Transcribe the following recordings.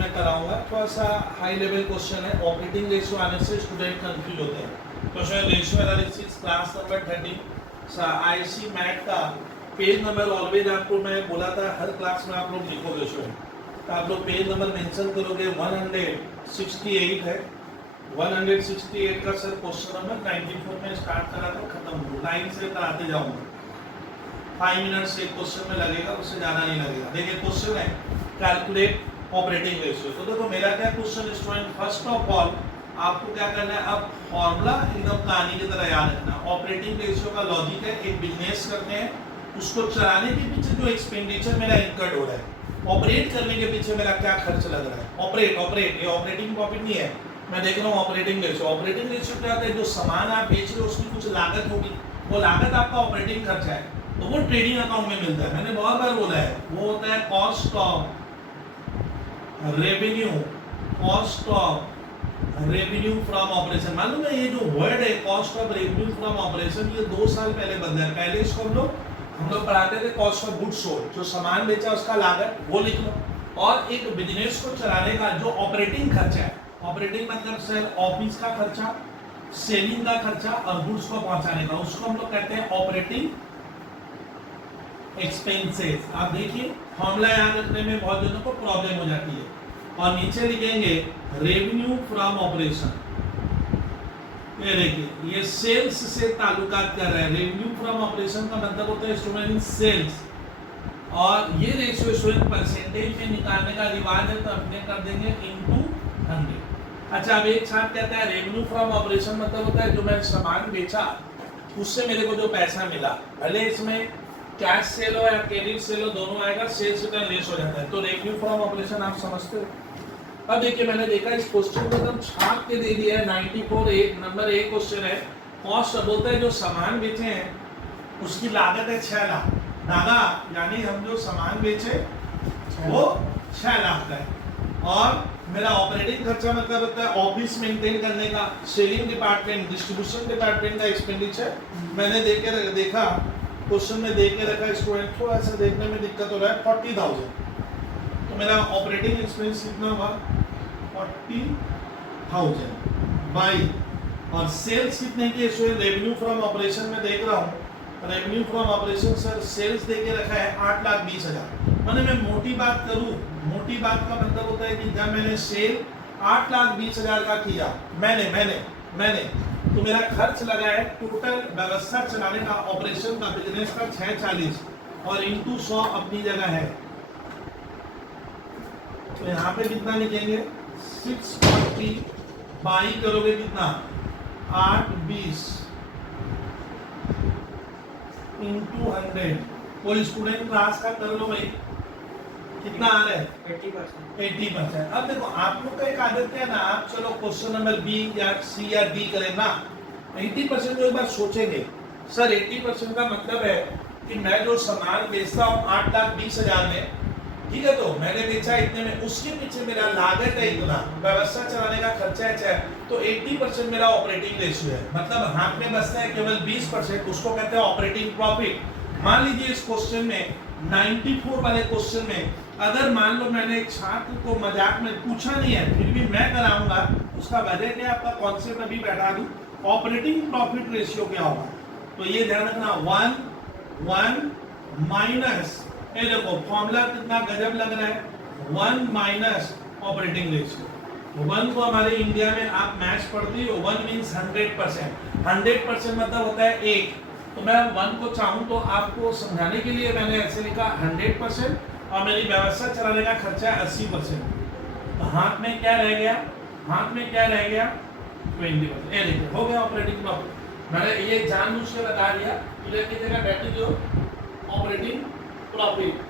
मैं कराऊंगा। थोड़ा सा हाई लेवल क्वेश्चन है, ऑपरेटिंग रेशियो आने से स्टूडेंट कंफ्यूज होते हैं। Question ratio analysis class number 30 IC math का पेज नंबर ऑलवेज आपको मैं बोला था हर क्लास में आप लोग लिखोगे स्टूडेंट, तो आप लोग पेज नंबर मेंशन करोगे। 168 है, 168 का सर क्वेश्चन नंबर 94 में स्टार्ट करा था, खत्म हो लाइन से कराते जाऊंगा। 5 मिनट से क्वेश्चन में लगेगा, उससे ज़्यादा नहीं लगेगा। देखिए क्वेश्चन है कैलकुलेट ऑपरेटिंग रेशियो। तो देखो मेरा क्या question student, first of all आपको क्या करना है, अब फॉर्मूला एकदम कहानी की तरह याद रखना। ऑपरेटिंग रेशियो का लॉजिक है, एक बिजनेस करते हैं, उसको चलाने के पीछे जो एक्सपेंडिचर मेरा इनकर्ड हो रहा है, ऑपरेट करने के पीछे मेरा क्या खर्च लग रहा है। ऑपरेट ये ऑपरेटिंग प्रॉफिट नहीं है, मैं देख रहा हूँ ऑपरेटिंग रेशियो। ऑपरेटिंग रेशियो क्या होता है, जो सामान आप बेच रहे हो उसकी कुछ लागत होगी, वो लागत आपका ऑपरेटिंग खर्चा है, तो वो ट्रेडिंग अकाउंट में मिलता है। मैंने बहुत बार बोला है, वो होता है cost of revenue, cost of revenue from operation. मालूम है ये जो वर्ड है cost of revenue from operation, ये 2 साल पहले बदला है। पहले इसको हम लोग पढ़ाते थे कॉस्ट ऑफ गुड्स सोल्ड, जो सामान बेचा उसका लागत, वो लिख लो। और एक बिजनेस को चलाने का जो ऑपरेटिंग खर्चा है, ऑपरेटिंग मतलब सर ऑफिस का खर्चा, सेलिंग का खर्चा और गुड्स को पहुंचाने का, उसको हम लोग कहते हैं ऑपरेटिंग एक्सपेंसेस। आप देखिए फॉर्मूला याद रखने में बहुत जनों को प्रॉब्लम हो जाती है। और नीचे लिखेंगे रेवेन्यू फ्रॉम ऑपरेशन। ये देखिए ये सेल्स से ताल्लुकात कर रहा है। रेवेन्यू फ्रॉम ऑपरेशन का मतलब होता है स्टूडेंट सेल्स, और ये रेशियो स्टूडेंट परसेंटेज में निकालने का रिवाज है, तो अपने कर देंगे इनटू 100। अच्छा अब एक छात्र कहता है रेवेन्यू फ्रॉम ऑपरेशन मतलब होता है जो मैं सामान बेचा उससे मेरे को जो पैसा मिला, भले इसमें कैश सेल हो या क्रेडिट सेल हो, दोनों आएगा, सेल्स रिटर्न लेस हो जाता है। तो रेवेन्यू फ्रॉम ऑपरेशन आप समझते हो। अब देखिए मैंने देखा इस क्वेश्चन को एकदम छाप के दे दिया है। 94 नंबर 1 क्वेश्चन है, कॉस्ट बोलता है जो सामान बेचे हैं उसकी लागत है 6 लाख। दादा यानी हम जो सामान बेचे वो 6 लाख का है, और मेरा ऑपरेटिंग खर्चा मतलब होता है ऑफिस मेंटेन करने का, सेलिंग डिपार्टमेंट, डिस्ट्रीब्यूशन डिपार्टमेंट का एक्सपेंडिचर। मैंने देखा क्वेश्चन में देख के रखा, स्टूडेंट को ऐसा देखने में दिक्कत हो रहा है 40,000, तो मेरा ऑपरेटिंग एक्सपेंस कितना हुआ 40,000 बाई, और सेल्स कितने की रेवेन्यू फ्रॉम ऑपरेशन में देख रहा हूँ, रेवेन्यू फ्रॉम ऑपरेशन सर सेल्स दे के रखा है 8,20,000। मैंने मैं मोटी बात करूँ, मोटी बात का मतलब होता है कि जब मैंने सेल 8,20,000 का किया, मैंने तो मेरा खर्च लगा है टोटल व्यवस्था चलाने का, ऑपरेशन का, बिजनेस का 640 और इंटू 100 अपनी जगह है। तो यहाँ पे कितना लिखेंगे 640 बाई करोगे कितना 820 इंटू 100। कोई स्टूडेंट क्लास का कर लो भाई, कितना आ रहा है 80%। अब देखो आप लोग का एक आदत क्या है ना, आप चलो क्वेश्चन नंबर बी या सी या डी करें ना, 80% जो एक बार सोचेंगे सर 80% का मतलब है कि मैं जो सामान बेचता हूँ 8,20,000 में, ठीक है, तो मैंने बेचा इतने में, उसके पीछे मेरा लागत है इतना, व्यवस्था चलाने का खर्चा है 6, तो 80% मेरा ऑपरेटिंग रेशियो है, मतलब हाथ में बचता है केवल 20%, उसको कहते हैं ऑपरेटिंग प्रॉफिट। मान लीजिए इस क्वेश्चन में 94 वाले क्वेश्चन में अगर मान लो मैंने एक छात्र को मजाक में पूछा नहीं है, फिर भी मैं कराऊंगा, उसका बजट है आपका कॉन्सेप्ट अभी बैठा दूं, ऑपरेटिंग प्रॉफिट रेशियो क्या होगा, तो ये ध्यान रखना 1 माइनस, ये देखो फॉर्मूला कितना गजब लग रहा है, 1 माइनस ऑपरेटिंग रेशियो। 1 को हमारे इंडिया में आप मैथ्स पढ़ती हो, 1 मीन्स 100%, 100% मतलब होता है 1, तो मैं 1 को चाहूँ तो आपको समझाने के लिए मैंने ऐसे लिखा 100%, और मेरी व्यवस्था चलाने का खर्चा है 80%, तो हाथ में क्या रह गया, 20%। ये देखिए हो गया ऑपरेटिंग प्रॉफिट। मैंने ये जानबूझ के बता दिया, क्लियर की जगह बैठी जो ऑपरेटिंग प्रॉफिट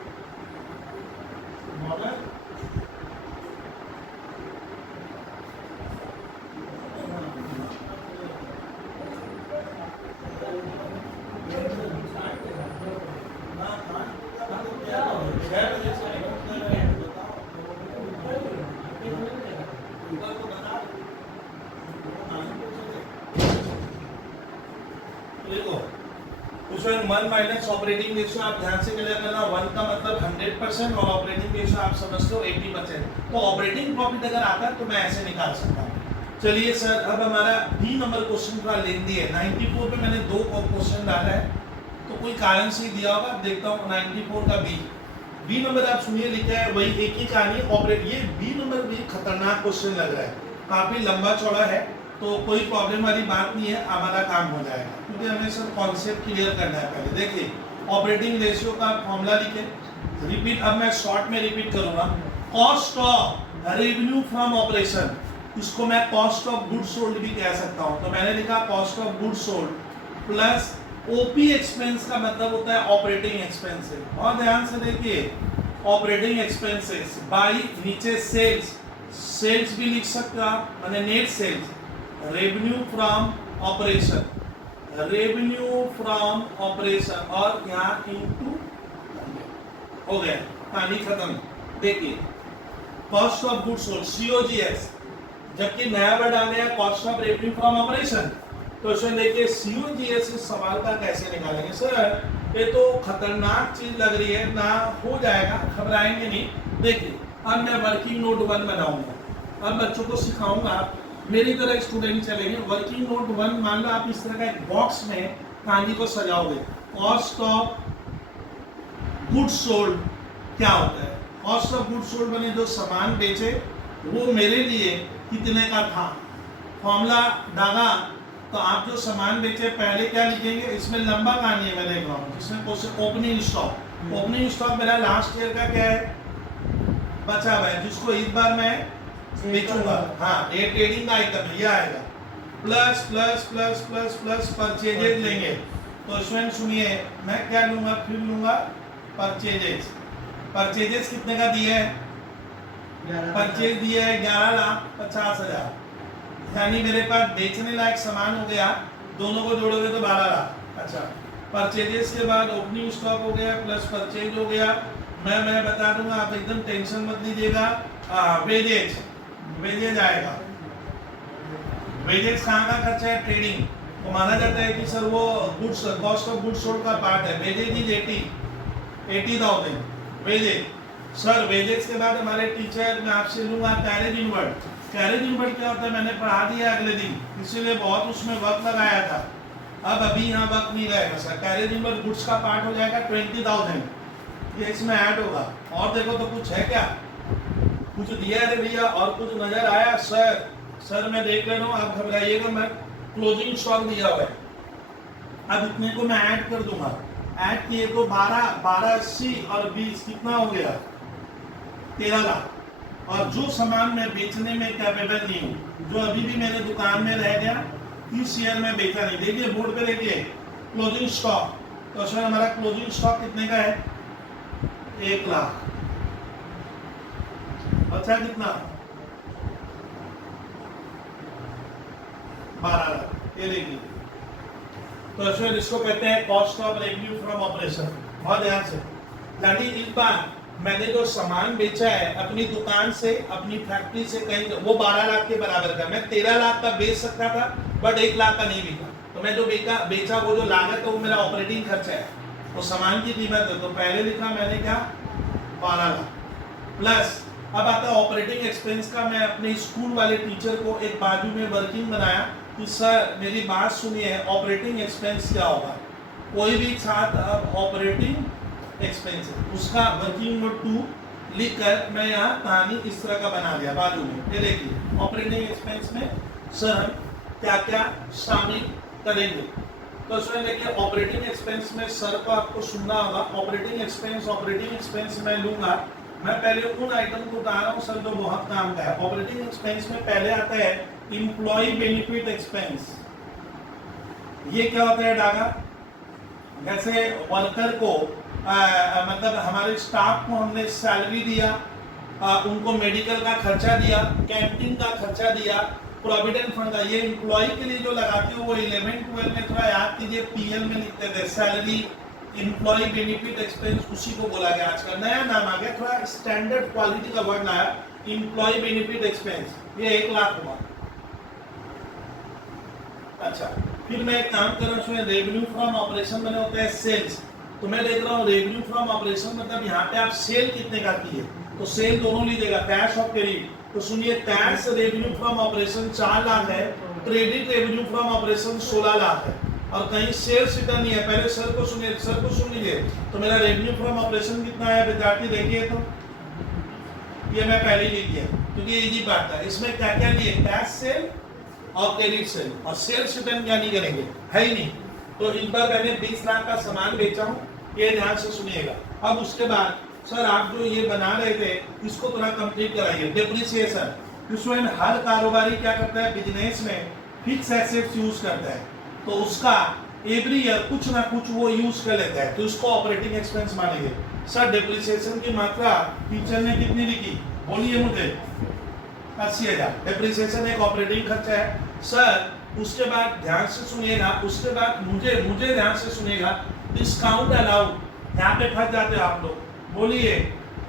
उसमें 1 माइनस ऑपरेटिंग रेशियो आप ध्यान से क्लियर करना, 1 का मतलब 100% और ऑपरेटिंग रेशियो आप समझते हो 80%। तो ऑपरेटिंग प्रॉफिट अगर आता है तो मैं ऐसे निकाल सकता हूँ। चलिए सर, अब हमारा बी नंबर क्वेश्चन का लेंदी है। 94 पे मैंने 2 क्वेश्चन डाला है, तो कोई कारण से दिया होगा, देखता हूँ 94 का बी नंबर आप सुनिए, लिखा है वही एक ही कहानी ऑपरेट। ये बी नंबर भी खतरनाक क्वेश्चन लग रहा है, काफी लंबा चौड़ा है, तो कोई प्रॉब्लम वाली बात नहीं है, हमारा काम हो जाएगा, क्योंकि हमें सर कॉन्सेप्ट क्लियर करना है। पहले देखिए ऑपरेटिंग रेशियो का फॉर्मूला लिखे, रिपीट, अब मैं शॉर्ट में रिपीट करूंगा। Cost of revenue from operation, इसको मैं कॉस्ट ऑफ गुड सोल्ड भी कह सकता हूं। तो मैंने लिखा cost of good sold plus OP expense का मतलब होता है ऑपरेटिंग एक्सपेंसेस। और ध्यान से देखिए ऑपरेटिंग एक्सपेंसेस बाई नीचे सेल्स भी लिख सकते हो आप, माने net sales, revenue from operation, और यहाँ इनटू हो गया, कहानी खत्म। देखिए cost of good sold COGS, जबकि नया वर्ड आ गया cost of revenue from operation, तो इसमें देखिए COGS इस सवाल का कैसे निकालेंगे। सर ये तो खतरनाक चीज लग रही है, ना हो जाएगा, घबराएंगे नहीं। देखिए अब मैं वर्किंग नोट 1 बनाऊंगा, अब बच्चों को सिखाऊंगा, मेरी तरह स्टूडेंट चलेंगे। वर्किंग नोट 1 मान लो आप इस तरह का एक बॉक्स में कहानी को सजाओगे। कॉस्ट ऑफ गुड सोल्ड क्या होता है? कॉस्ट ऑफ गुड सोल्ड बने जो सामान बेचे वो मेरे लिए कितने का था, फॉर्मूला डाला, तो आप जो सामान बेचे पहले क्या लिखेंगे, इसमें लंबा कहानी है मैं देख रहा हूँ, जिसमें क्वेश्चन ओपनिंग स्टॉक मेरा लास्ट ईयर का क्या है, बचा हुआ है, जिसको इस बार मैं बेचूंगा। हाँ, ये ट्रेडिंग का आइटम है, ये आएगा। Plus plus plus plus plus purchases लेंगे, तो स्टूडेंट सुनिए मैं क्या लूंगा, फिर लूंगा परचेजेज कितने का दिया है, परचेज दिया है 11,50,000, यानी मेरे पास बेचने लायक सामान हो गया, दोनों को जोड़ोगे तो 12 लाख। अच्छा, परचेजेस के बाद ओपनिंग स्टॉक हो गया प्लस परचेज हो गया। मैं बता दूंगा, आप एकदम टेंशन मत लीजिएगा। वेजेज आएगा, वेजेज कहाँ का खर्चा है, ट्रेडिंग, तो माना जाता है कि सर वो goods cost of goods sold का पार्ट है। Wages is 80,000 wages. Sir wages के बाद हमारे टीचर, मैं आपसे लूंगा कैरेज इनवर्ड। कैरेज इनवर्ड क्या होता है मैंने पढ़ा दिया अगले दिन, इसीलिए बहुत उसमें वक्त लगाया था, अब अभी यहाँ वक्त नहीं रहेगा सर। कैरेज इनवर्ड गुड्स का पार्ट हो जाएगा 20,000, ये इसमें ऐड होगा। और देखो तो कुछ है क्या, कुछ दिया है भैया, और कुछ नजर आया? सर मैं देख ले रहा हूँ, आप घबराइएगा, मैं क्लोजिंग स्टॉक दिया हुआ है, अब इतने को मैं ऐड कर दूंगा। ऐड किए तो 12,80 और 20 कितना हो गया, 13 लाख। और जो सामान मैं बेचने में कैपेबल नहीं हूँ, जो अभी भी मेरे दुकान में रह गया, इस ईयर में बेचा नहीं, देखिए बोर्ड पे देखिए क्लोजिंग स्टॉक, तो सर हमारा क्लोजिंग स्टॉक कितने का है, 1 लाख। अच्छा कितना, 12 लाख। ये देखिए, तो सर इसको कहते हैं cost of revenue from operation. बहुत ध्यान से, यानी इस बार मैंने जो सामान बेचा है अपनी दुकान से, अपनी फैक्ट्री से, कहीं वो 12 लाख के बराबर का, मैं 13 लाख का बेच सकता था, बट 1 लाख का नहीं बिका, तो मैं जो बेचा वो जो लागत है वो मेरा ऑपरेटिंग खर्चा है, वो सामान की कीमत है। तो पहले लिखा मैंने क्या, 12 लाख प्लस। अब आता है ऑपरेटिंग एक्सपेंस का। मैं अपने स्कूल वाले टीचर को एक बाजू में वर्किंग बनाया कि सर मेरी बात सुनिए, ऑपरेटिंग एक्सपेंस क्या होगा, कोई भी छात्र अब ऑपरेटिंग एक्सपेंस उसका वर्किंग नोट 2 लिख कर मैं यहाँ कहानी इस तरह का बना दिया बाजू में। ये देखिए ऑपरेटिंग एक्सपेंस में सर हम क्या क्या शामिल करेंगे। तो उसमें देखिए ऑपरेटिंग एक्सपेंस में सर को आपको सुनना होगा। ऑपरेटिंग एक्सपेंस मैं लूंगा, मैं पहले उन आइटम को बता रहा हूँ सर जो बहुत काम का है। ऑपरेटिंग एक्सपेंस में पहले आता है एम्प्लॉय बेनिफिट एक्सपेंस। ये क्या होता है डागा, जैसे वर्कर को मतलब हमारे स्टाफ को हमने सैलरी दिया, उनको मेडिकल का खर्चा दिया, कैंटीन का खर्चा दिया, प्रोविडेंट फंड का। ये एम्प्लॉय के लिए जो लगाते हो वो 11-12 में थोड़ा याद कीजिए, पीएल में लिखते थे सैलरी एम्प्लॉय बेनिफिट एक्सपेंस, उसी को बोला गया। आजकल नया नाम आ गया, थोड़ा स्टैंडर्ड क्वालिटी का वर्ड आया, एम्प्लॉय बेनिफिट एक्सपेंस। ये 1 लाख हुआ। अच्छा, फिर मैं एक काम कर रहा हूँ, उसमें रेवेन्यू फ्रॉम ऑपरेशन मैंने होता है सेल्स, तो मैं देख रहा हूँ रेवेन्यू फ्रॉम ऑपरेशन मतलब यहाँ पे आप सेल कितने का किए, तो सेल दोनों लीजिएगा, कैश और क्रेडिट। तो सुनिए, cash revenue from operation 4 lakh है, credit revenue from operation 16 lakh है, और कहीं सेल्स रिटर्न नहीं है। पहले सर को सुनिए, सर को सुन लीजिए। तो मेरा रेवेन्यू फ्रॉम ऑपरेशन कितना है विद्यार्थी, देखिए तो ये मैं पहले लिख दिया क्योंकि ये इजी बात है। इसमें क्या क्या लिए, कैश सेल और क्रेडिट सेल, और सेल्स रिटर्न क्या नहीं करेंगे, है ही नहीं। तो इन पर मैंने 20 लाख का सामान बेचा हूँ, ये ध्यान से सुनिएगा। अब उसके बाद सर आप जो ये बना रहे थे इसको थोड़ा कंप्लीट कराइए। डिप्रिसिएशन, इसमें हर कारोबारी क्या करता है बिजनेस में, फिक्स एसेट्स यूज करता है, तो उसका एवरी ईयर कुछ ना कुछ वो यूज कर लेता है, तो उसको ऑपरेटिंग एक्सपेंस मानेंगे। सर डिप्रिसिएशन की मात्रा टीचर ने कितनी लिखी, बोलिए मुझे, 80,000। डिप्रिसिएशन एक ऑपरेटिंग खर्चा है सर। उसके बाद ध्यान से सुनिएगा, उसके बाद मुझे ध्यान से सुनिएगा, डिस्काउंट अलाउड, यहाँ पे फंस जाते हो आप लोग। बोलिए,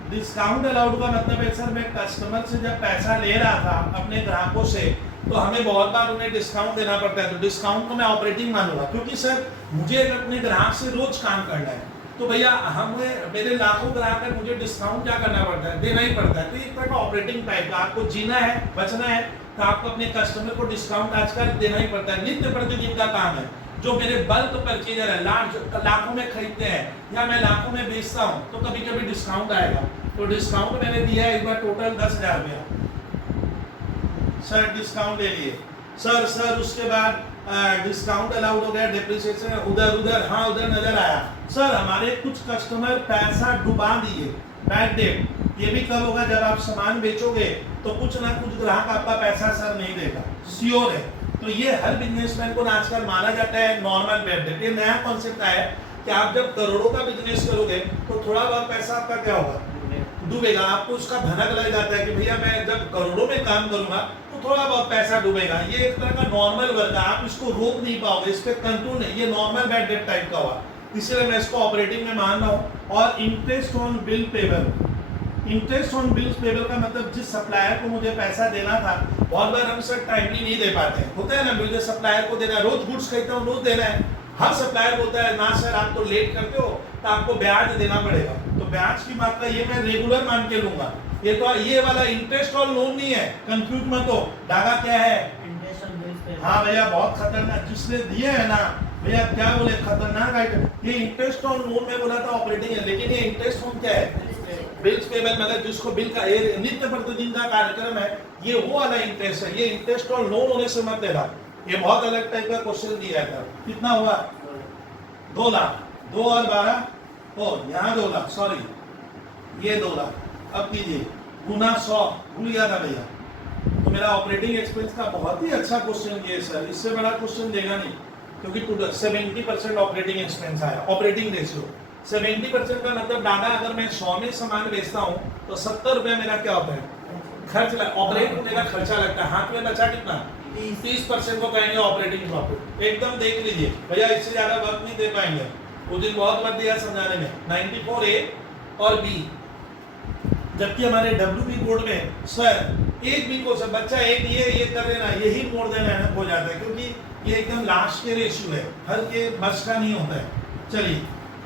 डिस्काउंट अलाउड का मतलब है सर मैं कस्टमर से जब पैसा ले रहा था अपने ग्राहकों से, तो हमें बहुत बार उन्हें डिस्काउंट देना पड़ता है, तो डिस्काउंट को मैं ऑपरेटिंग मानूंगा, क्योंकि सर मुझे अपने ग्राहक से रोज काम करना है, तो भैया हमें मेरे लाखों ग्राहक है, मुझे डिस्काउंट क्या करना पड़ता है, देना ही पड़ता है। तो एक तरह का ऑपरेटिंग टाइप का, आपको जीना है, बचना है, तो आपको अपने कस्टमर को डिस्काउंट आजकल देना ही पड़ता है, नित्य प्रतिदिन का काम है। जो मेरे बल्क परचेजर है, लाखों में खरीदते हैं या मैं लाखों में बेचता हूँ, तो कभी कभी डिस्काउंट आएगा। तो डिस्काउंट मैंने दिया है इस बार टोटल 10,000 रुपया, सर डिस्काउंट ले लिए सर। उसके बाद डिस्काउंट अलाउड हो गया, डिप्रिसिएशन उधर हाँ उधर नजर आया। सर हमारे कुछ कस्टमर पैसा डुबा दिए, बैड डेट, ये भी कब होगा, जब आप सामान बेचोगे तो कुछ ना कुछ ग्राहक आपका पैसा सर नहीं देगा, श्योर है। तो ये हर बिजनेसमैन को आजकल माना जाता है नॉर्मल बैड डेट। ये नया कॉन्सेप्ट आया है कि आप जब करोड़ों का बिजनेस करोगे तो थोड़ा बहुत पैसा आपका क्या होगा, डूबेगा। आपको उसका भनक लग जाता है कि भैया मैं जब करोड़ों में काम करूंगा तो थोड़ा बहुत पैसा डूबेगा। ये एक तरह का नॉर्मल वर्क है, आप इसको रोक नहीं पाओगे, इस पे कंट्रोल नहीं, ये नॉर्मल बैड डेट टाइप का हुआ, इसलिए मैं इसको ऑपरेटिंग में मान रहा हूँ। और interest on bill payable, interest on bills payable का मतलब जिस सप्लायर को मुझे पैसा देना था, बहुत बार हम सर टाइमली नहीं दे पाते हैं, होता है ना, मुझे सप्लायर को देना है, रोज गुड्स खरीदता हूँ रोज देना है, हर सप्लायर बोलता है ना सर आप तो लेट करते हो तो आपको ब्याज देना पड़ेगा, तो ब्याज की मात्रा ये मैं रेगुलर मान के लूंगा। ये तो ये वाला इंटरेस्ट और लोन नहीं है, कंफ्यूज मत हो। धागा क्या है, हाँ भैया बहुत खतरनाक, जिसने दिए है ना भैया क्या बोले, खतरनाक आइटम। ये इंटरेस्ट ऑन लोन में बोला था ऑपरेटिंग है, लेकिन ये इंटरेस्ट ऑन क्या है, बिल्स पेबल, मतलब जिसको बिल का ये नित्य प्रतिदिन का कार्यक्रम है, ये वो वाला इंटरेस्ट है। ये इंटरेस्ट और लोन होने से मत लेना, ये बहुत अलग टाइप का क्वेश्चन दिया था। कितना हुआ, 2 लाख, 2 और 12, ओ यहाँ 2 लाख, सॉरी ये 2 लाख। अब कीजिए गुना 100, भूल गया था भैया। तो मेरा ऑपरेटिंग एक्सपेंस का बहुत ही अच्छा क्वेश्चन ये सर, इससे बड़ा क्वेश्चन देगा नहीं, क्योंकि 70% ऑपरेटिंग एक्सपेंस आया। ऑपरेटिंग रेशियो 70% का मतलब डाटा, अगर मैं 100 में सामान बेचता हूँ तो 70 रुपया मेरा क्या होता है, खर्च, ऑपरेट होने का खर्चा लगता है। हाथ में बचा कितना, 30% को कहेंगे ऑपरेटिंग प्रॉफिट। एकदम देख लीजिए भैया, इससे ज्यादा वक्त नहीं दे पाएंगे, उस दिन बहुत वक्त दिया समझाने में। 94A और B, जबकि हमारे WB बोर्ड में सर एक भी क्वेश्चन बच्चा एक ये कर देना, यही मोड़ देना हो जाता है, क्योंकि ये एकदम लास्ट के रेशियो है, हर के बस का नहीं होता है। चलिए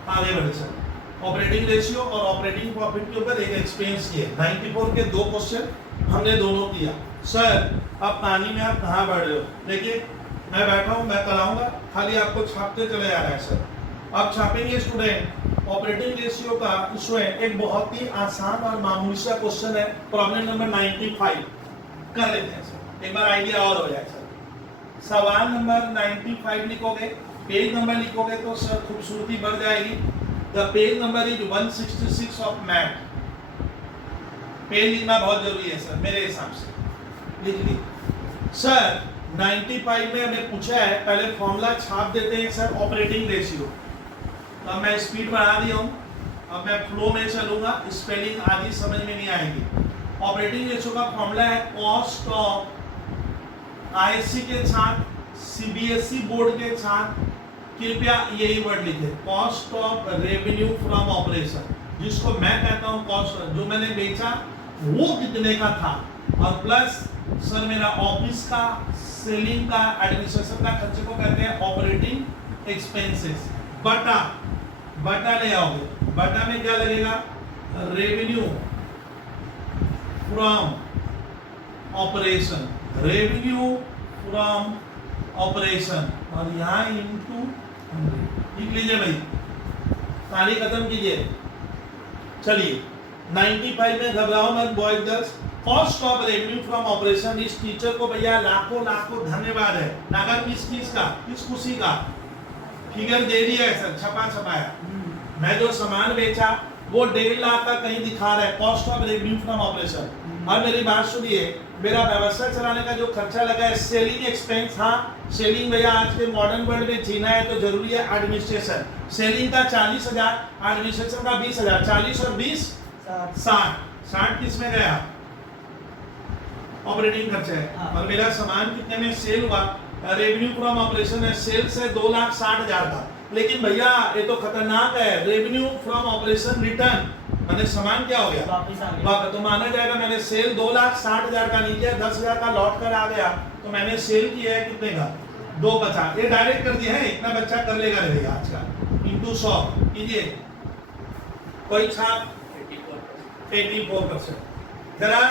आगे बढ़े सर। ऑपरेटिंग रेशियो और ऑपरेटिंग प्रॉफिट के ऊपर एक एक्सपेंस किए, 94 के 2 क्वेश्चन हमने दोनों किया। सर अब पानी में आप कहाँ बढ़ रहे हो, देखिए मैं बैठा हूँ, मैं कराऊंगा, खाली आपको छापते चले जा रहा है सर। अब छापेंगे स्टूडेंट ऑपरेटिंग रेशियो का, इसमें एक बहुत ही आसान और मामूली सा क्वेश्चन है, प्रॉब्लम नंबर 95 कर लेते हैं सर, एक बार आइडिया और हो जाए सर। सवाल नंबर 95 लिखोगे, पेज नंबर लिखोगे तो सर खूबसूरती बढ़ जाएगी। The page number is 166 of math. Page लिखना बहुत जरूरी है सर मेरे हिसाब से, लिख ली सर। 95 में हमें पूछा है, पहले फॉर्मूला छाप देते हैं सर ऑपरेटिंग रेशियो। तो अब मैं स्पीड बढ़ा दिया हूँ, अब मैं फ्लो में चलूंगा, स्पेलिंग आदि समझ में नहीं आएगी। ऑपरेटिंग रेशियो का फॉर्मूला है कॉस्ट ऑफ आईएससी के साथ, सीबीएसई बोर्ड के साथ, कृपया यही वर्ड लिखे, cost of revenue from operation, जिसको मैं कहता हूँ कॉस्ट, जो मैंने बेचा वो कितने का था, और प्लस सर मेरा ऑफिस का, सेलिंग का, एडमिनिस्ट्रेशन का खर्चे को कहते हैं ऑपरेटिंग एक्सपेंसेस। बटा ले आओगे, बटा में क्या लगेगा, revenue from operation, revenue from operation, और यहाँ इनटू 100 लिख लीजिए भाई, कहानी खत्म कीजिए। चलिए 95 में घबराओ मत boys girls. Cost of revenue from operation, इस टीचर को भैया लाखों धन्यवाद है। नगर किस का, किस खुशी का, फिगर दे दिया है सर, छपाया। मैं जो सामान बेचा वो 1.5 लाख का कहीं दिखा रहा है, cost of revenue from operation. और मेरी बात सुनिए, मेरा व्यवसाय चलाने का जो खर्चा लगा है सेलिंग एक्सपेंस, हाँ सेलिंग भैया आज के मॉडर्न वर्ल्ड में जीना है तो जरूरी है एडमिनिस्ट्रेशन। सेलिंग का 40,000, एडमिनिस्ट्रेशन का 20,000, 40 और 20 60 किस में गया, ऑपरेटिंग खर्चा है। हाँ। और मेरा सामान कितने में सेल हुआ, रेवेन्यू फ्रॉम ऑपरेशन है, सेल्स है 2,60,000 का। लेकिन भैया ये तो खतरनाक है, रेवेन्यू फ्रॉम ऑपरेशन रिटर्न, मैंने सामान क्या हो गया वापस आ गया, तो माना जाएगा मैंने सेल 2,60,000 का नहीं किया, 10,000 का लौट कर आ गया, तो मैंने सेल किया है कितने का, 250। ये डायरेक्ट कर दिया है, इतना बच्चा कर लेगा रहेगा आज का, इंटू 100 कीजिए, कोई छाप 84%। जरा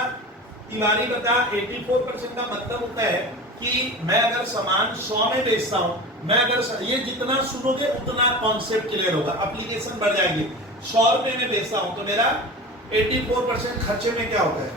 तिवारी बता, 84% का मतलब होता है कि मैं अगर सामान 100 में बेचता हूं, मैं अगर ये जितना सुनोगे उतना कॉन्सेप्ट क्लियर होगा, एप्लीकेशन बढ़ जाएगी। 100 रुपए में बेचता हूं तो मेरा 84% खर्चे में क्या होता है,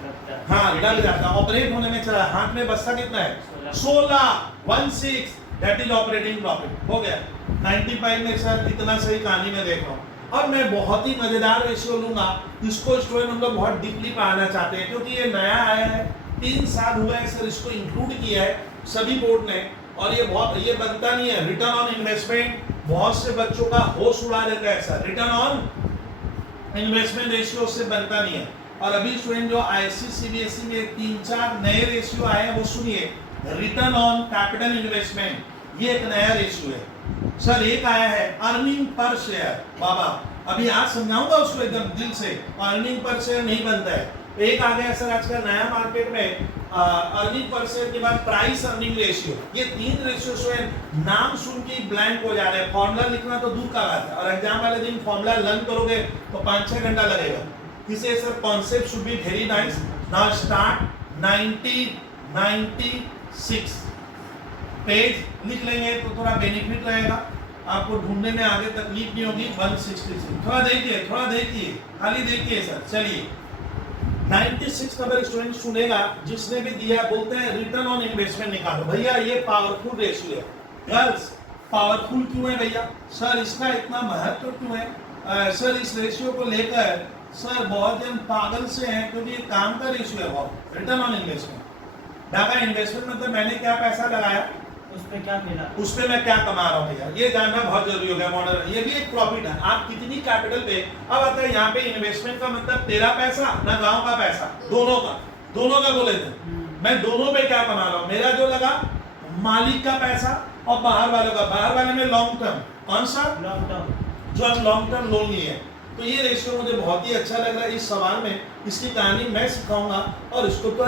हाँ लग जाता है, ऑपरेट होने में चला, हाथ में बचता कितना है 16 दैट इज ऑपरेटिंग प्रॉफिट हो गया। 95 में सर इतना सही कहानी में देख रहा हूँ। और मैं बहुत ही मजेदार रेशियो लूंगा, इसको स्टूडेंट हम लोग बहुत डीपली पढ़ाना चाहते हैं क्योंकि ये नया आया है, 3 साल हुआ है सर इसको इंक्लूड किया है सभी बोर्ड ने, और ये बनता नहीं है। रिटर्न ऑन इन्वेस्टमेंट बहुत से बच्चों का होश उड़ा देता है sir, return on investment ratio से बनता नहीं है। और अभी स्टूडेंट जो आईसी सीबीएसई में 3-4 नए रेशियो आए हैं वो सुनिए, रिटर्न ऑन कैपिटल इन्वेस्टमेंट, ये एक नया रेशियो है सर। एक आया है अर्निंग पर शेयर, बाबा अभी आज समझाऊंगा उसको एकदम दिल से, अर्निंग पर शेयर नहीं बनता है। एक आ गया सर आजकल नया मार्केट में अर्निंग पर शेयर के बाद प्राइस अर्निंग रेशियो, ये 3 रेशियो है, नाम सुन के ब्लैंक हो जा रहे हैं। फॉर्मूला लिखना तो दूर का बात है, और एग्जाम वाले दिन फॉर्मूला लर्न करोगे तो 5-6 घंटा लगेगा। इसे sir concept should be very nice. Now start 96 page लिख लेंगे तो थोड़ा बेनिफिट रहेगा, आपको ढूंढने में आगे तकलीफ नहीं होगी। 166 थोड़ा देखिए खाली देखिए सर। चलिए 96 नंबर स्टूडेंट सुनेगा जिसने भी दिया, बोलते हैं रिटर्न ऑन इन्वेस्टमेंट निकालो। भैया ये पावरफुल रेशियो है गर्ल्स, पावरफुल क्यों है भैया सर, इसका इतना महत्व क्यों है सर? इस रेशियो को लेकर सर बहुत जन पागल से हैं क्योंकि ये काम का रेशियो है बहुत। रिटर्न ऑन इन्वेस्टमेंट, डाका इन्वेस्टमेंट मतलब मैंने क्या पैसा लगाया, उस पे क्या मिला, उस पे मैं क्या कमा रहा हूँ भैया, ये जानना बहुत जरूरी हो गया। मॉडल ये भी एक प्रॉफिट है, आप कितनी कैपिटल पे। अब आता है यहाँ पे इन्वेस्टमेंट का मतलब तेरा पैसा ना गांव का पैसा, दोनों का बोले थे। मैं दोनों पे क्या कमा रहा हूँ, मेरा जो लगा मालिक का पैसा और बाहर वालों का। बाहर वाले में लॉन्ग टर्म, कौन सा लॉन्ग टर्म, जो हम लॉन्ग टर्म लोन लिए हैं। तो ये रेशियो मुझे बहुत ही अच्छा लग रहा है। इस सवाल में इसकी कहानी मैं सिखाऊंगा, और इसको तो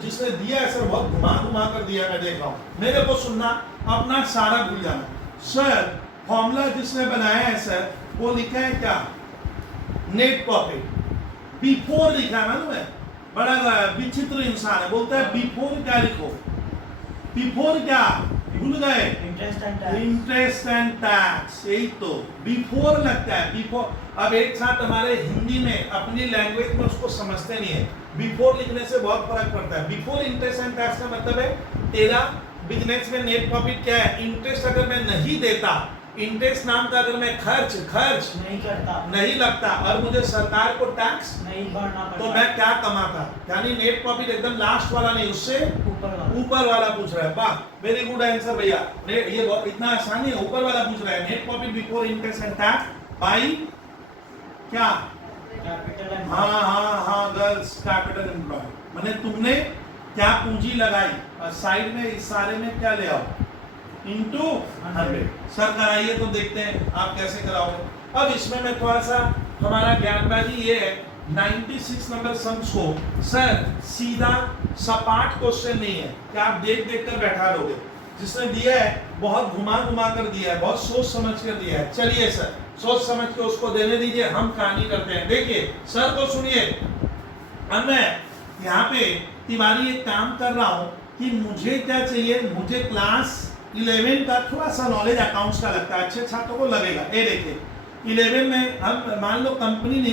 जिसने दिया है सर बहुत घुमा कर दिया, मैं देख रहा हूँ। मेरे को सुनना, अपना सारा भूल जाना। सर फॉर्मूला जिसने बनाया है सर वो लिखा है क्या, नेट प्रॉफिट बिफोर लिखा है। मालूम है, बड़ा विचित्र इंसान है, बोलता है बिफोर क्या लिखो, बिफोर क्या भूल गए, इंटरेस्ट एंड टैक्स, यही तो बिफोर लगता है। बिफोर, अब एक साथ हमारे हिंदी में अपनी लैंग्वेज में उसको समझते नहीं है, बिफोर लिखने से बहुत फर्क पड़ता है। बिफोर इंटरेस्ट एंड टैक्स का मतलब है तेरा बिजनेस में नेट प्रॉफिट क्या है। इंटरेस्ट अगर मैं नहीं देता, इंटरेस्ट नाम का अगर मैं खर्च नहीं करता, नहीं लगता, और मुझे सरकार को टैक्स नहीं भरना पड़ता, तो मैं क्या कमाता। यानी नेट प्रॉफिट एकदम लास्ट वाला नहीं, उससे ऊपर वाला पूछ रहा है। वाह, वेरी गुड आंसर भैया। ये इतना आसान है, ऊपर वाला पूछ रहा है। Net profit before interest and tax by क्या, कैपिटल। हाँ गर्ल्स, कैपिटल एम्प्लॉय माने तुमने क्या पूंजी लगाई, और साइड में इस सारे में क्या ले आओ, इंटू 100। सर कराइए तो देखते हैं आप कैसे कराओगे। अब इसमें मैं थोड़ा सा, हमारा ज्ञानबाजी ये है 96 नंबर सम्स को सर सीधा सपाट क्वेश्चन नहीं है कि आप देख देख कर बैठा लोगे, जिसने दिया है बहुत घुमा घुमा कर दिया है, बहुत सोच समझ कर दिया है। चलिए सर सोच समझ के उसको देने दीजिए, हम कहानी करते हैं। देखिए सर को सुनिए, अब मैं यहाँ पे तिवारी एक काम कर रहा हूँ कि मुझे क्या चाहिए, मुझे क्लास 11 का थोड़ा सा नॉलेज अकाउंट्स का लगता है, अच्छे छात्रों को लगेगा। ये देखिए 11 में हम मान लो कंपनी ने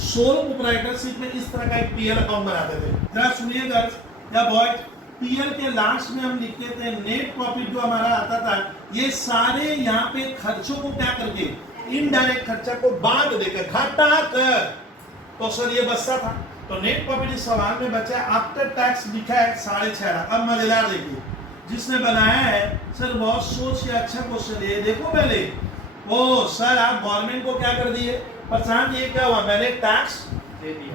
सोलो प्रोप्राइटरशिप में इस तरह का एक पीएल अकाउंट बनाते थे। जरा सुनिए गर्ल्स या बॉयज, पीएल के लास्ट में हम लिखते थे नेट प्रॉफिट जो हमारा आता था, ये सारे यहाँ पे खर्चों को क्या करके, इनडायरेक्ट खर्चा को बांट देकर घटा कर, तो सर ये बचता था। तो नेट प्रॉफिट इस सवाल में बचा आफ्टर टैक्स लिखा है 6.5 लाख। अब मजेदार देखिए, जिसने बनाया है सर बहुत सोच के अच्छा क्वेश्चन है, देखो पहले ओ सर आप गवर्नमेंट को क्या कर दिए, प्रशांत ये क्या हुआ, मैंने टैक्स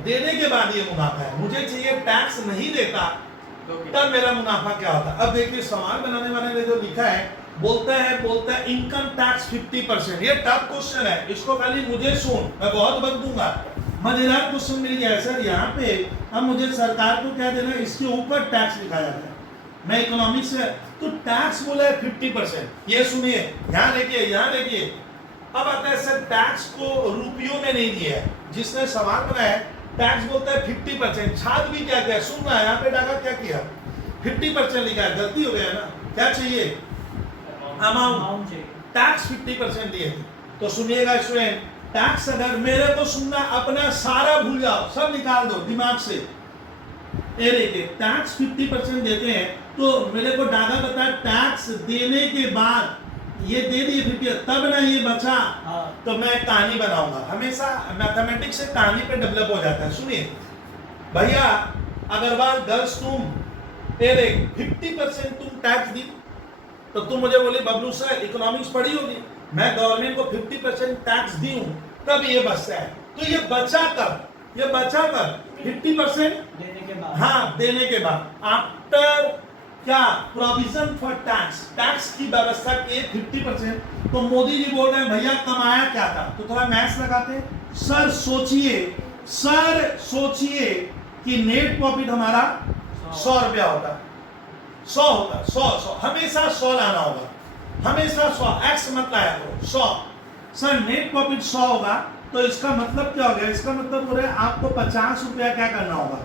देने के बाद ये मुनाफा है, मुझे चाहिए टैक्स नहीं देता तब मेरा मुनाफा क्या होता। अब देखिए सवाल बनाने वाले ने जो लिखा है, बोलता है इनकम टैक्स 50%। ये टफ क्वेश्चन है, इसको खाली मुझे सुन, मैं बहुत वक्त दूंगा। मजेदार क्वेश्चन मिल गया है सर यहाँ पे। अब मुझे सरकार को क्या देना है, इसके ऊपर टैक्स लिखा जाता है। मैं इकोनॉमिक्स से तो टैक्स बोला है 50%। ये सुनिए, यहाँ देखिए अब आता है सर टैक्स को रुपयों में नहीं दिया है, जिसने सवाल बनाया है टैक्स बोलता है 50%। छात्र भी क्या किया, सुन रहा है, यहाँ पे डाका क्या किया, 50% लिखा है, गलती हो गया ना। क्या चाहिए, अमाउंट चाहिए, टैक्स 50% दिए। तो सुनिएगा स्टूडेंट, टैक्स अगर मेरे को सुनना, अपना सारा भूल जाओ, सब निकाल दो दिमाग से। ये देखिए टैक्स 50% देते हैं, तो मेरे को डाका बता टैक्स देने के बाद ये दे दिए 50, तब ना ये बचा तो मैं कहानी बनाऊंगा। हमेशा मैथमेटिक्स से कहानी पे डेवलप हो जाता है। सुनिए भैया अग्रवाल गर्ल्स, तुम ये देख 50% तुम टैक्स दी, तो तुम मुझे बोले बबलू सर इकोनॉमिक्स पढ़ी होगी, मैं गवर्नमेंट को 50% टैक्स दी हूँ तब ये बचता है। तो ये बचा कब, ये बचा कब, 50% देने के बाद। हाँ देने के बाद, आफ्टर क्या प्रोविजन फॉर टैक्स, टैक्स की व्यवस्था की 50%। तो मोदी जी बोल रहे हैं भैया कमाया क्या था, तो थोड़ा मैथ्स लगाते हैं। सर सोचिए कि नेट प्रॉफिट हमारा 100 रुपया होता, 100 होता, 100 हमेशा 100 लाना होगा, हमेशा 100, एक्स मत लाया करो, 100। सर नेट प्रॉफिट 100 होगा, तो इसका मतलब क्या हो गया, इसका मतलब हो रहा है आपको 50 रुपया क्या करना होगा,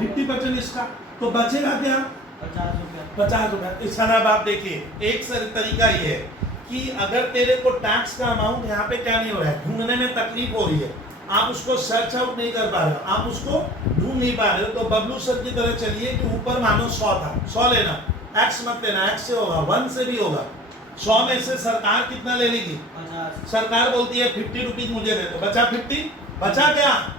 50% इसका, तो बचेगा क्या, 50 रुपया। इसका नाम आप देखिए, एक तरीका ये है कि अगर तेरे को टैक्स का अमाउंट यहाँ पे क्या नहीं हो रहा है, ढूंढने में तकलीफ हो रही है, आप उसको सर्च आउट नहीं कर पा रहे हो, आप उसको ढूंढ नहीं पा रहे हो, तो बबलू सर की तरह चलिए कि ऊपर मानो 100 था, 100 लेना, एक्स मत लेना, एक्स से होगा, 1 से भी होगा। 100 में से सरकार कितना ले लेगी, 50। सरकार बोलती है 50 रुपीज मुझे दे दो, बचा 50, बचा क्या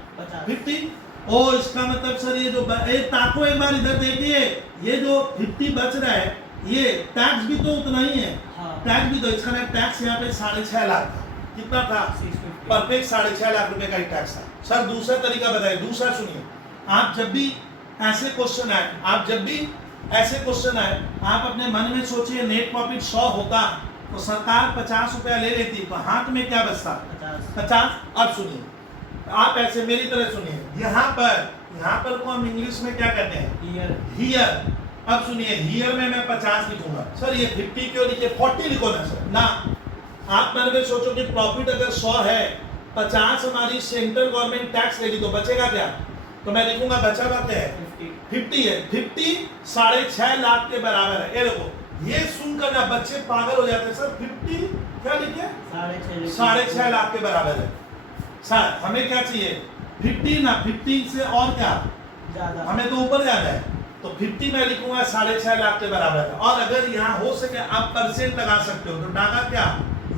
50। ओ इसका मतलब सर ये जो ताको एक बार इधर देखिए, ये जो 50 बच रहा है ये टैक्स भी तो उतना ही है। टैक्स भी तो, इसका ना टैक्स यहाँ पे 6.5 लाख था, कितना था, परफेक्ट 6.5 लाख रुपए का ही टैक्स था। सर दूसरा तरीका बताइए, दूसरा सुनिए, आप जब भी ऐसे क्वेश्चन आए, आप अपने मन में सोचिए नेट प्रॉफिट 100 होता तो सरकार 50 रुपया ले लेती, तो हाथ में क्या बचता, 50। अब सुनिए आप ऐसे मेरी तरह सुनिए, यहाँ पर को हम इंग्लिश में क्या कहते हैं, हियर। अब सुनिए हियर में मैं 50 लिखूंगा, सर ये 50 क्यों लिखे, 40 लिखो ना सर ना। आप मन में सोचो कि प्रॉफिट अगर 100 है, 50 हमारी सेंट्रल गवर्नमेंट टैक्स लेगी, तो बचेगा क्या, तो मैं लिखूंगा बचा बात है 50 है, 50 6.5 लाख के बराबर है। ये देखो, ये सुनकर ना बच्चे पागल हो जाते हैं, सर 50 क्या लिखे, 6.5 लाख के बराबर है। सर हमें क्या चाहिए 50 ना, 50 से और क्या ज्यादा, हमें तो ऊपर जाना है, तो 50 मैं लिखूंगा 6.5 लाख के बराबर है। और अगर यहाँ हो सके आप परसेंट लगा सकते हो, तो डाका क्या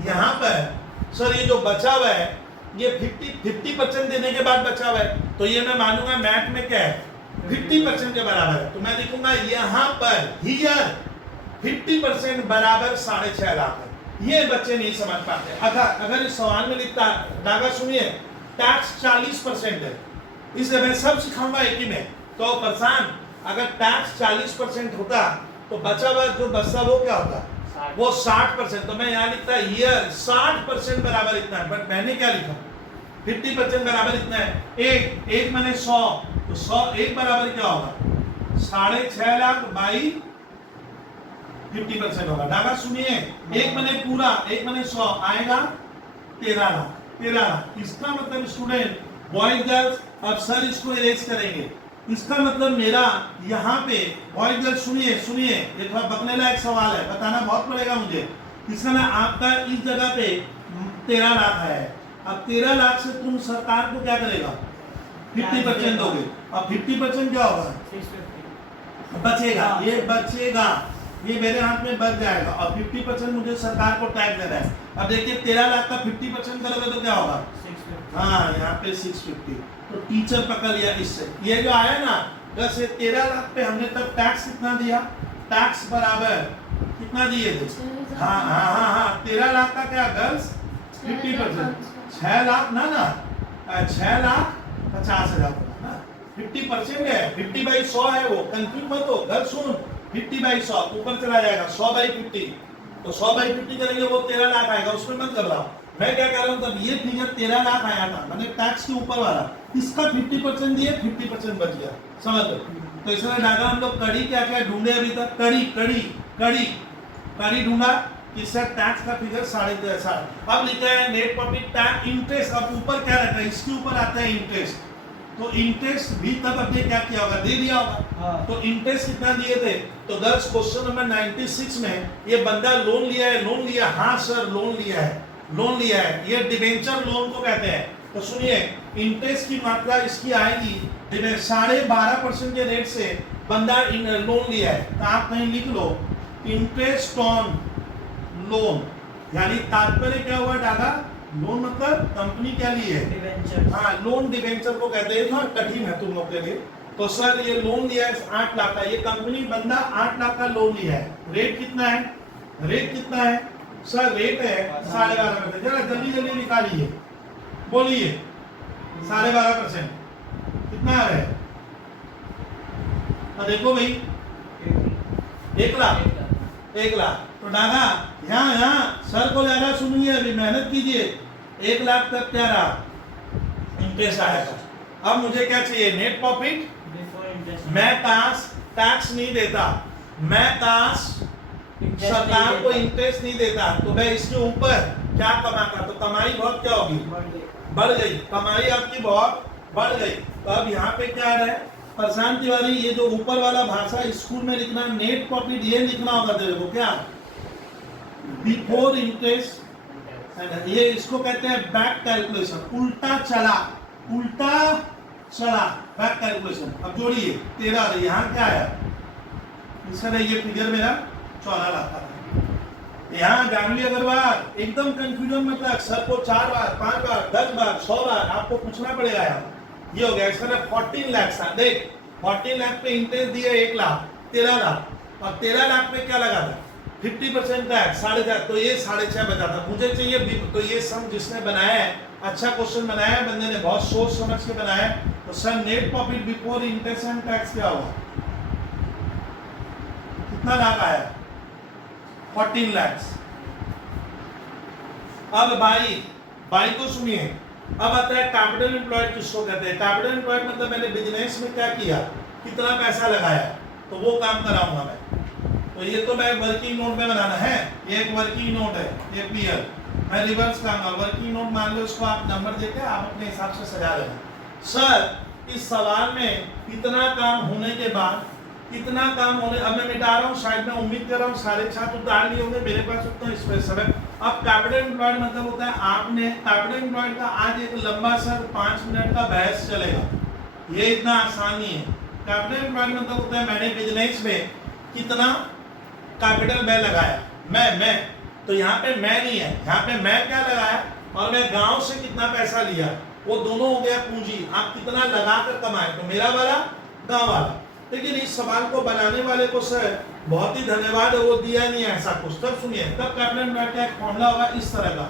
यहाँ पर, सर ये जो बचा हुआ है ये 50% देने के बाद बचा हुआ है, तो ये मैं मानूंगा मैथ में क्या है 50% के बराबर है, तो मैं लिखूंगा यहाँ पर हियर 50% बराबर 6.5 लाख है। ये बच्चे नहीं समझ पाते। अगर इस सवाल में लिखता डागा, सुनिए टैक्स 40% है, इसलिए मैं सब सिखाऊंगा एक ही में। तो परेशान, अगर टैक्स 40% होता तो बचा हुआ जो बचा वो क्या होता, वो 60%। तो मैं यहाँ लिखता ईयर 60% बराबर इतना है, बट मैंने क्या लिखा 50% बराबर इतना है। एक मैंने 100, तो 100 एक बराबर क्या होगा 6.5 लाख बाई 50% होगा। डागा सुनिए, एक मैंने पूरा, एक मैंने 100 आएगा 13 लाख। 13 लाख इसका मतलब स्टूडेंट बॉयज गर्ल्स, अब सर इसको इरेज करेंगे। इसका मतलब मेरा यहाँ पे बॉयज गर्ल्स सुनिए सुनिए, ये थोड़ा बकने लायक सवाल है, बताना बहुत पड़ेगा मुझे। इसका ना आपका इस जगह पे 13 लाख है। अब 13 लाख से तुम सरकार को क्या करेगा 50% दोगे। अब 50% क्या होगा 650 बचेगा, ये बचेगा, ये मेरे हाथ में बच जाएगा। और 50% मुझे सरकार को टैक्स देना है। अब देखिए 13 लाख का 50% करोगे तो क्या होगा 650। हाँ यहाँ पे 650। तो टीचर पकड़ लिया इससे। ये जो आया ना बस ये 13 लाख पे हमने तब टैक्स कितना दिया, टैक्स बराबर कितना दिए थे। हाँ हाँ हाँ हाँ 13 लाख का क्या गर्ल्स 50%, 6 लाख ना 6,50,000 ना 50% है। 50/100 है वो, कंफ्यूज मत हो। गर्ल्स सुन 50/100 ऊपर चला जाएगा 100/50, तो 100/50 करेंगे वो 13 लाख आएगा, उसमें मत घबराओ। मैं क्या कह रहा हूँ तब ये फिगर 13 लाख आया था मैंने टैक्स के ऊपर वाला, इसका 50% दिए 50% बच गया, समझ लो। तो इसमें डागा हम लोग कड़ी क्या क्या ढूंढे अभी तक, कड़ी कड़ी कड़ी कड़ी ढूंढा, इससे टैक्स का फिगर 3.5। अब लिखा है नेट प्रॉफिट टैक्स इंटरेस्ट। अब ऊपर क्या रहता है, इसके ऊपर आता है इंटरेस्ट, तो इंटरेस्ट भी तब अपने क्या किया होगा दे दिया होगा। तो इंटरेस्ट कितना दिए थे, तो गर्ल्स क्वेश्चन नंबर 96 में ये बंदा लोन लिया है, लोन लिया, हाँ सर लोन लिया है, लोन लिया है, ये डिबेंचर लोन को कहते हैं। तो सुनिए इंटरेस्ट की मात्रा इसकी आएगी 12.5% के रेट से बंदा लोन लिया है। तो आप कहीं लिख लो इंटरेस्ट ऑन लोन, यानी तात्पर्य क्या हुआ डागा, लोन मतलब कंपनी क्या ली है डिबेंचर। हाँ लोन डिबेंचर को कहते हैं, थोड़ा कठिन है तुम लोग के लिए। तो सर ये लोन लिया है 8 लाख का, ये कंपनी बंदा 8 लाख का लोन लिया है। रेट कितना है, रेट कितना है सर, रेट है 12.5%। जरा जल्दी जल्दी निकालिए, बोलिए 12.5% कितना आ रहा है। देखो भाई 1 लाख, 1 लाख। तो डागा यहाँ सर को ज्यादा सुनिए, अभी मेहनत कीजिए। 1 लाख तक क्या रहा इंटरेस्ट आएगा। अब मुझे क्या चाहिए नेट प्रॉफिट। मैं टैक्स नहीं देता, मैं सरकार को इंटरेस्ट नहीं देता, तो मैं इसके ऊपर क्या कमाता, तो कमाई बहुत क्या होगी बढ़ गई, कमाई आपकी बहुत बढ़ गई। तो अब यहाँ पे क्या आ रहा है प्रशांत तिवारी, ये जो ऊपर वाला भाषा स्कूल में लिखना नेट प्रॉफिट, ये लिखना होगा तेरे को क्या बिफोर इंटरेस्ट, ये इसको कहते हैं बैक कैलकुलेशन, उल्टा चला बैक कैलकुलेशन। अब जोड़िए 13, यहाँ क्या आया इसका, ये फिगर मेरा 14 लाख का था। यहाँ जानवी अग्रवाल एकदम कंफ्यूजन मत लग, सर को 4 बार 5 बार 10 बार 100 बार आपको पूछना पड़ेगा। यहाँ ये हो गया, इसका 14 लाख था। देख 14 लाख पे इंटरेस्ट दिए 1 लाख 13 लाख, और 13 लाख पे क्या लगा था 50% टैक्स 4.5, तो ये 6.5 बचा था। मुझे चाहिए तो ये सम जिसने बनाया है अच्छा क्वेश्चन बनाया है, बंदे ने बहुत सोच समझ के बनाया है। तो sir net profit before interest and tax क्या होगा, कितना लाख आया 14 लाख। अब भाई को सुनिए, अब आता है कैपिटल एम्प्लॉयड किसको कहते हैं। कैपिटल एम्प्लॉयड मतलब मैंने बिजनेस में क्या किया, कितना पैसा लगाया, तो वो काम कराऊंगा मैं। तो ये तो मैं वर्किंग नोट में बनाना है, ये एक वर्किंग नोट है, ये क्लियर। मैं रिवर्स करूंगा, वर्किंग नोट मान लो उसको आप नंबर देके आप अपने हिसाब से सजा लेना। सर इस सवाल में इतना काम होने के बाद, इतना काम होने, अब मैं मिटा रहा हूँ, शायद मैं उम्मीद कर रहा हूँ सारे छात्र उतार लिए होंगे, मेरे पास उतना स्पेस है। अब कैपिटल एम्प्लॉयड मतलब होता है आपने कैपिटल एम्प्लॉयड का आज एक लंबा सर 5 मिनट का बहस चलेगा, ये इतना आसान नहीं है। कैपिटल एम्प्लॉयड मतलब होता है मैंने बिजनेस में कितना कैपिटल मैं लगाया, मैं तो यहाँ पे मैं नहीं है, यहाँ पे मैं क्या लगाया, और मैं गांव से कितना पैसा लिया, वो दोनों हो गया पूंजी। आप कितना लगा कर कमाए, तो मेरा वाला गांव वाला। लेकिन इस सवाल को बनाने वाले को सर बहुत ही धन्यवाद, वो दिया नहीं है ऐसा कुछ। तब सुनिए, तब कैपिटल एम्प्लॉयड का एक फॉर्मूला होगा इस तरह का,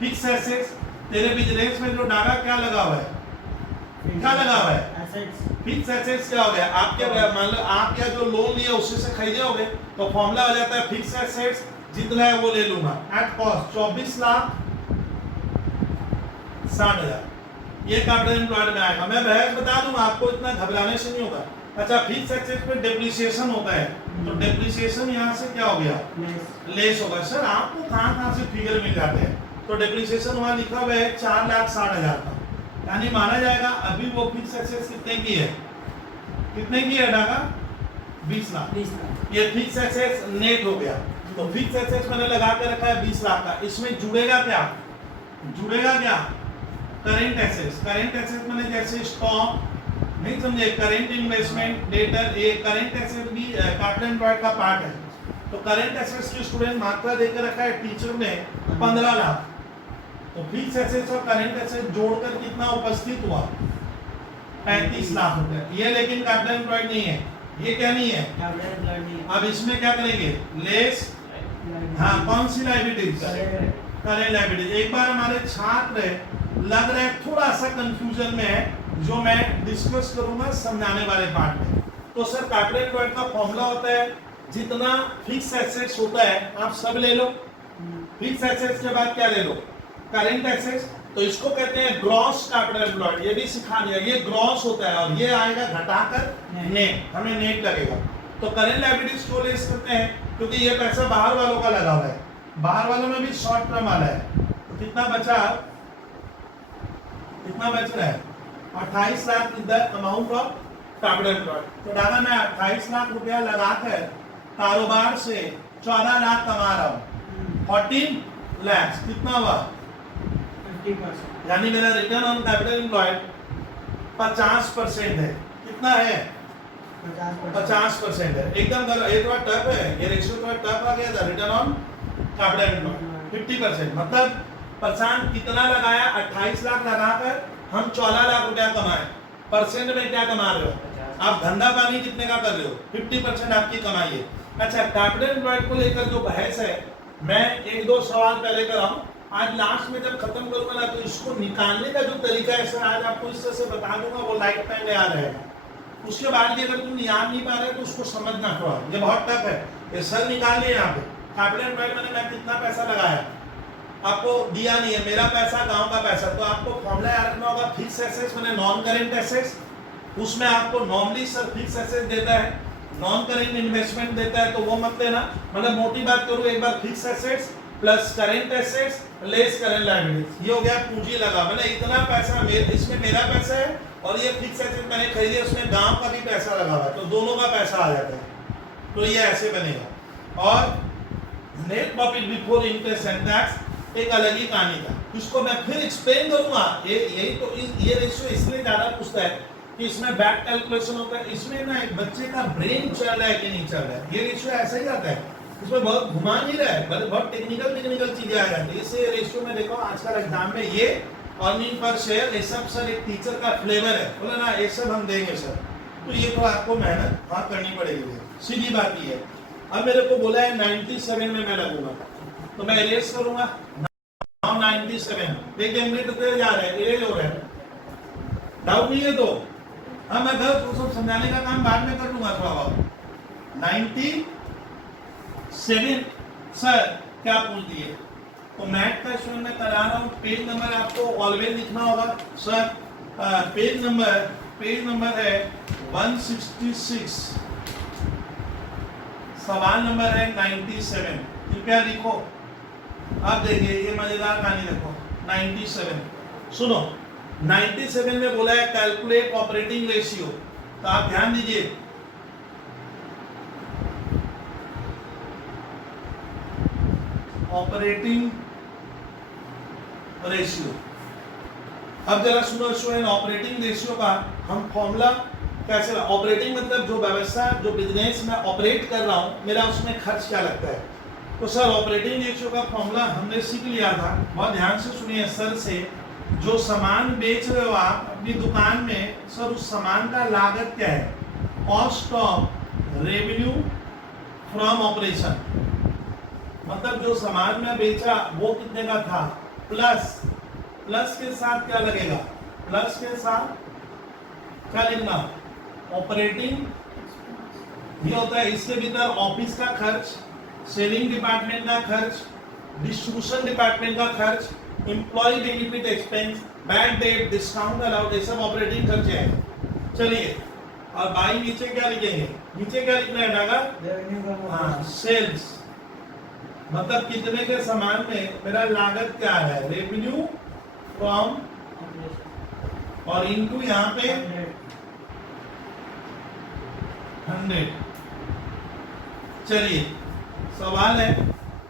फिक्स एसेट्स, तेरे बिजनेस में जो डागा क्या लगा हुआ है, क्या लगा हुआ है फिक्स एसेट्स। क्या हो गया आप, क्या मान लो आप क्या जो लोन लिया उससे से खरीदे होगे, तो फॉर्मूला हो जाता है फिक्स एसेट्स जितना है वो ले लूंगा एट कॉस्ट 24,60,000। ये कैपिटल एम्प्लॉयड में आएगा। मैं बहस बता दूंगा आपको, इतना घबराने से नहीं होगा। अच्छा, फिक्स एसेट पे डेप्रिसिएशन होता है, तो डेप्रिसिएशन यहाँ से क्या हो गया, लेस होगा। सर आपको कहाँ से फिगर मिल जाते हैं, तो डेप्रिसिएशन वहाँ लिखा हुआ है 4,60,000 का, यानी माना जाएगा अभी वो फिक्स एसेट कितने की है, कितने की है डागा, 20 लाख। ये फिक्स एसेट नेट हो गया। तो फिक्स एसेट मैंने लगा के रखा है 20 लाख का। इसमें जुड़ेगा क्या, करेंट एसेट्स। करेंट एसेट्स मैंने जैसे स्टॉक, नहीं समझे, करेंट इन्वेस्टमेंट, डेटर, ये करेंट एसेट भी कैपिटल एम्प्लॉयड का पार्ट है। तो करेंट एसेट्स की स्टूडेंट मात्रा देकर रखा है टीचर ने 15 लाख। तो फिक्स एसेट्स और करेंट एसेट जोड़कर कितना उपस्थित हुआ, 35 लाख रुपए। ये लेकिन कैपिटल एम्प्लॉयड नहीं है, ये क्या नहीं है, अब इसमें क्या करेंगे, लेस, हाँ कौन सी लायबिलिटीज, करेंट लायबिलिटीज। एक बार हमारे छात्र लग रहा है थोड़ा सा कंफ्यूजन में है, जो मैं डिस्कस करूंगा समझाने वाले पार्ट में। तो सर कैपिटल एम्प्लॉयड का फॉर्मूला होता है, जितना फिक्स एसेट्स होता है आप सब ले लो, फिक्स एसेट्स के बाद क्या ले लो, करेंट एसेट्स। तो इसको कहते हैं ग्रॉस कैपिटल एम्प्लॉयड, ये भी सिखा दिया, ये ग्रॉस होता है और ये आएगा घटाकर नेट, हमें नेट लगेगा। तो करेंट लायबिलिटीज को लेस करते हैं, क्योंकि ये पैसा बाहर वालों का लगा हुआ है, बाहर वालों में भी शॉर्ट टर्म वाला है। तो कितना बचा, कितना बच रहा है, 28 lakh is the amount of capital employed. तो डागा मैं 28 लाख रुपया लगाकर कारोबार से 14 लाख कमा रहा हूँ, 14 लाख कितना हुआ, 50%, यानी मेरा रिटर्न ऑन कैपिटल एम्प्लॉयड 50% है। कितना है, 50% है। एकदम गलत, ये थोड़ा टफ है, ये रेशियो थोड़ा टफ आ गया था। रिटर्न ऑन कैपिटल एम्प्लॉयड 50%, मतलब परसेंट कितना लगाया, 28 लाख लगाकर हम 14 लाख रुपया कमाए, परसेंट में क्या कमा रहे हो आप, धंधा पानी कितने का कर रहे हो, 50% आपकी कमाई है। अच्छा, कैपिटल एम्प्लॉयड को लेकर जो बहस है, मैं 1-2 सवाल पहले कराऊं, आज लास्ट में जब खत्म करूंगा ना, तो इसको निकालने का जो तरीका है सर आज आपको इस तरह से बता दूंगा, वो लाइफ टाइम याद रहेगा। उसके बाद भी अगर तुम याद नहीं पा रहे तो उसको समझना थोड़ा, ये बहुत टफ है, ये सर निकाल लिया यहाँ पे। कैपिटल एम्प्लॉयड मैंने मैं कितना पैसा लगाया, आपको दिया नहीं है, मेरा पैसा गांव का पैसा। तो आपको फॉर्मूला याद रखना होगा, फिक्स एसेट्स मैंने नॉन करेंट एसेट्स, उसमें आपको नॉर्मली सर फिक्स एसेट देता है, नॉन करेंट इन्वेस्टमेंट देता है, तो वो मत लेना। मतलब मोटी बात करूँ, एक बार fix assets plus current assets less current liabilities, ये हो गया पूंजी लगा। मैंने इतना पैसा, इसमें मेरा पैसा है और ये फिक्स एसेट मैंने खरीदे, उसमें गांव का भी पैसा लगा हुआ है, तो दोनों का पैसा आ जाता है। तो ये ऐसे बनेगा। और net profit before interest and tax एक अलग ही कहानी था, इसको मैं फिर एक्सप्लेन करूंगा। यही तो ये रेशियो इसलिए ज्यादा पूछता है कि इसमें बैक कैलकुलेशन होता है, इसमें ना एक बच्चे का ब्रेन चल रहा है कि नहीं चल रहा है, ये रेशियो ऐसा ही आता है, इसमें बहुत घुमा नहीं रहा है, बहुत टेक्निकल चीजें आ जाती है। इससे रेशियो में देखो आजकल एग्जाम में ये अर्निंग पर शेयर, ये सब सर एक टीचर का फ्लेवर है, बोला ना ये सब हम देंगे सर, तो ये तो आपको मेहनत वहाँ करनी पड़ेगी, सीधी बात ये है। अब मेरे को बोला है 97 में मैं लगूंगा, तो मैं इरेज करूंगा 97, देखिए मिनट जा रहे हैं, इरेज हो रहा है, डाउट नहीं है तो हाँ मैं गलत तो सब समझाने का काम बाद में कर लूंगा थोड़ा बहुत। 97 सर क्या पूछ दिए, तो मैथ का स्टूडेंट मैं करा रहा हूँ, पेज नंबर आपको ऑलवेज लिखना होगा सर, पेज नंबर है 166, सवाल नंबर है 97, कृपया लिखो। अब देखिए ये मजेदार कहानी देखो, 97 सुनो, 97 में बोला है कैलकुलेट ऑपरेटिंग रेशियो, तो आप ध्यान दीजिए, ऑपरेटिंग रेशियो। अब जरा सुनो स्टूडेंट, ऑपरेटिंग रेशियो का हम फॉर्मूला कैसे, ऑपरेटिंग मतलब जो व्यवस्था, जो बिजनेस में ऑपरेट कर रहा हूं, मेरा उसमें खर्च क्या लगता है। तो सर ऑपरेटिंग रेशियो का फॉर्मूला हमने सीख लिया था, बहुत ध्यान से सुनिए सर से। जो सामान बेच रहे हो आप अपनी दुकान में, सर उस सामान का लागत क्या है, cost of revenue from operation, मतलब जो सामान में बेचा वो कितने का था, प्लस के साथ क्या लगेगा, प्लस के साथ क्या लिखना, ऑपरेटिंग, ये होता है। इसके भीतर ऑफिस का खर्च, सेलिंग डिपार्टमेंट का खर्च, डिस्ट्रीब्यूशन डिपार्टमेंट का खर्च, employ benefit expense, bad debt, discount allowed, ये सब ऑपरेटिंग खर्चे हैं। चलिए, और बाई नीचे क्या लिखेंगे? नीचे क्या लिखना है डागा? रेवेन्यू फ्रॉम हाँ, सेल्स, मतलब कितने के सामान में मेरा लागत क्या है? रेवेन्यू फ्रॉम, और इनटू यहाँ पे 100। चलिए, सवाल है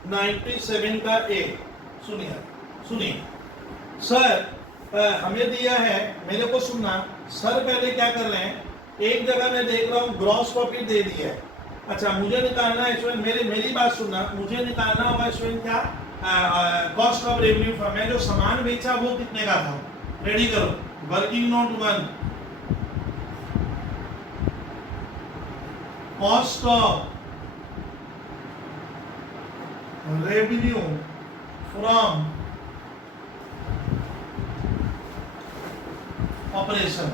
97 का ए। सुनिए सर, हमें दिया है, मेरे को सुनना सर। पहले क्या कर रहे हैं, एक जगह मैं देख रहा हूँ ग्रॉस प्रॉफिट दे दिया है। अच्छा, मुझे निकालना है स्टूडेंट, मेरी बात सुनना, मुझे निकालना होगा स्टूडेंट क्या? कॉस्ट ऑफ रेवेन्यू फ्रॉम, मैं जो सामान बेचा वो कितने का था? रेडी करो, working note 1, cost of revenue from operation.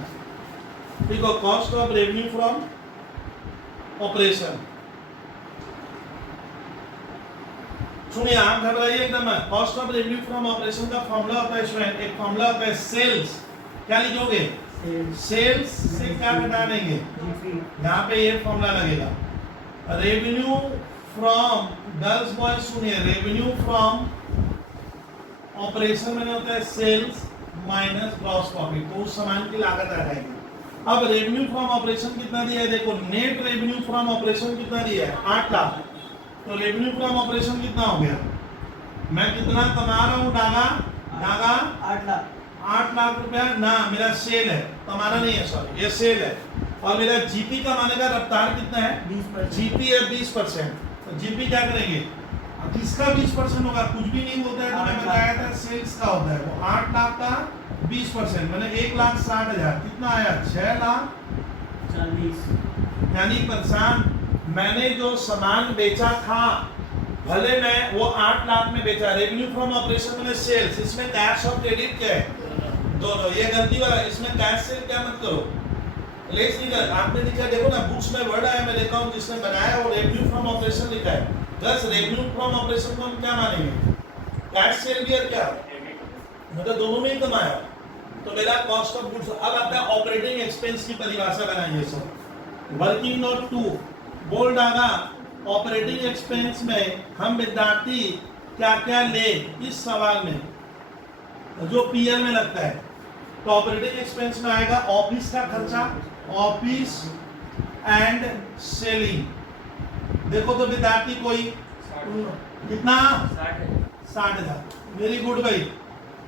ठीक है, cost of revenue from operation. सुनिए, आप घबराइए एकदम मत। Cost of revenue from operation का फॉर्मूला होता है स्टूडेंट, एक फॉर्मूला होता है सेल्स। क्या लिखोगे? सेल्स से क्या घटा देंगे? यहाँ पे ये फॉर्मूला लगेगा, रेवेन्यू फ्रॉम, गर्ल्स बॉयज सुनिए, रेवेन्यू फ्रॉम ऑपरेशन में होता है सेल्स माइनस ग्रॉस प्रॉफिट, तो उस सामान की लागत आ जाएगी। अब रेवेन्यू फ्रॉम ऑपरेशन कितना दिया है? देखो, नेट रेवेन्यू फ्रॉम ऑपरेशन कितना दिया है? 8 लाख। तो रेवेन्यू फ्रॉम ऑपरेशन कितना हो गया? मैं कितना कमा रहा हूँ डागा? 8 लाख रुपया ना, मेरा सेल है, कमाना नहीं है, सॉरी, ये सेल है। और मेरा जीपी कमाने का रफ्तार कितना है? 20%। जीपी है 20%। तो जीपी क्या करेंगे? किसका 20% होगा? कुछ भी नहीं होता है, तो मैं बताया था सेल्स का होता है। वो 8 लाख का 20%, मैंने 1,60,000, कितना आया? 6,40,000। यानी परेशान, मैंने जो सामान बेचा था, भले मैं वो 8 लाख में बेचा, रेवेन्यू फ्रॉम ऑपरेशन मैंने सेल्स, इसमें कैश और क्रेडिट क्या है? दोनों। ये गलती वाला, इसमें कैश सेल क्या मत करो, लेस नहीं कर। आपने लिखा, देखो ना बुक्स में वर्ड आया, मैं देखा हूँ जिसने बनाया वो रेवेन्यू फ्रॉम ऑपरेशन लिखा है। बस रेवेन्यू फ्रॉम ऑपरेशन को हम क्या मानेंगे? कैश सेल भी और क्या, मतलब दोनों में ही कमाया। तो मेरा कॉस्ट ऑफ गुड्स। अब आता है ऑपरेटिंग एक्सपेंस की परिभाषा बनाइए सब। वर्किंग नोट 2 बोल डाला, ऑपरेटिंग एक्सपेंस में हम विद्यार्थी क्या क्या ले इस सवाल में जो पीएल में लगता है। तो ऑपरेटिंग एक्सपेंस में आएगा ऑफिस का खर्चा, ऑफिस एंड सेलिंग। देखो तो विद्यार्थी कोई कितना? 60,000। वेरी गुड भाई,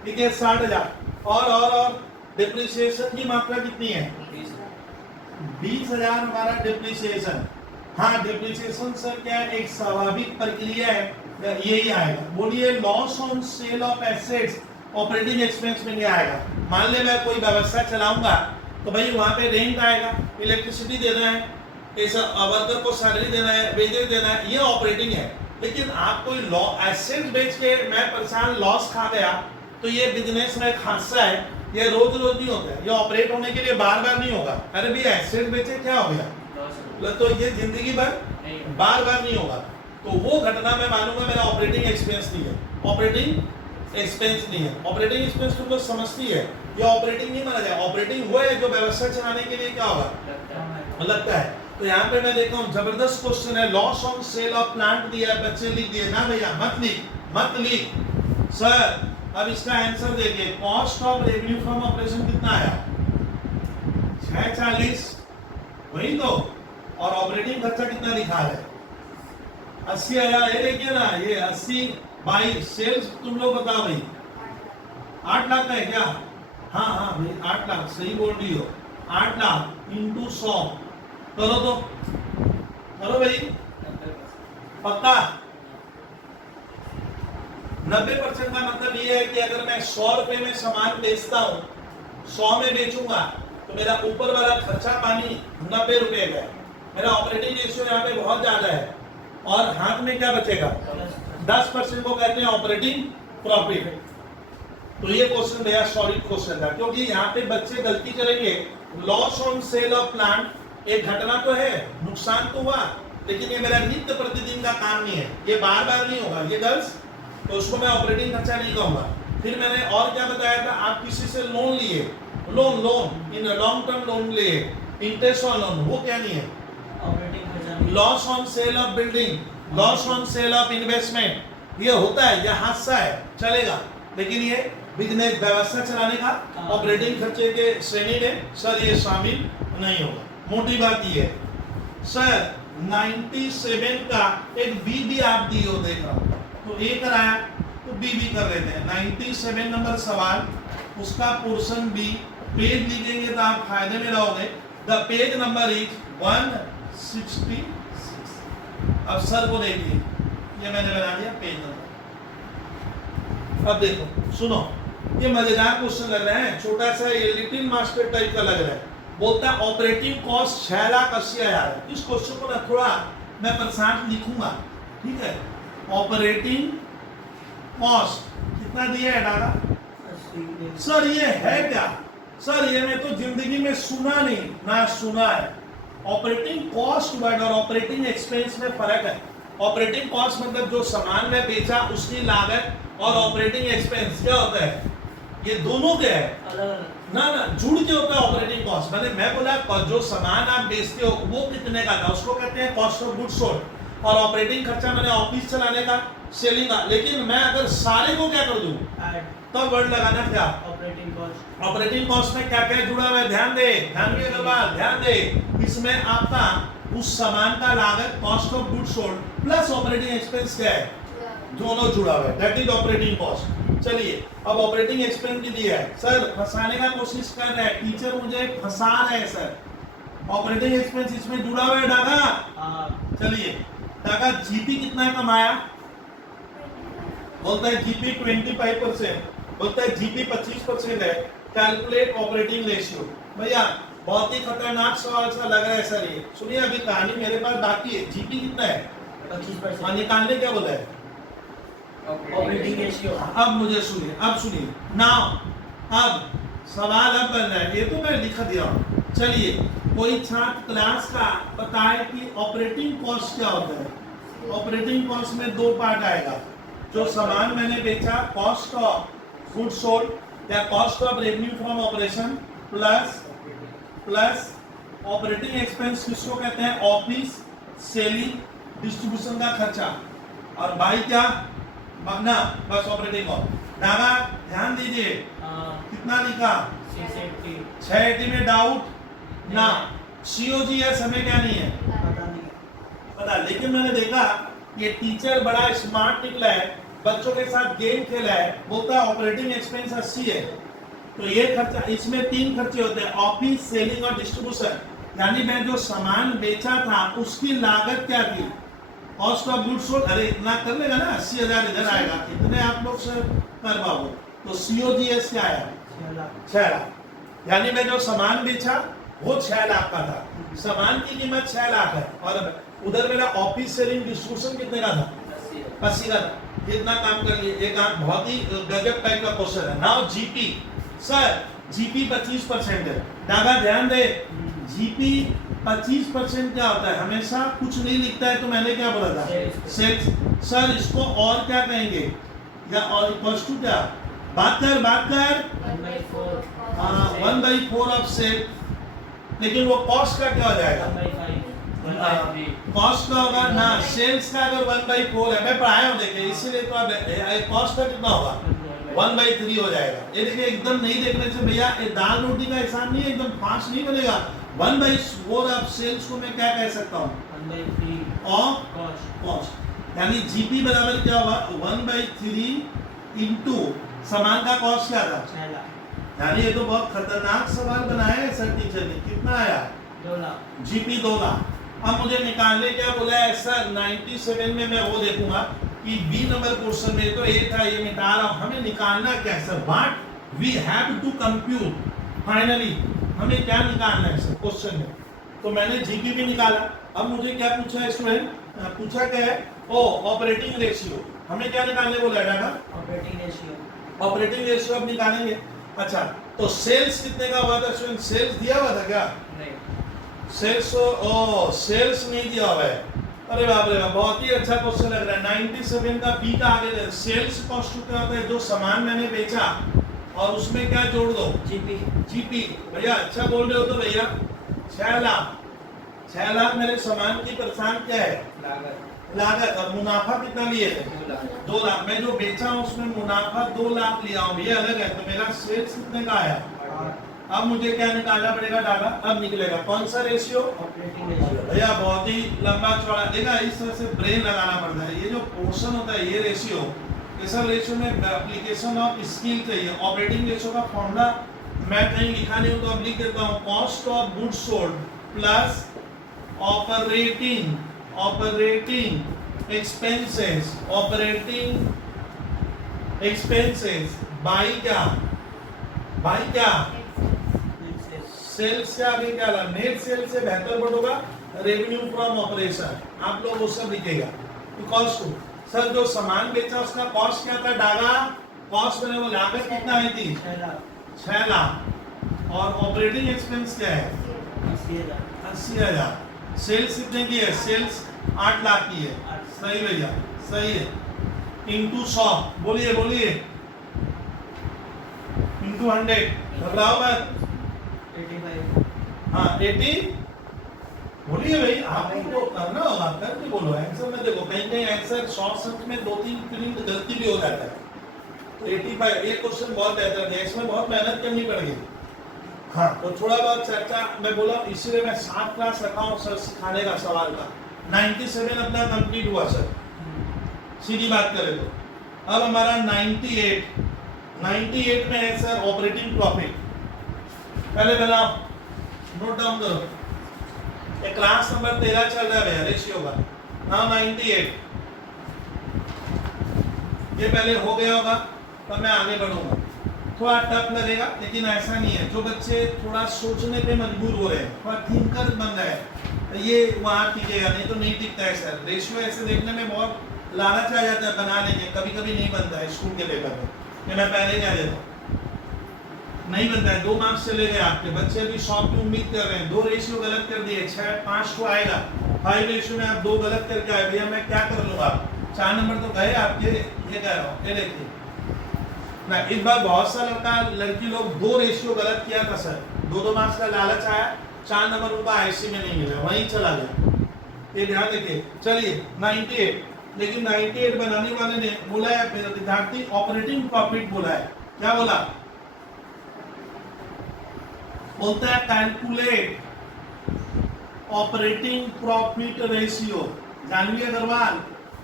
ठीक है, 60,000। और डिप्रिसिएशन की मात्रा कितनी है? 20,000 हमारा डिप्रिसिएशन। हाँ, डिप्रिसिएशन सर क्या है? एक स्वाभाविक प्रक्रिया है, यही आएगा। बोलिए, loss on sale of assets operating expense में क्या आएगा? मान ले मैं कोई व्यवस्था चलाऊंगा, तो भाई वहां पे रेंट आएगा, इलेक्ट्रिसिटी देना है, वर्कर को सैलरी देना है, वेजेस देना है, ये ऑपरेटिंग है। लेकिन आप कोई एसेट बेच के मैं परेशान लॉस खा गया, तो ये बिजनेस में एक हादसा है, ये रोज रोज नहीं होता है, ये ऑपरेट होने के लिए बार बार नहीं होगा। अरे भी एसेट बेचे क्या हो गया, तो ये जिंदगी भर बार बार नहीं होगा। तो वो घटना मैं मानूंगा मेरा ऑपरेटिंग एक्सपेंस नहीं है, ऑपरेटिंग एक्सपेंस नहीं है। ऑपरेटिंग एक्सपेंस तुमको समझती है, ये ऑपरेटिंग नहीं माना जाए। ऑपरेटिंग वो है जो व्यवस्था चलाने के लिए क्या होगा, लगता है। तो यहाँ पे मैं देखा हूँ, जबरदस्त क्वेश्चन है, loss on sale of plant दिया है, बच्चे लिख दिए ना भैया, मत लिख सर। अब इसका आंसर देखिए, cost of revenue from operation कितना आया? 640, वही तो। और ऑपरेटिंग खर्चा कितना दिखा है? 80,000। ये देखिए ना, ये 80 बाई सेल्स, तुम लोग बताओ भाई, 8 लाख का है क्या? हाँ भाई 8 लाख, सही बोल रही हो। 8 लाख इंटू 100 करो तो, करो भाई, पक्का 90% का मतलब ये है कि अगर मैं 100 रुपए में सामान बेचता हूँ, 100 में बेचूंगा, तो मेरा ऊपर वाला खर्चा पानी 90 रुपए का है। मेरा ऑपरेटिंग रेशियो यहाँ पे बहुत ज्यादा है, और हाथ में क्या बचेगा? 10% को कहते हैं ऑपरेटिंग प्रॉफिट। तो ये क्वेश्चन भैया सॉलिड क्वेश्चन था, क्योंकि यहाँ पे बच्चे गलती करेंगे। Loss on sale of plant एक घटना तो है, नुकसान तो हुआ, लेकिन ये मेरा नित्य प्रतिदिन का काम नहीं है, ये बार बार नहीं होगा, ये गर्ल्स, तो उसको मैं ऑपरेटिंग खर्चा नहीं कहूंगा। फिर मैंने और क्या बताया था, आप किसी से लोन लिए, loan in long term loan लिए, इंटरेस्ट ऑन लोन, वो क्या नहीं है, ऑपरेटिंग खर्चा loss on sale of building, loss on sale of investment, ये होता है, यह हादसा है, चलेगा, लेकिन ये बिजनेस व्यवस्था चलाने का ऑपरेटिंग खर्चे के श्रेणी में सर ये शामिल नहीं होगा। मोटी बात ये है सर 97 का एक बी भी आप दिए हो, देख रहा हूं, तो ए कराया तो बी भी कर लेते हैं। 97 नंबर सवाल, उसका पोर्शन बी, पेज लिखेंगे तो आप फायदे में रहोगे। The page number is 166। अब सर को देखिए, ये मैंने बना दिया पेज नंबर। अब देखो सुनो, ये मजेदार क्वेश्चन लग रहा है, छोटा सा ये लिटिल मास्टर टाइप का लग रहा है। बोलता है ऑपरेटिंग कॉस्ट 6,80,000 है। इस क्वेश्चन को ना थोड़ा मैं प्रशांत लिखूंगा, ठीक है। ऑपरेटिंग कॉस्ट कितना दिया है डाला सर, ये है क्या सर, ये मैं तो जिंदगी में सुना नहीं ना सुना है। ऑपरेटिंग कॉस्ट वर्ड और ऑपरेटिंग एक्सपेंस में फर्क है। ऑपरेटिंग कॉस्ट मतलब जो सामान में बेचा उसकी लागत, और ऑपरेटिंग एक्सपेंस क्या होता है, ये दोनों क्या है, अलग ना जुड़ के होता है ऑपरेटिंग कॉस्ट। मैं बोला जो सामान आप बेचते हो वो कितने का था, उसको कहते हैं कॉस्ट ऑफ गुड्स सोल्ड। और ऑपरेटिंग खर्चा मैंने ऑफिस चलाने का, सेलिंग का। लेकिन मैं अगर सारे को क्या कर दूं, तब वर्ड लगाना क्या, ऑपरेटिंग कॉस्ट। ऑपरेटिंग कॉस्ट में क्या क्या जुड़ा हुआ है, ध्यान दे, ध्यान दे। इसमें आपका उस सामान का लागत cost of goods sold plus operating expense क्या है, दोनों जुड़ा हुआ है, दैट इज ऑपरेटिंग कॉस्ट। चलिए अब ऑपरेटिंग एक्सपेंस भी दिया है, सर फंसाने का कोशिश कर रहे हैं, टीचर मुझे फंसा रहे हैं सर। ऑपरेटिंग एक्सपेंस इसमें जुड़ा हुआ है डाका। चलिए डाका जीपी कितना कमाया, बोलता है जीपी 25%, बोलता है जीपी 25% है, कैलकुलेट ऑपरेटिंग रेशियो। भैया बहुत ही खतरनाक सवाल सा लग रहा है सर ये, सुनिए अभी कहानी मेरे पास बाकी है। जीपी कितना है 25%। निकालने क्या बोला है, ऑपरेटिंग रेशियो। अब मुझे सुनिए, अब सुनिए नाउ, अब सवाल अब बन रहा है, ये तो मैं लिख दिया हूं। चलिए कोई छात्र क्लास का बताए कि ऑपरेटिंग कॉस्ट क्या होता है। ऑपरेटिंग कॉस्ट में दो पार्ट आएगा, जो सामान मैंने बेचा कॉस्ट ऑफ गुड्स सोल्ड या cost of revenue from operation plus operating expense किसको कहते हैं, ऑफिस सेलिंग डिस्ट्रीब्यूशन का खर्चा, और बाई क्या ना बस ऑपरेटिंग कॉस्ट। डागा ध्यान दीजिए कितना लिखा 680 में डाउट ना, COGS हमें क्या नहीं है पता, लेकिन मैंने देखा ये टीचर बड़ा स्मार्ट निकला है, बच्चों के साथ गेम खेला है, बोलता है ऑपरेटिंग एक्सपेंस 80 है, तो ये खर्चा, इसमें 3 खर्चे होते हैं, ऑफिस सेलिंग और डिस्ट्रीब्यूशन। यानी मैं जो सामान बेचा था उसकी लागत क्या थी, कॉस्ट ऑफ गुड्स सोल्ड। अरे इतना कर लेगा ना, 80,000 इधर आएगा, इतने आप लोग से कर पाओगे, तो COGS क्या आया 6 लाख। यानी मैं जो सामान बेचा वो 6 लाख का था, सामान की कीमत 6 लाख है, और उधर मेरा ऑफिस सेलिंग डिस्ट्रीब्यूशन कितने का था 80 का था। इतना काम कर लिए, एक आप बहुत ही गजब टाइप का क्वेश्चन है। नाउ जीपी, सर जीपी 25% है, दादा ध्यान दे, जीपी 25% क्या होता है, हमेशा कुछ नहीं लिखता है, तो मैंने क्या बोला था सेल्स। सर इसको और क्या कहेंगे, या और इक्वल्स टू क्या, बात कर 1/4 ऑफ सेल, लेकिन वो कॉस्ट का क्या हो जाएगा, कॉस्ट का होगा ना, सेल्स का अगर 1/4 है, मैं पढ़ाया हूँ देखिए, इसीलिए तो आप कॉस्ट का कितना होगा 1/3 हो जाएगा। ये देखिए एकदम नहीं देखने से भैया ये दाल रोटी का हिसाब नहीं है, एकदम फास्ट नहीं बनेगा। 1/4 ऑफ सेल्स को मैं क्या कह सकता हूँ, 1/3 ऑफ कॉस्ट, यानी जीपी बराबर क्या होगा 1/3 इंटू सामान का कॉस्ट क्या था 6 लाख। यानी ये तो बहुत खतरनाक सवाल बनाया है सर टीचर ने। कितना आया 2 लाख, जीपी 2 लाख। अब मुझे निकालने क्या बोला है सर, 97 में मैं वो देखूंगा कि बी नंबर क्वेश्चन में तो ए था, ये मिटा रहा हूं, हमें निकालना क्या है sir, what we have to compute, finally हमें क्या निकालना है सर क्वेश्चन में। तो मैंने जीपी भी निकाला। अब मुझे क्या पूछा है स्टूडेंट, पूछा क्या है, ओ ऑपरेटिंग रेशियो, हमें क्या निकालने बोला है data, operating ratio. Operating ratio अब निकालेंगे। अच्छा तो सेल्स कितने का हुआ था स्टूडेंट, सेल्स दिया हुआ था क्या, नहीं, सेल्स, ओ सेल्स नहीं दिया हुआ है, अरे बाप रे बाप, बहुत ही अच्छा क्वेश्चन लग रहा है। 97 का बी का आगे सेल्स कॉस्ट क्या होता है, जो सामान मैंने बेचा और उसमें क्या जोड़ दो, जीपी। जीपी। भैया अच्छा बोल रहे हो तो भैया 6 लाख, 6 लाख मेरे सामान की परेशान क्या है, लागत। और मुनाफा कितना लिए थे, 2 लाख। मैं जो बेचा हूँ उसमें मुनाफा 2 लाख लिया हूँ, ये अलग है। तो मेरा सेल्स कितने का आया, अब मुझे क्या निकालना पड़ेगा, डाटा अब निकलेगा कौन सा रेशियो, ऑपरेटिंग रेशियो। भैया बहुत ही लंबा चौड़ा देखा, इस तरह से ब्रेन लगाना पड़ता है। ये जो पोर्शन होता है ये रेशियो, ये सब रेशियो में एप्लीकेशन ऑफ स्किल चाहिए। ऑपरेटिंग रेशियो का फॉर्मूला मैं कहीं लिखा नहीं हूं तो अब लिख देता हूं, cost of goods sold plus operating expenses, operating expenses by क्या, सेल्स से आगे क्या ला, नेट सेल्स से बेहतर बढ़ोगा रेवेन्यू फ्रॉम ऑपरेशन। आप लोग वो सब लिखेगा। तो कॉस्ट टू सर जो सामान बेचा उसका कॉस्ट क्या था, डागा कॉस्ट मैंने वो लागत कितना आई थी, 6 लाख। और ऑपरेटिंग एक्सपेंस क्या है, 80,000। सेल्स कितने की है, सेल्स 8 लाख की है। सही भैया, सही है। इंटू 100, बोलिए बोलिए, इंटू 100, घबराओ मत। 85। हाँ 80, बोलिए भाई, आपको करना होगा, करके बोलो। आंसर में देखो कहीं कहीं आंसर 100 में 2-3 गलती भी हो जाता है। तो 85, ये क्वेश्चन बहुत बेहतर है, इसमें बहुत मेहनत करनी पड़ेगी। हाँ तो थोड़ा बहुत चर्चा मैं बोला, इसीलिए मैं 7 क्लास रखा हूँ सर सिखाने का सवाल का। 97 अपना कंप्लीट हुआ सर, सीधी बात करें तो। अब हमारा 98 में है सर ऑपरेटिंग प्रॉफिट। पहले बनाओ, नोट डाउन करो। ये क्लास नंबर 13 चल रहा है रेशियो का। नाउ 98, ये पहले हो गया होगा तब मैं आगे बढ़ूंगा। थोड़ा टफ लगेगा लेकिन ऐसा नहीं है। जो बच्चे थोड़ा सोचने पे मजबूर हो रहे हैं, थोड़ा थिंकर बन रहे हैं, ये वहाँ टिकेगा, नहीं तो नहीं टिकता है सर। रेशियो ऐसे देखने में बहुत लालच आ जाता है बना लेंगे, कभी कभी नहीं बनता है। स्कूल के पेपर में ये मैं पहले कह देता हूँ, नहीं बनता है। 2 मार्क्स चले गए आपके, बच्चे अभी 100 की उम्मीद कर रहे हैं। 2 रेशियो गलत कर दिए, 5 को आएगा। 5 रेशियो में आप 2 गलत करके आए, भैया मैं क्या कर लूँगा, 4 नंबर तो गए आपके। ये कह रहा हूँ, ये देखिए ना, इस बार बहुत सा लड़की लोग 2 रेशियो गलत किया था सर, 2 मार्क्स का लालच आया, 4 नंबर उनका आईसी में नहीं मिला, वहीं चला गया। ये ध्यान रखिए। चलिए 98, लेकिन 98 बनाने वाले ने बोला है विद्यार्थी ऑपरेटिंग प्रॉफिट बोला है। क्या बोला, बोलता है calculate operating profit ratio. Janvi Agarwal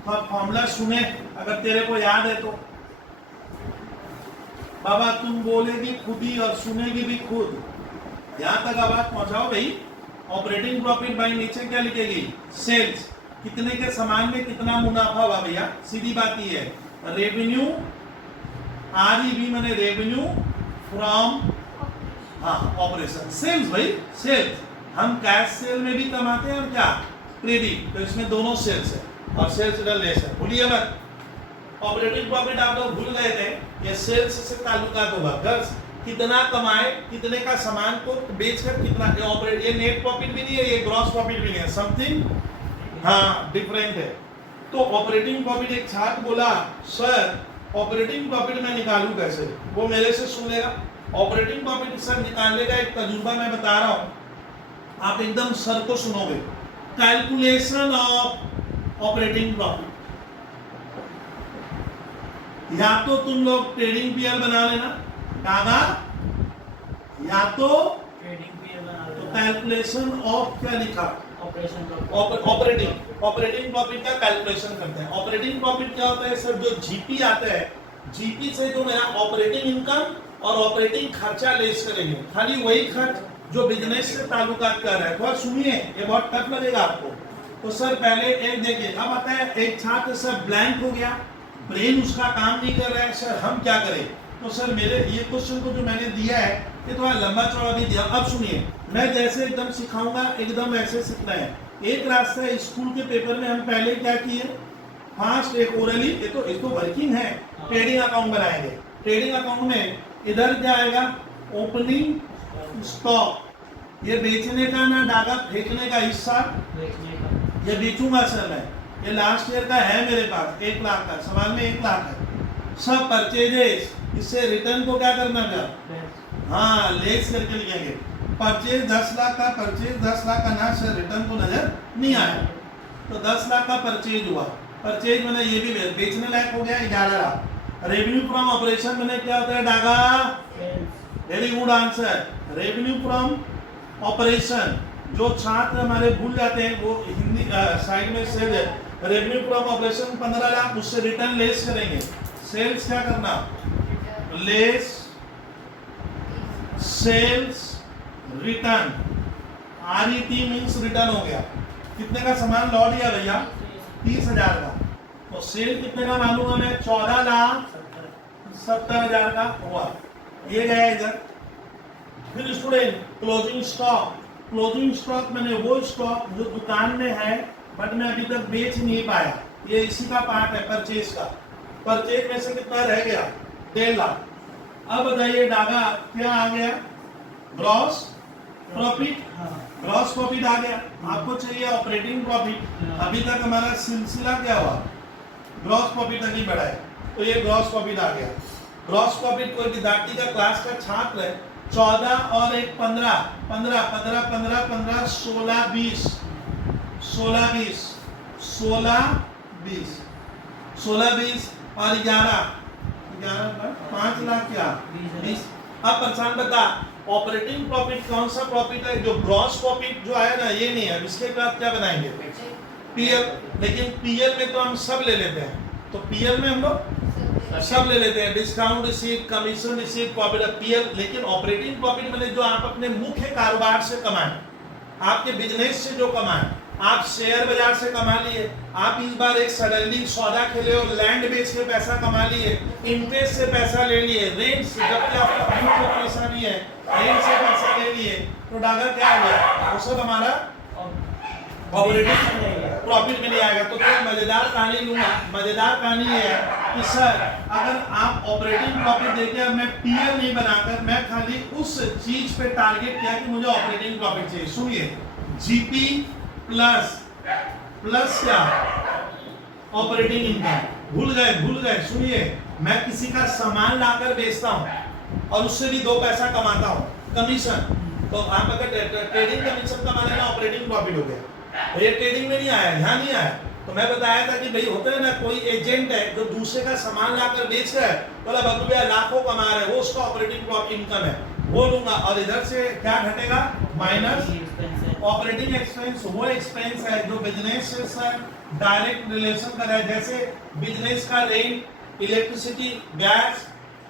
formula सुने अगर तेरे को याद है तो। बाबा तुम बोलेगी खुद ही और सुनेगी भी खुद, यहां तक आवाज पहुंचाओ भाई। ऑपरेटिंग प्रॉफिट बाई नीचे क्या लिखेगी, सेल्स। कितने के सामान में कितना मुनाफा हुआ भैया, सीधी बात ही है। रेवेन्यू, आरईबी माने रेवेन्यू फ्रॉम ऑपरेशन। सेल्स भाई, सेल्स। हम कैश सेल में भी कमाते हैं और क्या, क्रेडिट। तो इसमें दोनों सेल्स है और सेल्स इधर लेस है, भूलिए मत। ऑपरेटिंग प्रॉफिट आप लोग भूल गए थे, ये सेल्स से ताल्लुकात होगा। गर्ल्स कितना कमाए, कितने का सामान को बेचकर कितना, ये ऑपरेट, ये नेट प्रॉफिट भी नहीं है, ये ग्रॉस प्रॉफिट भी नहीं है, समथिंग डिफरेंट है। तो ऑपरेटिंग प्रॉफिट, एक छात्र बोला सर ऑपरेटिंग प्रॉफिट मैं निकालूं कैसे, वो मेरे से सुनेगा। ऑपरेटिंग प्रॉफिट सर निकालने का एक तजुर्बा मैं बता रहा हूं, आप एकदम सर को सुनोगे। कैलकुलेशन ऑफ ऑपरेटिंग प्रॉफिट, या तो तुम लोग ट्रेडिंग पीएल बना लेना दादा, या तो ट्रेडिंग पीएल बना तो लो। कैलकुलेशन ऑफ क्या लिखा, ऑपरेशन ऑपरेटिंग प्रॉफिट का कैलकुलेशन करते हैं। ऑपरेटिंग प्रॉफिट क्या होता है सर, जो जीपी आता है, जीपी से जो मेरा ऑपरेटिंग इनकम और ऑपरेटिंग खर्चा लेस करेंगे, खाली वही खर्च जो बिजनेस से ताल्लुकात कर रहा है। थोड़ा सुनिए, ये बहुत टफ लगेगा आपको। तो सर पहले एक देखिए, अब आता है एक छात्र सर ब्लैंक हो गया, ब्रेन उसका काम नहीं कर रहा है, सर हम क्या करें। तो सर मेरे ये क्वेश्चन को जो मैंने दिया है ये थोड़ा लंबा चौड़ा भी दिया। अब सुनिए, मैं जैसे एकदम सिखाऊंगा एकदम ऐसे सीखना है। एक रास्ता है, स्कूल के पेपर में हम पहले क्या किए, फास्ट एक ओरली, ये तो वर्किंग है, ट्रेडिंग अकाउंट बनाएंगे। ट्रेडिंग अकाउंट में इधर क्या आएगा, ओपनिंग स्टॉक, ये बेचने का ना डागा फेंकने का हिस्सा, बेचने का ये बीचू का सेल है, ये लास्ट ईयर का है मेरे पास 1 लाख का, सवाल में 1 लाख है। सब परचेजेस, इससे रिटर्न को क्या करना है, हाँ लेस करके लिखेंगे। परचेज 10 लाख का, परचेज 10 लाख का ना सर रिटर्न को नजर नहीं आया, तो 10 लाख का परचेज हुआ। परचेज मैंने ये भी बेचने लायक हो गया 11 लाख। रेवेन्यू फ्रॉम ऑपरेशन मैंने क्या होता है Daga, very good answer. Revenue from operation, जो छात्र हमारे भूल जाते हैं वो हिंदी साइड में सेल है। रेवेन्यू फ्रॉम ऑपरेशन 15 लाख, उससे रिटर्न लेस करेंगे। सेल्स क्या करना, less sales return, RET means return हो गया। कितने का सामान लौट गया भैया, 30,000 का। तो सेल कितने का मालूम हमें, 14,70,000 का हुआ, ये गया इधर। फिर student closing stock, closing stock मैंने वो स्टॉक जो दुकान में है बट मैं अभी तक बेच नहीं पाया, ये इसी का पार्ट है परचेज का। परचेज में से कितना रह गया, 1.5 लाख। अब बताइए डागा क्या आ गया, ग्रॉस प्रॉफिट, ग्रॉस प्रॉफिट आ गया। आपको चाहिए ऑपरेटिंग प्रॉफिट, अभी तक हमारा सिलसिला क्या हुआ, ग्रॉस प्रॉफिट तक ही बढ़ा है, तो ये ग्रॉस प्रॉफिट आ गया। ग्रॉस प्रॉफिट कोई विद्यार्थी का क्लास का छात्र है, 14 और 1 15, 15 15 15 15 16 20 16 20 16 20 16 20 और 11 5 लाख क्या 20। अब परेशान बता, ऑपरेटिंग प्रॉफिट कौन सा प्रॉफिट है, जो ग्रॉस प्रॉफिट जो आया ना ये नहीं है। इसके बाद क्या बनाएंगे, पीएल। लेकिन पीएल में तो हम सब ले लेते हैं, तो पीएल में हम लोग सब ले लेते हैं, discount receipt, commission receipt, profit PL. लेकिन ऑपरेटिंग प्रॉफिट मैंने जो आप अपने मुख्य कारोबार से कमाए, आपके बिजनेस से जो कमाए, आप शेयर बाजार से कमा लिए, आप इस बार एक सडनली सौदा खेले और लैंड बेच के पैसा कमा लिए, इंटरेस्ट से पैसा ले लिए, रेंट से, जबकि आपका मुख्य पैसा नहीं है, रेंट से पैसा ले लिए, तो डागर क्या हो गया, वो सब हमारा ऑपरेटिंग प्रॉफिट में नहीं आएगा। तो कोई मजेदार कहानी लूंगा, मजेदार कहानी ये है कि सर अगर आप ऑपरेटिंग प्रॉफिट देके मैं पीएल नहीं बनाकर मैं खाली उस चीज पे टारगेट किया कि मुझे ऑपरेटिंग प्रॉफिट चाहिए, सुनिए जीपी प्लस प्लस क्या ऑपरेटिंग इनकम, भूल गए सुनिए, मैं किसी का सामान लाकर बेचता हूं और उससे भी 2 पैसा कमाता हूं, कमीशन। तो आप अगर ट्रेडिंग कमीशन कमाने का ऑपरेटिंग प्रॉफिट हो गया, ये ट्रेडिंग में नहीं आया, यहाँ नहीं आया। तो मैं बताया था कि भाई होता है ना कोई एजेंट है जो दूसरे का सामान लाकर बेच रहा है, बोला भगुया लाखों कमा रहा है, वो उसका ऑपरेटिंग प्रॉफिट इनकम है, वो लूंगा। और इधर से क्या घटेगा, माइनस ऑपरेटिंग एक्सपेंस, वो एक्सपेंस है जो बिजनेस से सर डायरेक्ट रिलेशन का है, जैसे बिजनेस का रेंट, इलेक्ट्रिसिटी, गैस,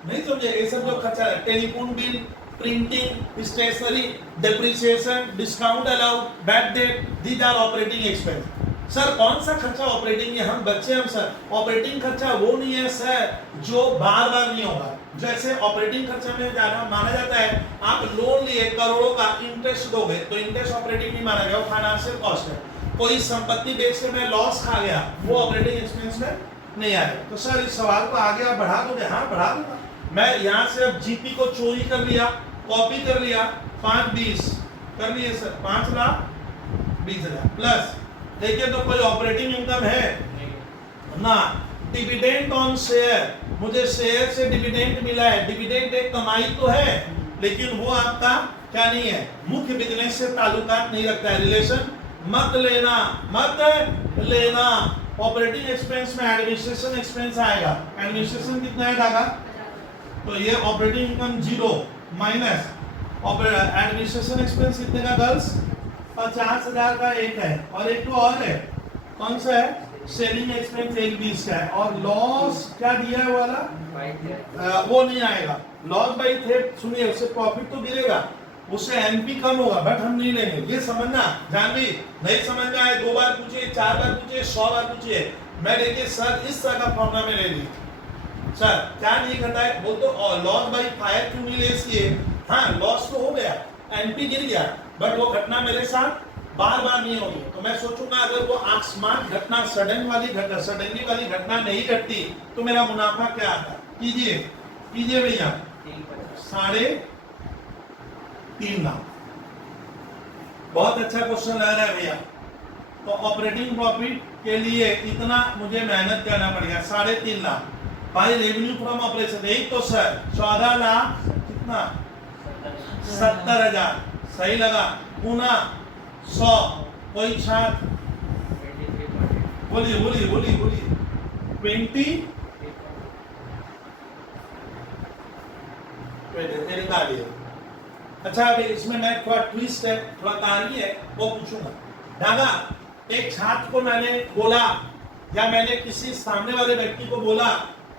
नहीं समझे, ये सब जो खर्चा है, telephone bill, printing, stationery, depreciation, discount allowed, bad debt, these are operating expense. Sir कौन सा खर्चा ऑपरेटिंग है, हम बच्चे हम सर, ऑपरेटिंग खर्चा वो नहीं है सर जो बार बार नहीं होगा। जैसे ऑपरेटिंग खर्चा में जाना माना जाता है, आप लोन लिए करोड़ों का, इंटरेस्ट दोगे तो इंटरेस्ट ऑपरेटिंग नहीं माना गया, वो फाइनेंशियल कॉस्ट है। कोई संपत्ति बेच के मैं लॉस खा गया, वो ऑपरेटिंग एक्सपेंस में नहीं आएगा। तो सर इस सवाल को आगे आप बढ़ा दोगे, हाँ बढ़ा दूंगा मैं। यहाँ से अब जीपी को चोरी कर लिया, कॉपी कर लिया, 5-20 कर लिए सर, 5,20,000 प्लस। देखिए तो कोई ऑपरेटिंग इनकम है ना, डिविडेंड ऑन शेयर, मुझे शेयर से डिविडेंड मिला है, डिविडेंड एक कमाई तो है लेकिन वो आपका क्या नहीं है, मुख्य बिजनेस से ताल्लुकात नहीं रखता है, रिलेशन मत लेना। ऑपरेटिंग एक्सपेंस में एडमिनिस्ट्रेशन एक्सपेंस आएगा, एडमिनिस्ट्रेशन कितना है डागा, तो ये operating income 0 minus administration expense कितने का गर्ल्स, 50,000 का एक है, और एक तो और है, कौन सा है, सेलिंग एक्सपेंस 1,20 का है, और लॉस क्या दिया है वाला वो नहीं आएगा, लॉस बाई थेफ्ट। सुनिए उससे प्रॉफिट तो गिरेगा, उससे एनपी कम होगा, बट हम नहीं लेंगे, ये समझना। जानवी नहीं समझ में आए 2 बार पूछिए, 4 बार पूछिए, 100 बार पूछिए, मैं देखिए सर इस तरह का फॉर्मूला में ले ली, सर क्या नहीं घटा है, वो तो लॉस बाई फायर क्यों नहीं लेस किए, हाँ लॉस तो हो गया, एनपी गिर गया, बट वो घटना मेरे साथ बार बार नहीं होगी। तो मैं सोचूंगा अगर वो अकस्मात घटना, सडनली वाली घटना नहीं घटती तो मेरा मुनाफा क्या आता, कीजिए भैया, 3.5 लाख। बहुत अच्छा क्वेश्चन लग रहा है भैया, तो ऑपरेटिंग प्रॉफिट के लिए इतना मुझे मेहनत करना पड़ेगा 3.5 लाख भाई रेवेन्यू फ्रॉम ऑपरेशन एक तो सर 14 लाख कितना 70,000 सही लगा गुना 100 कोई छात्र बोलिए बोलिए बोलिए बोलिए 20 अच्छा अभी इसमें मैं थोड़ा ट्विस्ट है थोड़ा कहानी है वो पूछूंगा दादा एक छात्र को मैंने बोला या मैंने किसी सामने वाले व्यक्ति को बोला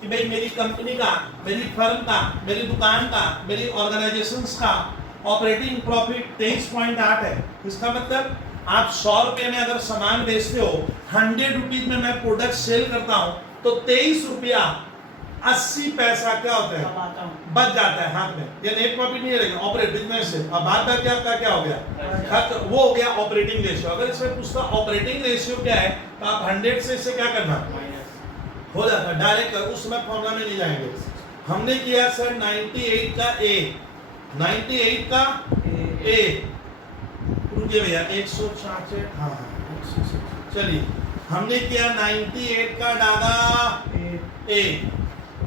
कि भाई मेरी कंपनी का मेरी फर्म का मेरी दुकान का मेरी ऑर्गेनाइजेशंस का ऑपरेटिंग प्रॉफिट 23.8 है इसका मतलब आप 100 रुपए में अगर सामान बेचते हो 100 रुपीज में मैं प्रोडक्ट सेल करता हूं तो 23 रुपया 80 पैसा क्या होता है बच जाता है हाथ में ये नेट प्रॉफिट नहीं रहेगा ऑपरेट बिजनेस से और बाद में क्या हो गया खर्च वो हो गया ऑपरेटिंग रेशियो अगर इसमें पूछता ऑपरेटिंग रेशियो क्या है तो आप 100 से इसे क्या करना हो जाता है डायरेक्ट उस समय फॉर्मूला में नहीं जाएंगे हमने किया सर 98 का ए 98 का ए रुकिए भैया 166 हाँ चलिए हमने किया 98 का डागा ए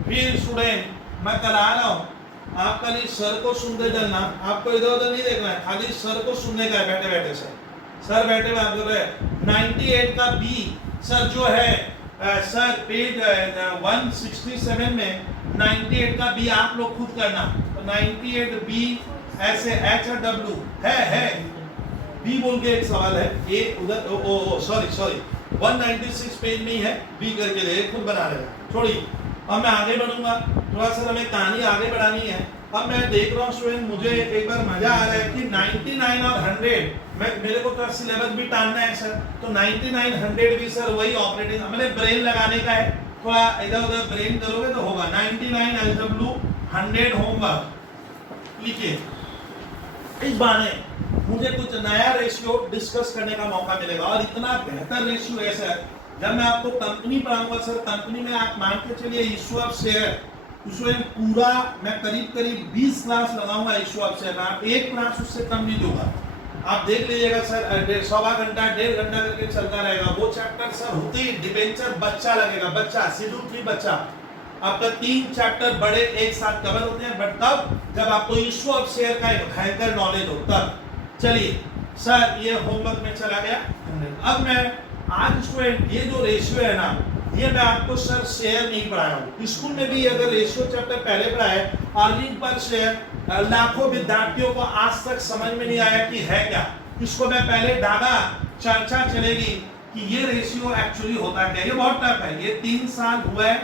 फिर स्टूडेंट मैं करा रहा हूँ आप खाली सर को सुनते चलना आपको इधर उधर नहीं देखना है खाली सर को सुनने का है बैठे बैठे सर बैठे हुए आप 98 का बी सर जो है सर पेज 167 में 98 का बी आप लोग खुद करना तो 98 बी ऐसे एच और डब्ल्यू है बी बोल के एक सवाल है ए उधर सॉरी 196 पेज में ही है बी करके दे खुद बना लेगा छोड़िए अब मैं आगे बढ़ूंगा थोड़ा सा हमें कहानी आगे बढ़ानी है अब मैं देख रहा हूँ स्टूडेंट मुझे एक बार मजा आ रहा है कि 99 और 100 मेरे को तो सिलेबस भी टालना है सर तो 99 100 भी सर वही ऑपरेटिंग मैंने ब्रेन लगाने का है थोड़ा इधर उधर ब्रेन करोगे तो होगा 99 एलडब्ल्यू 100 होमवर्क लिखिए इस बारे मुझे कुछ नया रेशियो डिस्कस करने का मौका मिलेगा और इतना बेहतर रेशियो है सर जब मैं आपको कंपनी पढ़ाऊंगा सर कंपनी में आप मान के चलिए इशू ऑफ शेयर उसमें पूरा मैं करीब 20 क्लास लगाऊंगा इशू ऑफ शेयर आप एक क्लास उससे कम नहीं दूंगा आप देख लीजिएगा सर 1.25 घंटा 1.5 घंटा करके चलता रहेगा वो चैप्टर सर होते ही डिबेंचर बच्चा लगेगा बच्चा शेड्यूल 3 बच्चा आपका 3 चैप्टर बड़े एक साथ कवर होते हैं बट तब जब आपको इशू ऑफ शेयर का एक भयंकर नॉलेज हो तब चलिए सर ये होमवर्क में चला गया अब मैं आज स्टूडेंट ये जो रेशियो है ना ये मैं आपको सर शेयर नहीं पढ़ाया हूँ स्कूल में भी अगर रेशियो चैप्टर पहले पढ़ाया अर्निंग पर शेयर लाखों विद्यार्थियों को आज तक समझ में नहीं आया कि है क्या इसको मैं पहले डागा चर्चा चलेगी कि ये रेशियो एक्चुअली होता क्या ये बहुत टफ है ये 3 साल हुआ है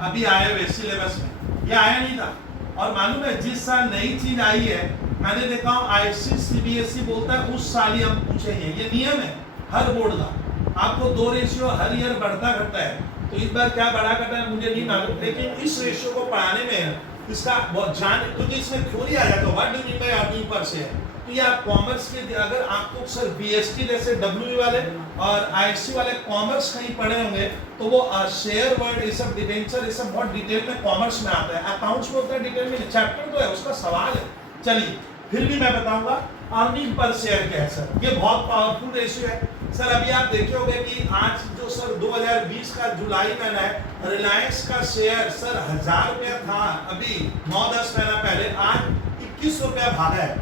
अभी आए हुए सिलेबस में ये आया नहीं था और मालूम है जिस साल नई चीज आई है मैंने देखा हूँ ICSE CBSE बोलता है उस साल ही हम पूछेंगे ये नियम है हर बोर्ड का आपको 2 रेशियो हर ईयर बढ़ता घटता है तो इस बार क्या बढ़ा घटा है मुझे नहीं मालूम लेकिन इस रेशियो को पढ़ाने में इसका बहुत जान क्योंकि इसमें थ्योरी आ जाता है what do mean by earning per share तो ये आप कॉमर्स के अगर आपको सर BST जैसे WE वाले और IC वाले कॉमर्स कहीं पढ़े होंगे तो वो शेयर वर्ड ये सब डिबेंचर ये सब बहुत डिटेल में कॉमर्स में आता है अकाउंट्स में उतना डिटेल में चैप्टर तो है उसका सवाल है चलिए फिर भी मैं बताऊंगा अर्निंग पर शेयर क्या है सर ये बहुत पावरफुल रेशियो है सर अभी आप देखे होंगे कि आज जो सर 2020 का जुलाई महीना है रिलायंस का शेयर सर 1000 रुपया था अभी 9-10 महीना पहले आज 21 रुपया भागा है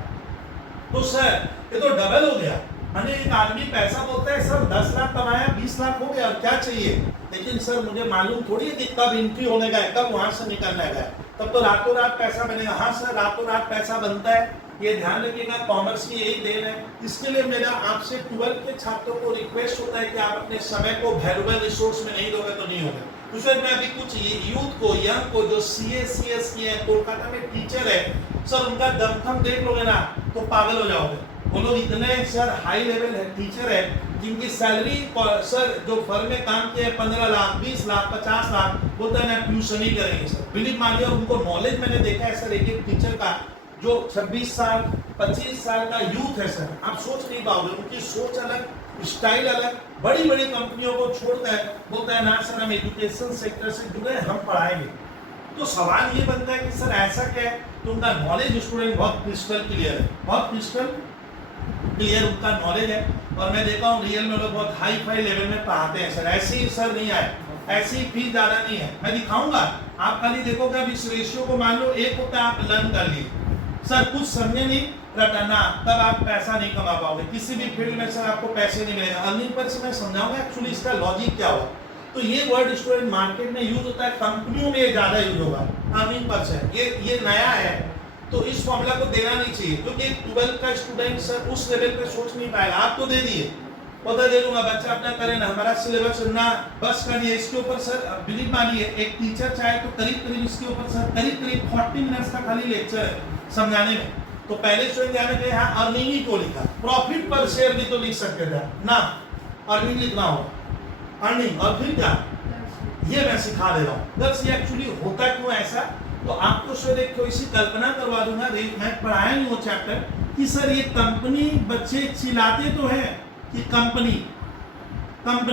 तो सर ये तो डबल हो गया मैंने एक आदमी पैसा बोलता है सर 10 लाख कमाया 20 लाख हो गया और क्या चाहिए लेकिन सर मुझे मालूम थोड़ी है कि कब एंट्री होने का है कब वहां से निकलने का है तब तो रातों रात पैसा बनेगा हाँ सर रातों रात पैसा बनता है ये ध्यान रखिएगा कॉमर्स की यही देन है इसके लिए मेरा आपसे 12th के छात्रों को रिक्वेस्ट होता है कि आप अपने समय को वैल्यूएबल रिसोर्स में नहीं दोगे तो नहीं होगा उसमें मैं अभी कुछ यूथ को यंग को जो CA CS किए हैं कोलकाता में टीचर है सर उनका दमखम देख लोगे ना तो पागल हो जाओगे वो लोग इतने सर हाई लेवल है टीचर है जिनकी सैलरी सर जो फर्म में काम किए 15 लाख 20 लाख 50 लाख वो तो ना ट्यूशन ही करेंगे सर बिलीव मानिए और उनको नॉलेज मैंने देखा है सर एक टीचर का जो 26 साल 25 साल का यूथ है सर आप सोच नहीं पाओगे उनकी सोच अलग स्टाइल अलग बड़ी बड़ी कंपनियों को छोड़ता है बोलता है ना सर हम एजुकेशन सेक्टर से जुड़े हम पढ़ाएंगे तो सवाल ये बनता है कि सर ऐसा क्या है तो उनका नॉलेज स्टूडेंट बहुत क्रिस्टल क्लियर है बहुत क्रिस्टल क्लियर उनका नॉलेज है और मैं देखा हूँ रियल में लोग बहुत हाई फाई लेवल में पढ़ाते हैं सर, ऐसे ही सर नहीं आए, ऐसी फीस ज्यादा नहीं है। मैं दिखाऊंगा, आप खाली देखोगे अब इस रेशियो को मान लो 1 होता है, आप लर्न कर लिए सर, कुछ समझे नहीं रटना, तब आप पैसा नहीं कमा पाओगे किसी भी फील्ड में सर, आपको पैसे नहीं मिलेगा। अर्निंग पर से मैं समझाऊंगा एक्चुअली इसका लॉजिक क्या हुआ। तो ये वर्ड स्टूडेंट मार्केट में यूज होता है, कंपनियों में ज्यादा यूज होगा अर्निंग पर से, ये नया है, तो इस फॉर्मूला को देना नहीं चाहिए, क्योंकि 12th का स्टूडेंट सर उस लेवल पे सोच नहीं पाएगा। आप तो दे दिए, पता दे दूंगा, बच्चा अपना करे ना, हमारा सिलेबस ना बस करिए इसके ऊपर सर। बिलीव मानिए एक टीचर चाहे तो करीब करीब इसके ऊपर सर करीब 40 मिनट्स का खाली लेक्चर है समझाने में। तो पहले स्टूडेंट ध्यान रखें, यहाँ अर्निंग ही को लिखा, प्रॉफिट पर शेयर भी तो लिख सकते थे ना, अर्निंग लिखना होगा, अर्निंग और फिर क्या, ये मैं सिखा दे रहा हूँ। दस ये एक्चुअली होता क्यों ऐसा, तो आपको सर एक थोड़ी सी कल्पना करवा दूंगा, मैं पढ़ाया नहीं वो चैप्टर कि सर ये कंपनी, बच्चे चिल्लाते तो है कि कंपनी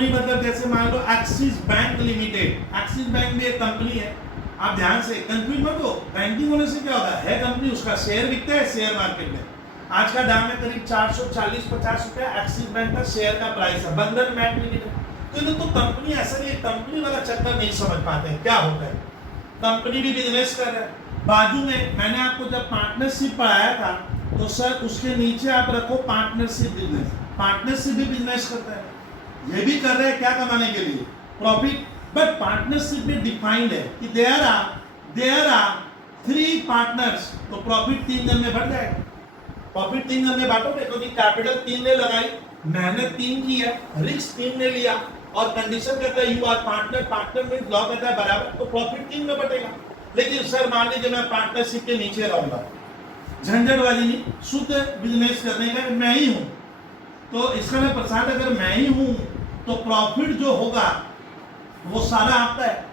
मतलब जैसे मान लो Axis Bank Limited, Axis Bank भी एक कंपनी है, आप ध्यान से कंफ्यूज मत हो, बैंकिंग होने से क्या होता है कंपनी, उसका शेयर बिकता है शेयर मार्केट में, आज का दाम है करीब 440-50 रुपया, एक्सिस बैंक का शेयर का प्राइस है, बंधन बैंक लिमिटेड। तो कंपनी ऐसा नहीं है, कंपनी वाला चक्कर नहीं समझ पाते हैं क्या होता है, कंपनी भी बिजनेस कर रहा है। बाजू में मैंने आपको जब पार्टनरशिप पढ़ाया था तो सर उसके नीचे आप रखो पार्टनरशिप बिजनेस, पार्टनरशिप भी बिजनेस करता है, ये भी कर रहे हैं क्या कमाने के लिए, प्रॉफिट। बट पार्टनरशिप में डिफाइंड है कि देयर आर 3 पार्टनर्स, तो प्रॉफिट 3 जन में बढ़ जाएगा, प्रॉफिट 3 जन में बांटोगे, क्योंकि कैपिटल 3 ने लगाई, मेहनत 3 की है, रिस्क 3 ने लिया, और कंडीशन कहता है यू आर पार्टनर में लॉ कहता है बराबर, तो प्रॉफिट 3 में बटेगा। लेकिन सर मान लीजिए मैं पार्टनरशिप के नीचे रहूंगा, झंझटबाजी नहीं, शुद्ध बिजनेस करने का मैं ही हूं, तो इसका मैं प्रसाद अगर मैं ही हूं तो प्रॉफिट जो होगा वो सारा आपका है।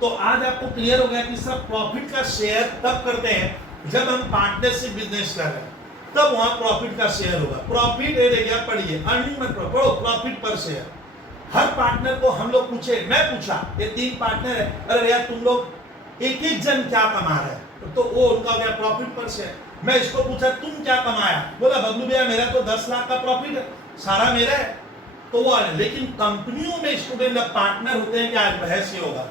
तो आज आपको क्लियर हो गया कि सर प्रॉफिट का शेयर तब करते हैं जब हम पार्टनरशिप बिजनेस कर रहे हैं, तब वहां प्रॉफिट का शेयर होगा। प्रॉफिट ए गया, पढ़िए, अर्निंग मत पढ़ो, प्रॉफिट पर शेयर। हर पार्टनर को हम लोग पूछे, मैं पूछा, ये 3 पार्टनर है, अरे यार तुम लोग एक जन क्या कमा रहे हैं, तो वो उनका हो गया प्रॉफिट पर शेयर। मैं इसको पूछा तुम क्या कमाया, बोला बबलू भैया मेरा तो 10 लाख का प्रॉफिट है, सारा मेरा है, तो वो है। लेकिन कंपनियों में स्टूडेंट जब पार्टनर होते हैं, क्या बहस ये होगा,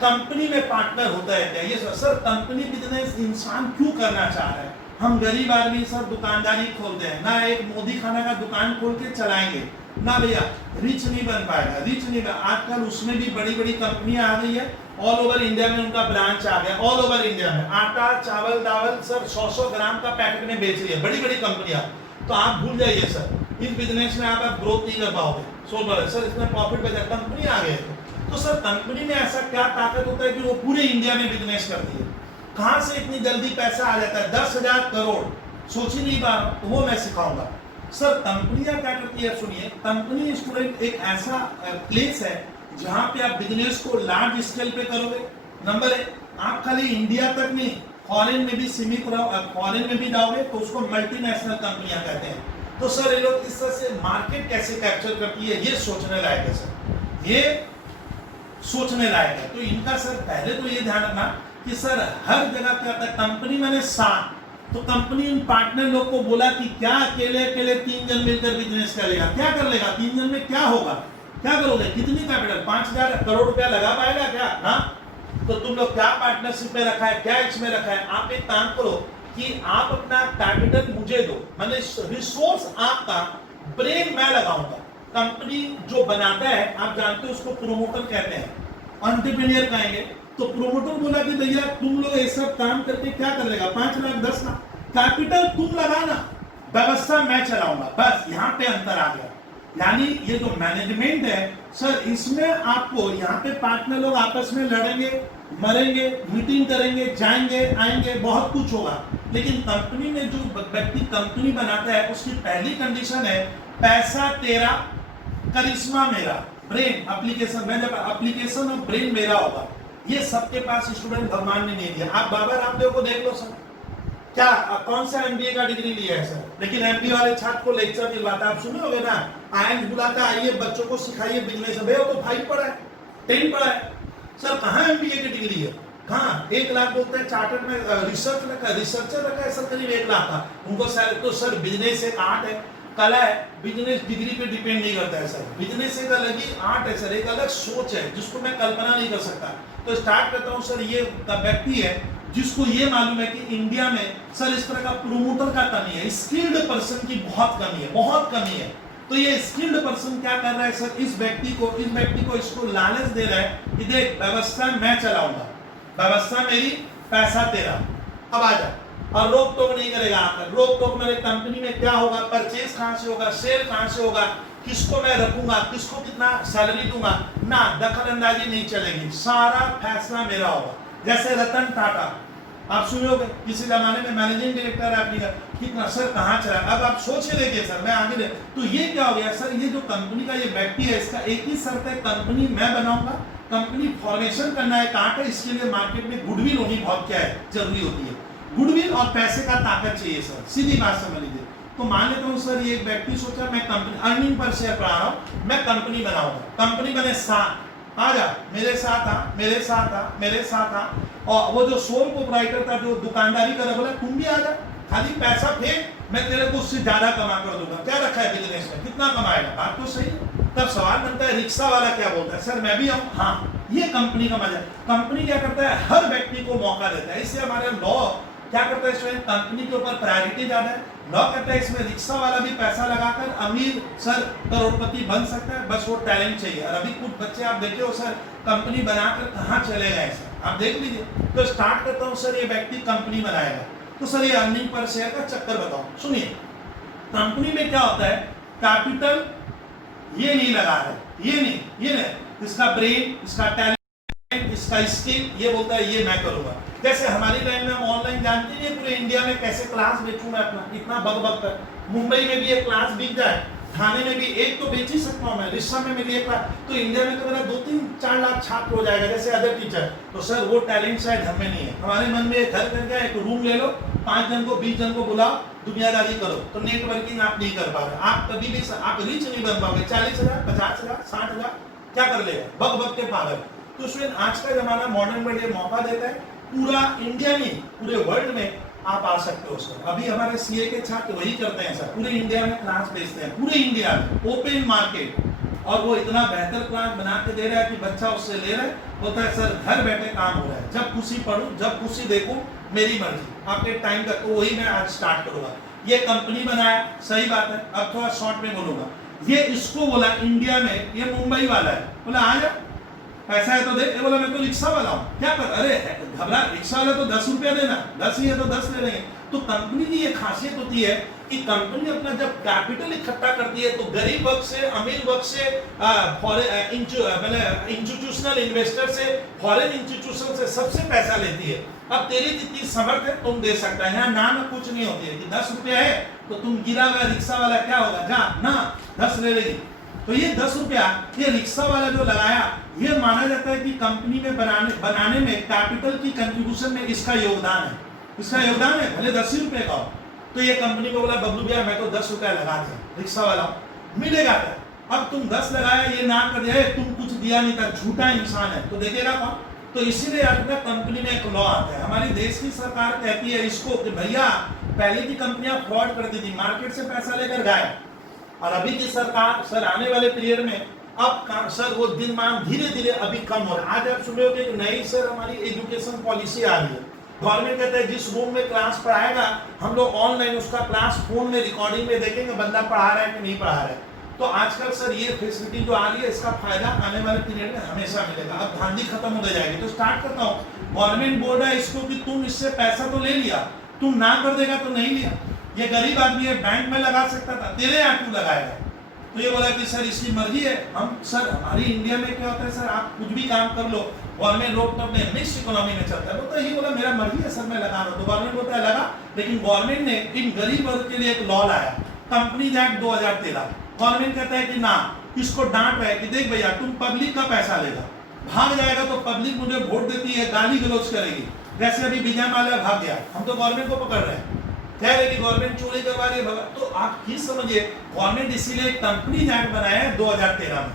कंपनी में पार्टनर होता है क्या, ये सर कंपनी बिजनेस इंसान क्यों करना चाह रहा है। हम गरीब आदमी सर दुकानदारी खोलते हैं ना, एक मोदी खाना का दुकान खोल के चलाएंगे ना भैया, रिच नहीं बन पाएगा, रिच नहीं बन। आजकल उसमें भी बड़ी बड़ी कंपनियां आ गई है, ऑल ओवर इंडिया में उनका ब्रांच आ गया, ऑल ओवर इंडिया में आटा चावल दावल सर 100-100 ग्राम का पैकेट में बेच रही है बड़ी बड़ी कंपनियां। तो आप भूल जाइए सर, इस बिजनेस में आप ग्रोथ नहीं कर पाओगे, सर इसमें प्रॉफिट बचा, कंपनी आ गए। तो सर कंपनी में ऐसा क्या ताकत होता है कि वो पूरे इंडिया में बिजनेस करती है, कहां से इतनी जल्दी पैसा आ जाता है, 10,000 करोड़, सोच ही नहीं पा रहा, तो वो मैं सिखाऊंगा। सर कंपनियां क्या करती है, सुनिए, कंपनी स्टूडेंट एक ऐसा प्लेस है जहां पे आप बिजनेस को लार्ज स्केल पे करोगे। नंबर 1, आप खाली इंडिया तक नहीं, फॉरेन में भी सीमित रहो, फॉरेन में भी जाओगे तो उसको मल्टीनेशनल कंपनियां कहते हैं। तो सर ये लोग इस तरह से मार्केट कैसे कैप्चर करती है, ये सोचने लायक है सर, ये सोचने लायक है। तो इनका सर पहले तो ये ध्यान रखना कि सर हर जगह क्या होता है, कंपनी मैंने 7, तो कंपनी इन पार्टनर लोग को बोला कि क्या अकेले 3 जन मिलकर बिजनेस करेगा, क्या कर लेगा, 3 जन में क्या होगा, क्या करोगे, कितनी कैपिटल, 5,000 करोड़ रुपया लगा पाएगा क्या, हाँ। तो तुम लोग क्या पार्टनरशिप में रखा है, क्या इसमें रखा है, आप एक काम करो कि आप अपना कैपिटल मुझे दो, मैंने रिसोर्स आपका, ब्रेन मैं लगाऊंगा। कंपनी जो बनाता है आप जानते हो उसको प्रोमोटर कहते हैं, एंटरप्रेन्योर कहेंगे। तो प्रोमोटर बोला कि भैया तुम लोग ये सब काम करके क्या कर लेगा, 5 लाख 10 लाख, कैपिटल तुम लगाना, व्यवस्था मैं चलाऊंगा, बस यहाँ पे अंतर आ गया। यानी ये जो मैनेजमेंट है सर, इसमें आपको यहाँ पे पार्टनर लोग आपस में लड़ेंगे, मरेंगे, मीटिंग करेंगे, जाएंगे आएंगे, बहुत कुछ होगा। लेकिन कंपनी में जो व्यक्ति कंपनी बनाता है उसकी पहली कंडीशन है, पैसा तेरा, करिश्मा मेरा, ब्रेन एप्लीकेशन, मैं जब एप्लीकेशन और ब्रेन मेरा होगा। ये सबके पास स्टूडेंट भगवान ने नहीं दिया। आप बाबा रामदेव को देख लो सर, क्या कौन सा एमबीए का डिग्री लिया है सर, लेकिन एमबीए वाले छात्र को लेक्चर दिलवाता, आप सुने होगे ना, आयंस बुलाता, आइए बच्चों को सिखाइए बिजनेस। भैया तो 5 पढ़ा है, 10 पढ़ा है सर, कहाँ एमबीए की डिग्री है, कहाँ 1 लाख बोलते हैं, चार्टर्ड में रिसर्चर रखा है सर, करीब 1 लाख का उनको सर। तो सर बिजनेस एक आर्ट है, कला है, बिजनेस डिग्री पे डिपेंड नहीं करता है सर। बिजनेस एक अलग ही आर्ट है सर, एक अलग सोच है जिसको मैं कल्पना नहीं कर सकता। तो स्टार्ट करता हूँ सर। ये व्यक्ति है जिसको ये मालूम है कि इंडिया में सर इस तरह का प्रोमोटर का कमी है, स्किल्ड पर्सन की बहुत कमी है, बहुत कमी है। तो ये स्किल्ड पर्सन क्या कर रहा है सर, इस व्यक्ति को इसको लालच दे रहा है कि देख व्यवस्था मैं चलाऊंगा, व्यवस्था मेरी, पैसा तेरा, अब आ जा। और रोक टोक नहीं करेगा आकर। रोक टोक मेरे कंपनी में क्या होगा, परचेज कहां से होगा, सेल कहां से होगा, किसको मैं रखूंगा, किसको कितना सैलरी दूंगा, ना दखल अंदाजी नहीं चलेगी, सारा फैसला मेरा होगा। जैसे रतन टाटा आप सुनोगे, किसी जमाने में मैनेजिंग डायरेक्टर है अपनी का, कितना सर कहाँ चला। अब आप सोच के देखिए सर, मैं आगे दे तो ये क्या हो गया सर, ये जो कंपनी का ये व्यक्ति है इसका एक ही शर्त है, कंपनी मैं बनाऊंगा, कंपनी फॉर्मेशन करना है, कांट है, इसके लिए मार्केट में गुडविल होनी बहुत क्या है जरूरी होती है। गुडविल और पैसे का ताकत चाहिए सर, सीधी बात समझ लीजिए। तो मान लेता हूँ सर ये एक व्यक्ति सोचा मैं कंपनी अर्निंग पर शेयर पढ़ा रहा हूँ, मैं कंपनी बनाऊंगा, कंपनी बने साथ आ जा, मेरे साथ आ, मेरे साथ आ, मेरे साथ आ। और वो जो सोल प्रोप्राइटर था जो दुकानदारी कर रहा, बोला तुम भी आ जा, खाली पैसा फेंक, मैं तेरे को उससे ज्यादा कमा कर दूंगा। क्या रखा है बिजनेस में, कितना कमाएगा, बात तो सही है। तब सवाल बनता है रिक्शा वाला क्या बोलता है, सर मैं भी आऊँ। हाँ, ये कंपनी का मजा है। कंपनी क्या करता है, हर व्यक्ति को मौका देता है। इससे हमारे लॉ क्या करता है, इसमें कंपनी के ऊपर प्रायोरिटी ज्यादा है। लॉ कहता है इसमें रिक्शा वाला भी पैसा लगाकर अमीर सर करोड़पति बन सकता है, बस वो टैलेंट चाहिए। और अभी कुछ बच्चे आप देखे हो सर कंपनी बनाकर कहाँ चले गए सर, आप देख लीजिए। तो स्टार्ट करता हूँ सर, ये व्यक्ति कंपनी बनाएगा। तो सर ये अर्निंग पर शेयर का चक्कर बताओ, सुनिए। कंपनी में क्या होता है, कैपिटल ये नहीं लगा रहा है, ये नहीं, इसका ब्रेन, इसका टैलेंट, इसका स्किल, ये बोलता है ये मैं करूंगा। जैसे हमारी लाइन में हम ऑनलाइन जानते नहीं पूरे इंडिया में कैसे क्लास बेचूं मैं अपना, इतना बग कर। मुंबई में भी एक क्लास बिक जाए, थाने में भी एक तो बेच ही सकता हूँ मैं, रिश्ता में मेरी एक क्लास, तो इंडिया में तो मेरा 2-3-4 लाख छात्र हो जाएगा जैसे अदर टीचर। तो सर वो टैलेंट शायद हम में नहीं है। हमारे मन में घर कर गया, एक रूम ले लो, 5 जन को 20 जन को बुलाओ, दुनियादारी करो। तो नेटवर्किंग आप नहीं कर पा रहे, आप कभी भी आप रीच नहीं बन पाओगे। 40,000, 50,000, 60,000 क्या कर लेगा, बग के पागल। तो स्टूडेंट आज का जमाना मॉडर्न वर्ल्ड ये मौका देता है, पूरा इंडिया में पूरे वर्ल्ड में आप आ सकते हो सर। अभी हमारे सीए के छात्र वही करते हैं सर, पूरे इंडिया में क्लास बेचते हैं, पूरे इंडिया में ओपन मार्केट। और वो इतना बेहतर क्लास बना के दे रहा है कि बच्चा उससे ले रहा है, बोलता है सर घर बैठे काम हो रहा है, जब खुशी पढ़ूं, जब खुशी देखूं, मेरी मर्जी, आपके टाइम तक। तो वही मैं आज स्टार्ट करूंगा। ये कंपनी बनाया, सही बात है। अब थोड़ा शॉर्ट में बोलूंगा। ये इसको बोला इंडिया में, ये मुंबई वाला है, बोला आ जा, पैसा है तो दे। ये बोला मैं तो रिक्शा वाला हूँ, क्या कर, अरे घबरा, रिक्शा वाला तो 10 रुपया देना, 10 ही है तो 10 ले लेंगे। तो कंपनी की ये खासियत होती है कि कंपनी अपना जब कैपिटल इकट्ठा करती है तो गरीब वर्ग से, अमीर वर्ग से, इंस्टीट्यूशनल इन्वेस्टर से, फॉरेन इंस्टीट्यूशन से, सबसे पैसा लेती है। अब तेरी जितनी समर्थ है तुम दे सकता है। यहाँ ना कुछ नहीं होती है कि 10 रुपया है तो तुम गिरा हुआ रिक्शा वाला क्या होगा, जा ना 10 ले लेगी। तो ये 10 रुपया ये रिक्शा वाला जो लगाया, ये माना जाता है कि कंपनी में बनाने में कैपिटल की कंट्रीब्यूशन में इसका योगदान है, इसका योगदान है, भले 10 रुपए का हो। तो ये कंपनी को बोला बबलू भैया मैं तो 10 रुपया लगा दिया, रिक्शा वाला मिलेगा क्या। अब तुम 10 लगाया, ये ना कर दिया, तुम कुछ दिया नहीं था, झूठा इंसान है, तो देखेगा कौन। तो इसीलिए आज कंपनी में एक लॉ आता है, हमारी देश की सरकार कहती है इसको कि भैया पहले की कंपनियां फ्रॉड करती थी, मार्केट से पैसा लेकर गायब। और अभी की सरकार सर आने वाले पीरियड में अब सर वो दिन मान धीरे धीरे अभी कम हो रहा है। आज आप सुनोगे कि नई सर हमारी एजुकेशन पॉलिसी आ रही है। गवर्नमेंट कहता है जिस रूम में क्लास पढ़ाएगा हम लोग ऑनलाइन उसका क्लास फोन में रिकॉर्डिंग में देखेंगे बंदा पढ़ा रहा है कि नहीं पढ़ा रहा है। तो आजकल सर ये फैसिलिटी जो आ रही है इसका फायदा आने वाले पीरियड में हमेशा मिलेगा। अब धांधी खत्म हो जाएगी। तो स्टार्ट करता हूँ, गवर्नमेंट बोल रहा है इसको कि तुम इससे पैसा तो ले लिया, तुम ना कर देगा तो नहीं लिया। ये गरीब आदमी है, बैंक में लगा सकता था, तेरे यहाँ क्यों लगाएगा। तो ये बोला कि सर इसकी मर्जी है। हम सर हमारी इंडिया में क्या होता है सर, आप कुछ भी काम कर लो, गवर्नमेंट रोक तो अपने मिक्स इकोनॉमी में चलता है। तो ये बोला मेरा मर्जी है सर मैं लगा रहा हूँ। तो गवर्नमेंट बोलता है लगा, लेकिन गवर्नमेंट ने इन गरीब वर्ग के लिए एक लॉ लाया, कंपनीज एक्ट 2013। गवर्नमेंट कहता है कि ना, इसको डांट रहा है कि देख भैया तुम पब्लिक का पैसा लेगा, भाग जाएगा तो पब्लिक मुझे वोट देती है, गाली गलौज करेगी। जैसे अभी विजय माल्या भाग गया, हम तो गवर्नमेंट को पकड़ रहे हैं, कह रहे कि गवर्नमेंट चोरी करवा रही है। तो आप ही समझिए, गवर्नमेंट इसीलिए कंपनी एक्ट बनाया है 2013 में।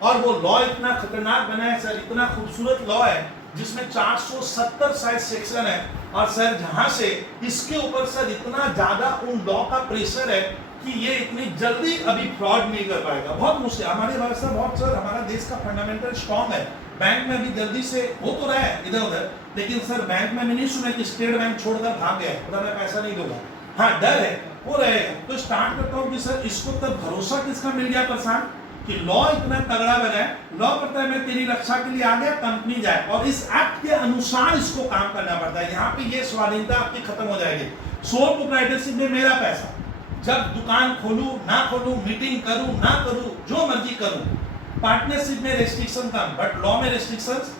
और वो लॉ इतना खतरनाक बनाया है सर, इतना खूबसूरत लॉ है जिसमें 470 शायद सेक्शन है। और सर जहां से इसके ऊपर सर इतना ज्यादा उन लॉ का प्रेशर है कि ये इतनी जल्दी अभी फ्रॉड नहीं कर पाएगा, बहुत मुश्किल। हमारी व्यवस्था बहुत सर, हमारा देश का फंडामेंटल स्ट्रॉन्ग है। बैंक में भी जल्दी से हो तो रहा है इधर उधर, लेकिन सर बैंक में नहीं सुना कि स्टेट बैंक छोड़कर भाग गया, उधर मैं पैसा नहीं दूंगा। हाँ डर है, वो रहेगा। तो स्टार्ट करता हूँ कि सर इसको तब भरोसा किसका मिल गया परेशान कि लॉ इतना तगड़ा बना है, लॉ पड़ता है मैं तेरी रक्षा के लिए आ गया, कंपनी जाए और इस एक्ट के अनुसार इसको काम करना पड़ता है। यहाँ पे ये स्वाधीनता आपकी खत्म हो जाएगी। सोल प्रोप्राइटरशिप में मेरा पैसा, जब दुकान खोलूं ना खोलूं, मीटिंग करूं ना करूं, जो मर्जी करूं। पार्टनरशिप में रेस्ट्रिक्शन कम, बट लॉ में रेस्ट्रिक्शंस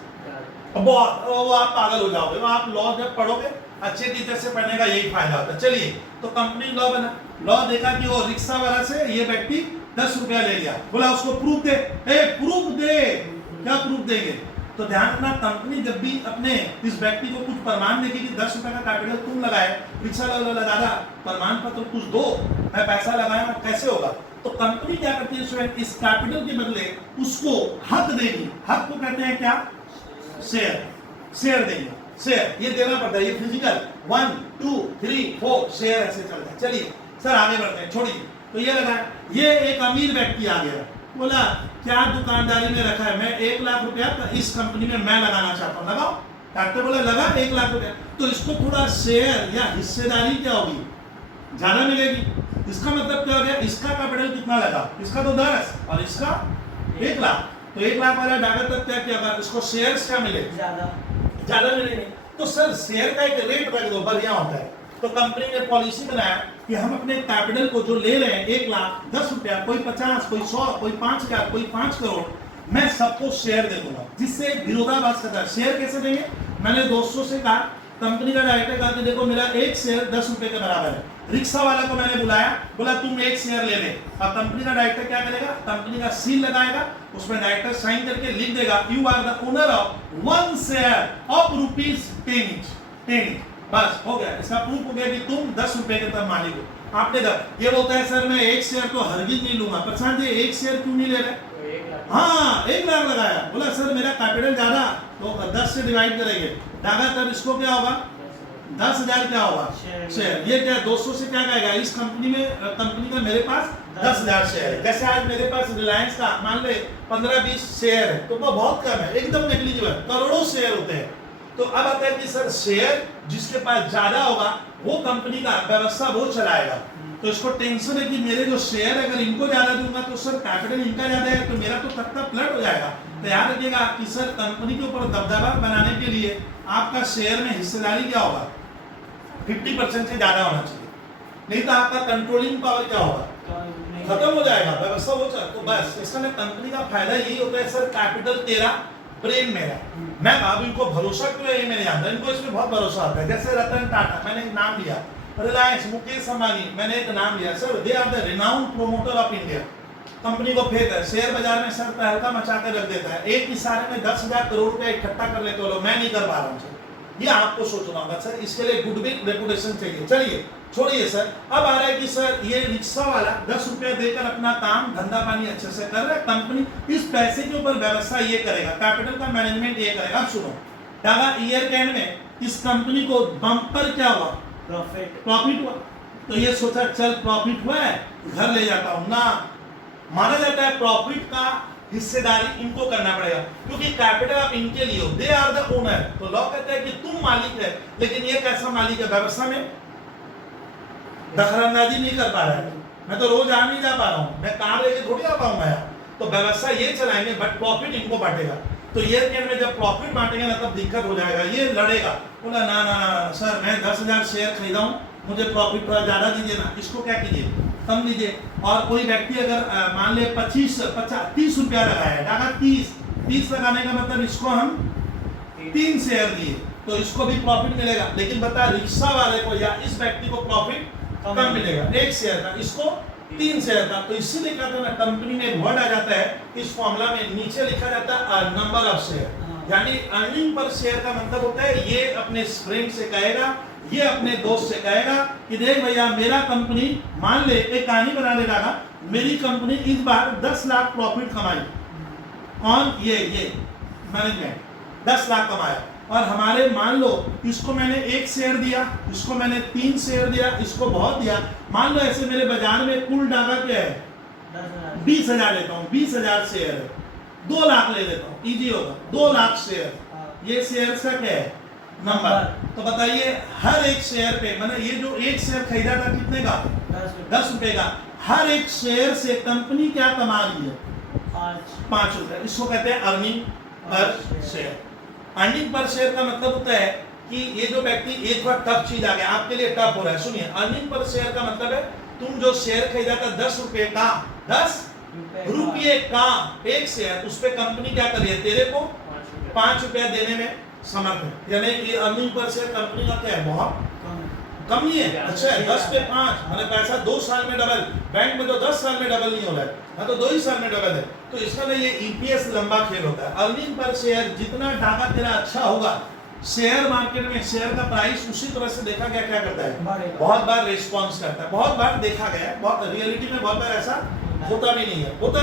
बहुत, वो आप पागल हो जाओगे। वो आप लॉ जब पढ़ोगे अच्छे टीचर से पढ़ने का यही फायदा होता है। चलिए, तो कंपनी लॉ बना, लॉ देखा कि वो रिक्शा वाला से ये व्यक्ति 10 रुपया ले लिया, बोला उसको प्रूफ दे। प्रूफ दे, क्या प्रूफ देंगे? तो ध्यान रखना, कंपनी जब भी अपने इस व्यक्ति को कुछ प्रमाण देगी कि 10 रुपए का कैपिटल तुम लगाए, रिक्शा वाला दादा प्रमाण पत्र कुछ दो, मैं पैसा लगाया, कैसे होगा? तो कंपनी क्या करती है स्टूडेंट, इस कैपिटल के बदले उसको हक देगी। हक को कहते हैं क्या? शेयर। शेयर देंगे, शेयर ये देना पड़ता है। ये फिजिकल 1 2 3 4 शेयर ऐसे चलता है। चलिए सर आगे बढ़ते हैं, छोड़िए। तो ये लगा, ये एक अमीर व्यक्ति आ गया, बोला क्या दुकानदारी में रखा है, मैं 1 लाख रुपया इस कंपनी में मैं लगाना चाहता हूँ, लगाओ। डॉक्टर बोला लगा 1 लाख रुपया, तो इसको थोड़ा शेयर या हिस्सेदारी क्या होगी, ज्यादा मिलेगी। इसका मतलब क्या हो गया, इसका कैपिटल कितना लगा, इसका तो 10 और इसका 1 लाख, तो 1 लाख वाला डागर तक क्या किया होगा, इसको शेयर्स क्या मिले, ज्यादा मिलेंगे। तो सर शेयर का एक रेट रख दो, बढ़िया होता है। तो कंपनी ने पॉलिसी बनाया कि हम अपने कैपिटल को जो ले रहे हैं 1 लाख 10 रुपया, कोई 50, कोई 100, कोई 5000, कोई 5 करोड़, मैं सबको शेयर दे दूंगा, जिससे विरोधाभास करता है। शेयर कैसे देंगे? मैंने दोस्तों से कहा, कंपनी का डायरेक्टर कहा कि देखो मेरा एक शेयर 10 रुपए के बराबर है। रिक्शा वाला को मैंने बुलाया, बोला तुम एक शेयर ले ले। अब कंपनी का डायरेक्टर क्या करेगा, कंपनी का सील लगाएगा, उसमें डायरेक्टर साइन करके लिख देगा you are the owner of 1 share of ₹10 बस हो गया। इसका प्रूफ हो गया कि तुम 10 रुपए के तब मालिक हो। आपने ये बोलता है सर मैं एक शेयर तो हरगिज नहीं लूंगा, प्रशांत जी एक शेयर क्यों नहीं ले रहे? हाँ 1 लाख लगाया, बोला सर मेरा कैपिटल ज्यादा, तो 10 से डिवाइड करेंगे, डागा तब इसको क्या होगा, 10,000 क्या होगा शेयर। ये क्या 200 से क्या कहेगा, इस कंपनी में, कंपनी का मेरे पास 10,000 शेयर है। जैसे आज मेरे पास रिलायंस का मान ले 15-20 शेयर है, तो वो बहुत कम है, एकदम नेग्लिजिबल, करोड़ों शेयर होते हैं। तो अब आता है कि सर शेयर जिसके पास ज्यादा होगा वो कंपनी का व्यवस्था वो चलाएगा। तो इसको टेंशन है कि मेरे जो शेयर अगर इनको ज्यादा दूंगा तो सर कैपिटल इनका ज्यादा है, तो मेरा तो तख्ता पलट हो जाएगा। तो याद रखिएगा कि सर कंपनी के ऊपर दबदबा बनाने के लिए आपका शेयर में हिस्सेदारी क्या होगा, 50% से ज्यादा होना चाहिए, नहीं तो आपका कंट्रोलिंग पावर क्या होगा, खत्म हो जाएगा, व्यवस्था वो चल। तो बस इसका कंपनी का फायदा यही होता है सर, कैपिटल तेरा ब्रेन मेरा। मैं अब इनको भरोसा क्यों है ये मैंने जानता, इनको इसमें बहुत भरोसा आता है। जैसे रतन टाटा, मैंने एक नाम लिया, रिलायंस, मुकेश अंबानी, मैंने एक नाम लिया, sir they are the renowned promoter of India. Company को फेंक है, शेयर बाजार में सर तहलका मचा कर रख देता है, एक इशारे में 10,000 करोड़ रुपया इकट्ठा कर लेते हो लोग, मैं नहीं कर पा रहा हूँ सर, ये आपको सोचना होगा सर, इसके लिए गुडविल रेपुटेशन चाहिए। चलिए छोड़िए सर, अब आ रहा है कि सर ये रिक्शा वाला 10 रुपया देकर अपना काम धंधा पानी अच्छे से कर रहा है, कंपनी इस पैसे के ऊपर व्यवस्था ये करेगा, कैपिटल का मैनेजमेंट ये करेगा। अब सुनो, डागा ईयर के एंड में इस कंपनी को बम्पर क्या हुआ, प्रॉफिट हुआ, तो ये सोचा चल प्रॉफिट हुआ है घर ले जाता हूं ना, माना जाता है प्रॉफिट का हिस्सेदारी इनको करना पड़ेगा, क्योंकि कैपिटल आप इनके लिए हो, दे आर द ओनर। तो लॉ कहता है कि तुम मालिक है, लेकिन ये कैसा मालिक है, व्यवस्था में दखलंदाजी नहीं कर पा रहा है। मैं तो रोज आ नहीं जा पा रहा हूँ, मैं कार लेके थोड़ी आ पाऊंगा यार, तो व्यवस्था ये चलाएंगे, बट प्रॉफिट इनको बांटेगा। तो ईयर के एंड में जब प्रॉफिट बांटेंगे ना तब दिक्कत हो जाएगा, ये लड़ेगा, बोला ना ना ना सर मैं 10,000 शेयर खरीदा हूँ, मुझे प्रॉफिट थोड़ा ज्यादा दीजिए ना, इसको क्या कीजिए कम दीजिए। और कोई व्यक्ति अगर मान ले 30 रुपया लगाया, डागा 30 लगाने का मतलब इसको हम 3 शेयर दिए, तो इसको भी प्रॉफिट मिलेगा, लेकिन बता रिक्शा वाले को या इस व्यक्ति को प्रॉफिट कम मिलेगा, 1 शेयर का, इसको 3 शेयर का। तो इसीलिए कहते हैं ना, कंपनी में वर्ड आ जाता है इस फॉर्मूला में, नीचे लिखा जाता है नंबर ऑफ शेयर, यानी अर्निंग पर शेयर का मतलब होता है ये अपने फ्रेंड से कहेगा, ये अपने दोस्त से कहेगा कि देख भैया मेरा कंपनी, मान ले एक कहानी बनाने लगा, मेरी कंपनी इस बार 10 लाख प्रॉफिट कमाई ऑन ये मैनेजमेंट, 10 लाख कमाया, और हमारे मान लो इसको मैंने 1 शेयर दिया, इसको मैंने 3 शेयर दिया, इसको बहुत दिया, मान लो ऐसे मेरे बाजार में कुल डागा क्या है 20,000 लेता हूँ, 20,000 शेयर है, 2 लाख ले लेता हूँ, इजी होगा, 2 लाख शेयर, ये शेयर का क्या है नंबर। तो बताइए हर एक शेयर पे मैंने ये जो 1 शेयर खरीदा था कितने का 10 रुपए का, हर एक शेयर से कंपनी क्या कमा रही है 5 रुपए, इसको कहते हैं earning per share. Earning per share का मतलब होता है कि ये जो व्यक्ति एक बार टफ चीज आ गया आपके लिए टफ हो रहा है, सुनिए अर्निंग पर शेयर का मतलब है तुम जो शेयर खरीदा था 10 रुपए का, 10 रुपये का एक शेयर, उस पे कंपनी क्या कर रही है तेरे को 5 रुपया देने में समर्थ है, यानी ये अर्निंग पर शेयर कंपनी का क्या है बहुत कम नहीं है। अच्छा है 10 पे 5 मैंने पैसा 2 साल में डबल, बैंक में तो 10 साल में डबल नहीं हो रहा है, हाँ तो 2 ही साल में डबल है, तो इसका ना ये ईपीएस लंबा खेल होता है। अर्निंग पर शेयर जितना डाटा तेरा अच्छा होगा, शेयर मार्केट में शेयर का प्राइस उसी तरह से देखा गया क्या करता है बहुत बार रिस्पॉन्स करता है, बहुत बार देखा गया है, बहुत रियलिटी में बहुत बार ऐसा होता भी नहीं है, बहुत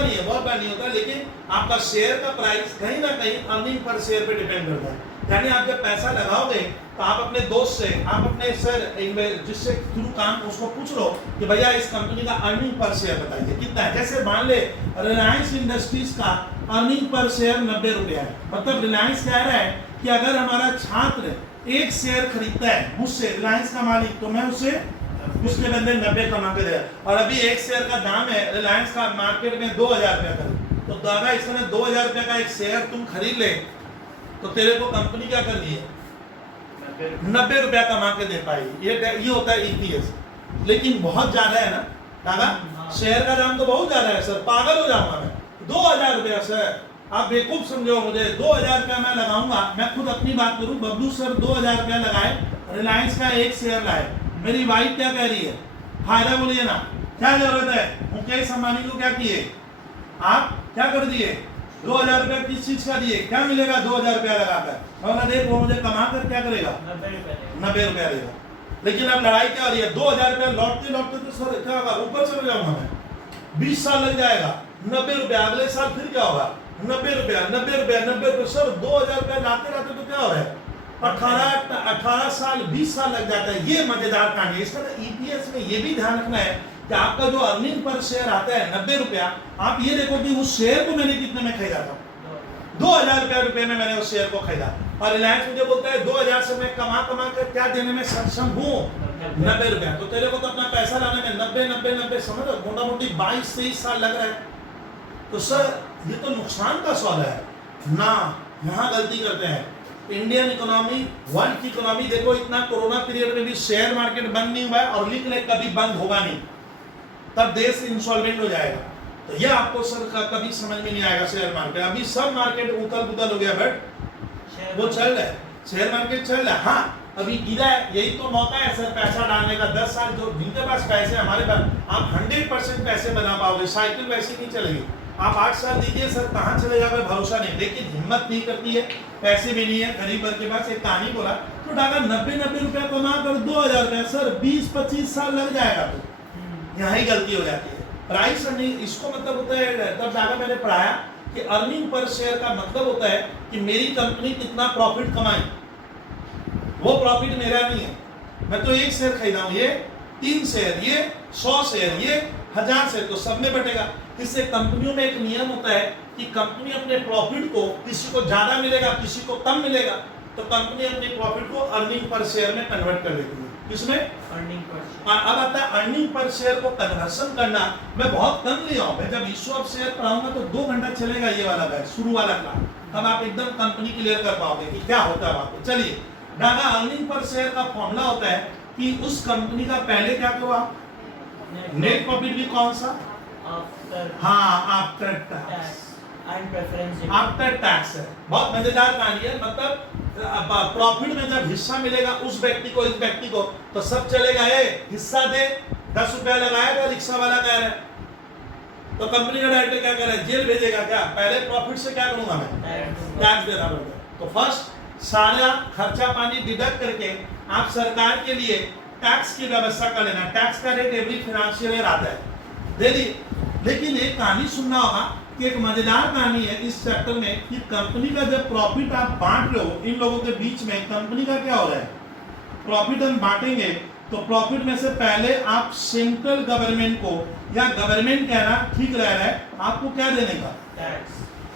बार नहीं होता, लेकिन आपका शेयर का प्राइस कहीं ना कहीं अर्निंग पर शेयर पे डिपेंड करता है। यानी आप जब पैसा लगाओगे तो आप अपने दोस्त से, आप अपने सर जिससे थ्रू काम उसको पूछ लो कि भैया इस कंपनी का अर्निंग पर शेयर बताइए कितना है। जैसे मान ले रिलायंस इंडस्ट्रीज का अर्निंग पर शेयर 90 रुपया है, मतलब रिलायंस कह रहा है कि अगर हमारा छात्र 1 शेयर खरीदता है मुझसे, रिलायंस का मालिक, तो मैं उसे उसके बदले 90 कमा के देगा, और अभी 1 शेयर का दाम है रिलायंस का मार्केट में 2000 रुपया का, तो दादा इसमें 2000 रुपया का 1 शेयर तुम खरीद ले तो तेरे को कंपनी क्या कर रही है 90 रुपया कमा के दे पाई। ये होता है ईपीएस, लेकिन बहुत ज्यादा है ना दादा, शेयर का दाम तो बहुत ज्यादा है सर, पागल हो जाऊंगा मैं, 2000 रुपया सर, आप बेवकूफ समझो मुझे, 2000 रुपया मैं लगाऊंगा। मैं खुद अपनी बात करूं, बबलू सर 2000 रुपया लगाए, रिलायंस का 1 शेयर लाए, मेरी वाइफ क्या कह रही है फायदा बोलिए ना, क्या जरूरत है, मुकेश अंबानी को क्या किए आप, क्या कर दिए 2000 रुपया किस चीज का दिए, क्या मिलेगा 2000 रुपया लगाकर, और देख वो मुझे कमा कर क्या करेगा 90 रुपया देगा। लेकिन अब लड़ाई क्या हो रही है, 2000 रुपया लौटते लौटते तो सर क्या होगा, ऊपर चले जाऊंगा मैं, 20 साल लग जाएगा, 90 रुपया, अगले साल फिर क्या होगा 90 रुपया, 90 रुपया, 90 रुपया, सर 2000 रुपया लाते लाते तो क्या हो रहा है 18 साल 20 साल लग जाता है। ये मजेदार कहानी है। इसका ईपीएस में ये भी ध्यान रखना है कि आपका जो अर्निंग पर शेयर आता है 90 रुपया, आप ये देखो कि उस शेयर को मैंने कितने में खरीदा था, 2000 रुपये में मैंने उस शेयर को खरीदा, और रिलायंस मुझे बोलता है 2000 से मैं कमा कर क्या देने में सक्षम हूँ 90 रुपया, तो तेरे को तो अपना पैसा लाने में 90 समझ लो मोटा मोटी 22-23 साल लग रहा है। तो सर ये तो नुकसान का सौदा है ना, यहाँ गलती करते हैं। इंडियन इकोनॉमी, वर्ल्ड की इकोनॉमी देखो, इतना कोरोना पीरियड में भी शेयर मार्केट बंद नहीं हुआ है, और लिख ले कभी बंद होगा नहीं, तब देश इंसॉल्वेंट हो जाएगा। तो यह आपको सर कभी समझ में नहीं आएगा शेयर मार्केट, अभी सब मार्केट उथल पुथल हो गया, बट वो चल रहा है, शेयर मार्केट चल रहा है। हाँ अभी गिरा है, यही तो मौका है सर पैसा डालने का, 10 साल जो जिनके पास पैसे, हमारे पास, आप 100% पैसे बना पाओगे, साइकिल वैसे नहीं चलेगी। आप 8 साल दीजिए सर, कहाँ चले जाओगे भरोसा नहीं, लेकिन हिम्मत नहीं करती है, पैसे भी नहीं है गरीब वर्ग के पास। एक कहानी बोला तो डाका 90 रुपया कमा कर 2000 रुपया, सर 20-25 साल लग जाएगा, तो यहाँ ही गलती हो जाती है। प्राइस अर्निंग इसको मतलब होता है, तब जाकर मैंने पढ़ाया कि अर्निंग पर शेयर का मतलब होता है कि मेरी कंपनी कितना प्रॉफिट कमाई, वो प्रॉफिट मेरा नहीं है, मैं तो 1 शेयर खरीदा हूँ, ये 3 शेयर, ये 100 शेयर, ये 1000 शेयर, तो सब में बटेगा। इससे कंपनियों में एक नियम होता है कि कंपनी अपने प्रॉफिट को, किसी को ज्यादा मिलेगा किसी को कम मिलेगा, तो कंपनी अपने प्रॉफिट को अर्निंग पर शेयर में कन्वर्ट कर देती है। किसमें अर्निंग पर शेयर। अब आता है अर्निंग पर शेयर को कन्वर्सन करना, मैं बहुत कम लिया हूँ, मैं जब इश्यू ऑफ शेयर पढ़ाऊंगा तो 2 घंटा चलेगा ये वाला बैच, शुरू वाला क्लास, अब आप एकदम कंपनी क्लियर कर पाओगे कि क्या होता है वहां पे। चलिए डाटा अर्निंग पर शेयर का फॉर्मूला होता है कि उस कंपनी का पहले क्या करो आप, नेट प्रॉफिट भी कौन सा, after tax and preference after tax है। बहुत मजेदार कहानी है, मतलब प्रॉफिट में जब हिस्सा मिलेगा उस व्यक्ति को, इस व्यक्ति को, तो सब चलेगा, ये हिस्सा दे, 10 रुपया लगाया था, रिक्शा वाला कह रहा है, तो कंपनी का डायरेक्टर क्या कर रहा है, जेल भेजेगा क्या, पहले प्रॉफिट से क्या करूंगा मैं, टैक्स देना पड़ेगा। तो फर्स्ट सारा खर्चा पानी डिडक्ट करके आप सरकार के लिए टैक्स की व्यवस्था कर लेना। टैक्स का रेट एवरी फाइनेंशियल ईयर आता है, दे दी। लेकिन एक कहानी सुनना होगा कि एक मजेदार कहानी है इस चैप्टर में कि कंपनी का जब प्रॉफिट आप बांट रहे हो इन लोगों के बीच में, कंपनी का क्या हो रहा है, प्रॉफिट हम बांटेंगे तो प्रॉफिट में से पहले आप सेंट्रल गवर्नमेंट को, या गवर्नमेंट कहना ठीक रह रहा है, आपको क्या देने का,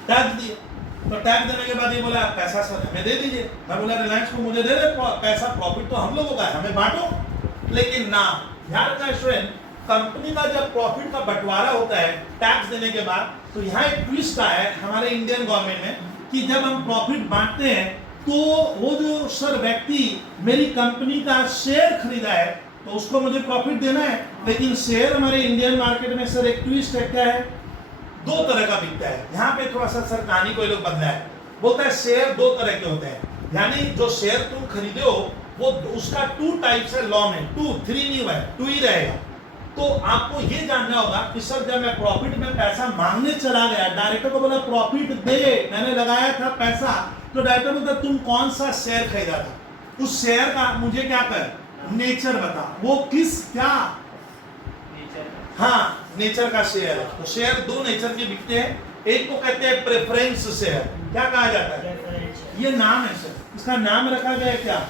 टैक्स दिए। तो टैक्स देने के बाद ये बोला पैसा सर हमें दे दीजिए। मैं बोला रिलायंस को मुझे दे दे पैसा, प्रॉफिट तो हम लोगों का है, हमें बांटो। लेकिन ना, ध्यान रखना स्टूडेंट, कंपनी का जब प्रॉफिट का बंटवारा होता है टैक्स देने के बाद, तो यहाँ एक ट्विस्ट आया है हमारे इंडियन गवर्नमेंट में कि जब हम प्रॉफिट बांटते हैं तो वो जो सर व्यक्ति मेरी कंपनी का शेयर खरीदा है तो उसको मुझे प्रॉफिट देना है। लेकिन शेयर हमारे इंडियन मार्केट में सर एक ट्विस्ट है, क्या है, दो तरह का बिकता है। यहाँ पे थोड़ा सा सर कहानी कोई लोग बदला है, बोलता है शेयर दो तरह के होते हैं, यानी जो शेयर तुम खरीदे हो वो उसका 2 टाइप्स है लॉ में, 2 3 नहीं हुआ है, 2 ही रहेगा। तो आपको ये जानना होगा कि सर जब मैं प्रॉफिट में पैसा मांगने चला गया, डायरेक्टर को बोला प्रॉफिट दे, मैंने लगाया था पैसा, तो डायरेक्टर बोलता तुम कौन सा शेयर खरीदा था, उस शेयर का मुझे क्या कर, नेचर बता, वो किस क्या, हाँ नेचर का शेयर है। तो शेयर दो नेचर के बिकते हैं, एक को कहते हैं प्रेफरेंस शेयर, क्या कहा जाता है, ये नाम है सर, इसका नाम रखा गया है क्या।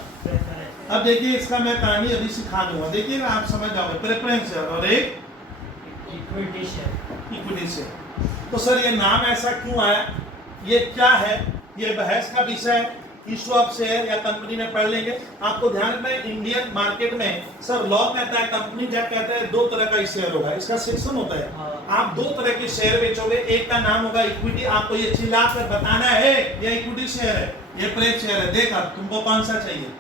अब देखिए इसका मैं कहानी अभी सिखा दूंगा, देखिएगा आप समझ जाओगे। प्रेफरेंस शेयर और एक इक्विटी शेयर। तो सर ये नाम ऐसा क्यों आया, ये क्या है, ये बहस का विषय है, इशू ऑफ शेयर या कंपनी में पढ़ लेंगे। आपको ध्यान रखना है इंडियन मार्केट में सर लॉ कहता है, कंपनी जब कहता है दो तरह का शेयर होगा, इसका सेक्शन होता है, आप दो तरह के शेयर बेचोगे, एक का नाम होगा इक्विटी, आपको ये चिल्ला कर बताना है ये इक्विटी शेयर है, ये प्रेफ शेयर है, देखा तुमको कौन सा चाहिए।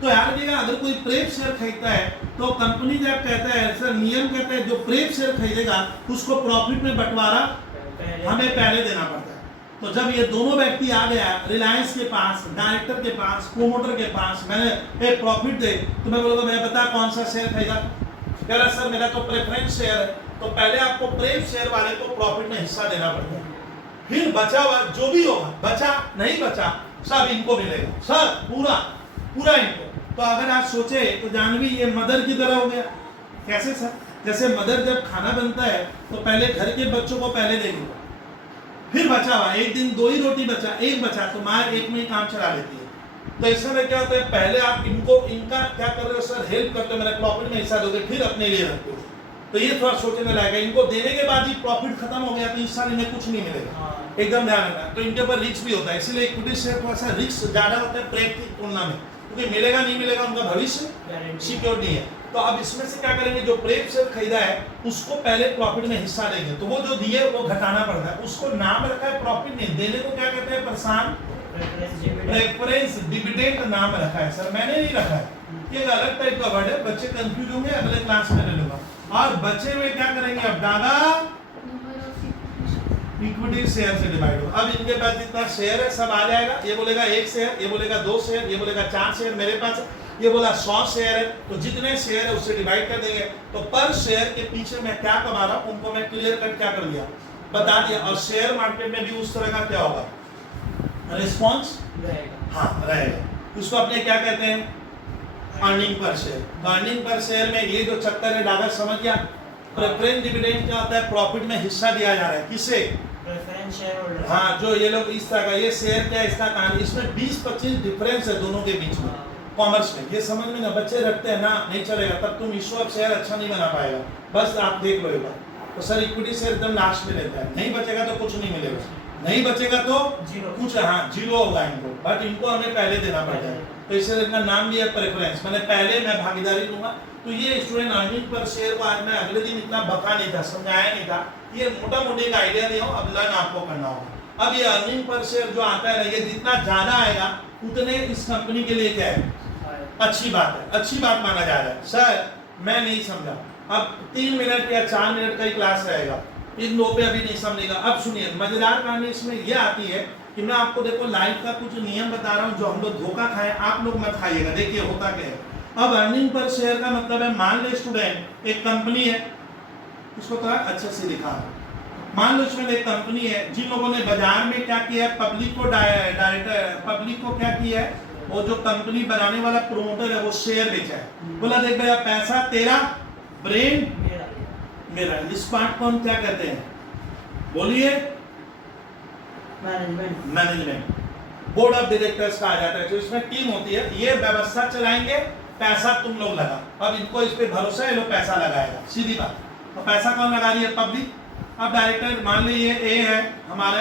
तो यार देखिएगा अगर कोई प्रेफ शेयर खरीदता है तो कंपनी जब कहता है सर, नियम कहता है जो प्रेफ शेयर खरीदेगा उसको प्रॉफिट में बंटवारा हमें पहले देना पड़ता है। तो जब ये दोनों व्यक्ति आ गया रिलायंस के पास, डायरेक्टर के पास, प्रोमोटर के पास, मैंने एक प्रॉफिट दे, तो मैं बोलूँगा मैं बता कौन सा शेयर खरीदा, कह रहा सर मेरा तो प्रेफरेंस शेयर है। तो पहले आपको प्रेफ शेयर वाले को प्रॉफिट में हिस्सा देना पड़ता है, फिर बचा हुआ जो भी होगा, बचा नहीं बचा सब इनको मिलेगा, सब पूरा इनको। तो अगर आप सोचे तो जानवी ये मदर की तरह हो गया, कैसे सर, जैसे मदर जब खाना बनता है तो पहले घर के बच्चों को पहले देगी, फिर बचा हुआ एक दिन 2 ही रोटी बचा, एक बचा तो माँ एक में ही काम चला लेती है। तो इसमें क्या होता है, पहले आप इनका क्या कर रहे हो सर, हेल्प करते हो, मेरे प्रॉफिट में हिस्सा दोगे, फिर अपने लिए रखते हो। तो ये थोड़ा सोचने लायक है, इनको देने के बाद ही प्रॉफिट खत्म हो गया तो इस साल इन्हें कुछ नहीं मिलेगा, एकदम ध्यान रखना। तो इनके ऊपर रिस्क भी होता है, इसीलिए इक्विटी शेयर थोड़ा सा रिस्क ज्यादा होता है प्रेफ की तुलना में, क्योंकि मिलेगा नहीं मिलेगा उनका भविष्य सिक्योर नहीं है। तो अब इसमें से क्या करेंगे, जो प्रेफ शेयर खरीदा है उसको पहले प्रॉफिट में हिस्सा देंगे, तो वो जो दिए वो घटाना पड़ता है, उसको नाम रखा है प्रॉफिट नहीं, देने को क्या कहते हैं प्रसान, प्रेफरेंस डिविडेंड नाम रखा है सर, मैंने नहीं रखा है, ये एक अलग टाइप का वर्ड है, बच्चे कंफ्यूज होंगे, अगले क्लास में ले लूंगा। और बच्चे में क्या करेंगे, अब दादा इक्विटी शेयर से डिवाइड हो। अब इनके पास जितना शेयर है सब आ जाएगा, ये बोलेगा 1 शेयर, ये बोलेगा 2 शेयर, ये बोलेगा 4 शेयर, मेरे पास ये बोला 100 शेयर है, तो जितने शेयर है उससे डिवाइड कर देंगे। तो पर शेयर के पीछे मैं क्या कमा रहा हूं उनको मैं क्लियर कट क्या कर दिया, बता दिया। और शेयर मार्केट में भी उस तरह का क्या होगा, रिस्पॉन्स हाँ रहेगा। उसको अपने क्या कहते हैं, अर्निंग पर शेयर। तो अर्निंग पर शेयर में ये जो चक्कर है डागा समझ गया। प्रेफरेंस डिविडेंड क्या होता है, प्रॉफिट में हिस्सा दिया जा रहा है, किसे, प्रेफरेंस शेयर होल्डर, हाँ जो ये लोग इस तरह का, ये शेयर क्या है इसका कहानी, इसमें 20-25 डिफरेंस है दोनों के बीच में कॉमर्स में, ये समझ में ना बच्चे रखते हैं ना, नहीं चलेगा, तब तुम इशू ऑफ शेयर अच्छा नहीं बना पाएगा, बस आप देख लो एक बार। तो सर इक्विटी शेयर एकदम लास्ट में लेता है, नहीं बचेगा तो कुछ नहीं मिलेगा, नहीं बचेगा तो कुछ, हाँ जीरो होगा इनको, बट इनको हमें पहले देना पड़ता है। तो इससे इनका नाम भी है प्रेफरेंस, मैंने पहले मैं भागीदारी दूंगा। तो ये स्टूडेंट अर्निंग पर शेयर को आज मैं अगले दिन इतना बका नहीं था, समझाया नहीं था, ये मोटा मोटी एक आइडिया दिया हूँ, अब लर्न आपको करना होगा। अब ये अर्निंग पर शेयर जो आता है ये जितना ज्यादा आएगा उतने इस कंपनी के लिए क्या है, अच्छी बात है, अच्छी बात माना जा रहा है। सर मैं नहीं समझा, अब 3 मिनट या 4 मिनट का ही क्लास रहेगा, इन लोगों पे अभी नहीं समझेगा। अब सुनिए मजेदार कहानी इसमें यह आती है कि मैं आपको देखो लाइफ का कुछ नियम बता रहा हूँ, जो हम लोग धोखा खाएं आप लोग मत खाइएगा। देखिए होता क्या है, अब अर्निंग पर शेयर का मतलब है, मान लो स्टूडेंट एक कंपनी है, इसको थोड़ा अच्छे से दिखा, मान लो इसमें एक कंपनी है जिन लोगों ने बाजार में क्या किया है, पब्लिक को क्या किया है, वो जो कंपनी बनाने वाला प्रोमोटर है वो शेयर बेचा है, बोला देख भैया पैसा तेरा, ब्रेन मेरा, इस पार्ट को हम क्या कहते हैं, बोलिए management management, board of directors कहा जाता है। जो इसमें टीम होती है, ये व्यवस्था चलाएंगे, पैसा तुम लोग लगा। अब इनको इस पे भरोसा है, ये लोग पैसा लगाएगा, सीधी बात। तो पैसा कौन लगा रही है? पब्लिक। अब डायरेक्टर मान लीजिए ए है हमारा,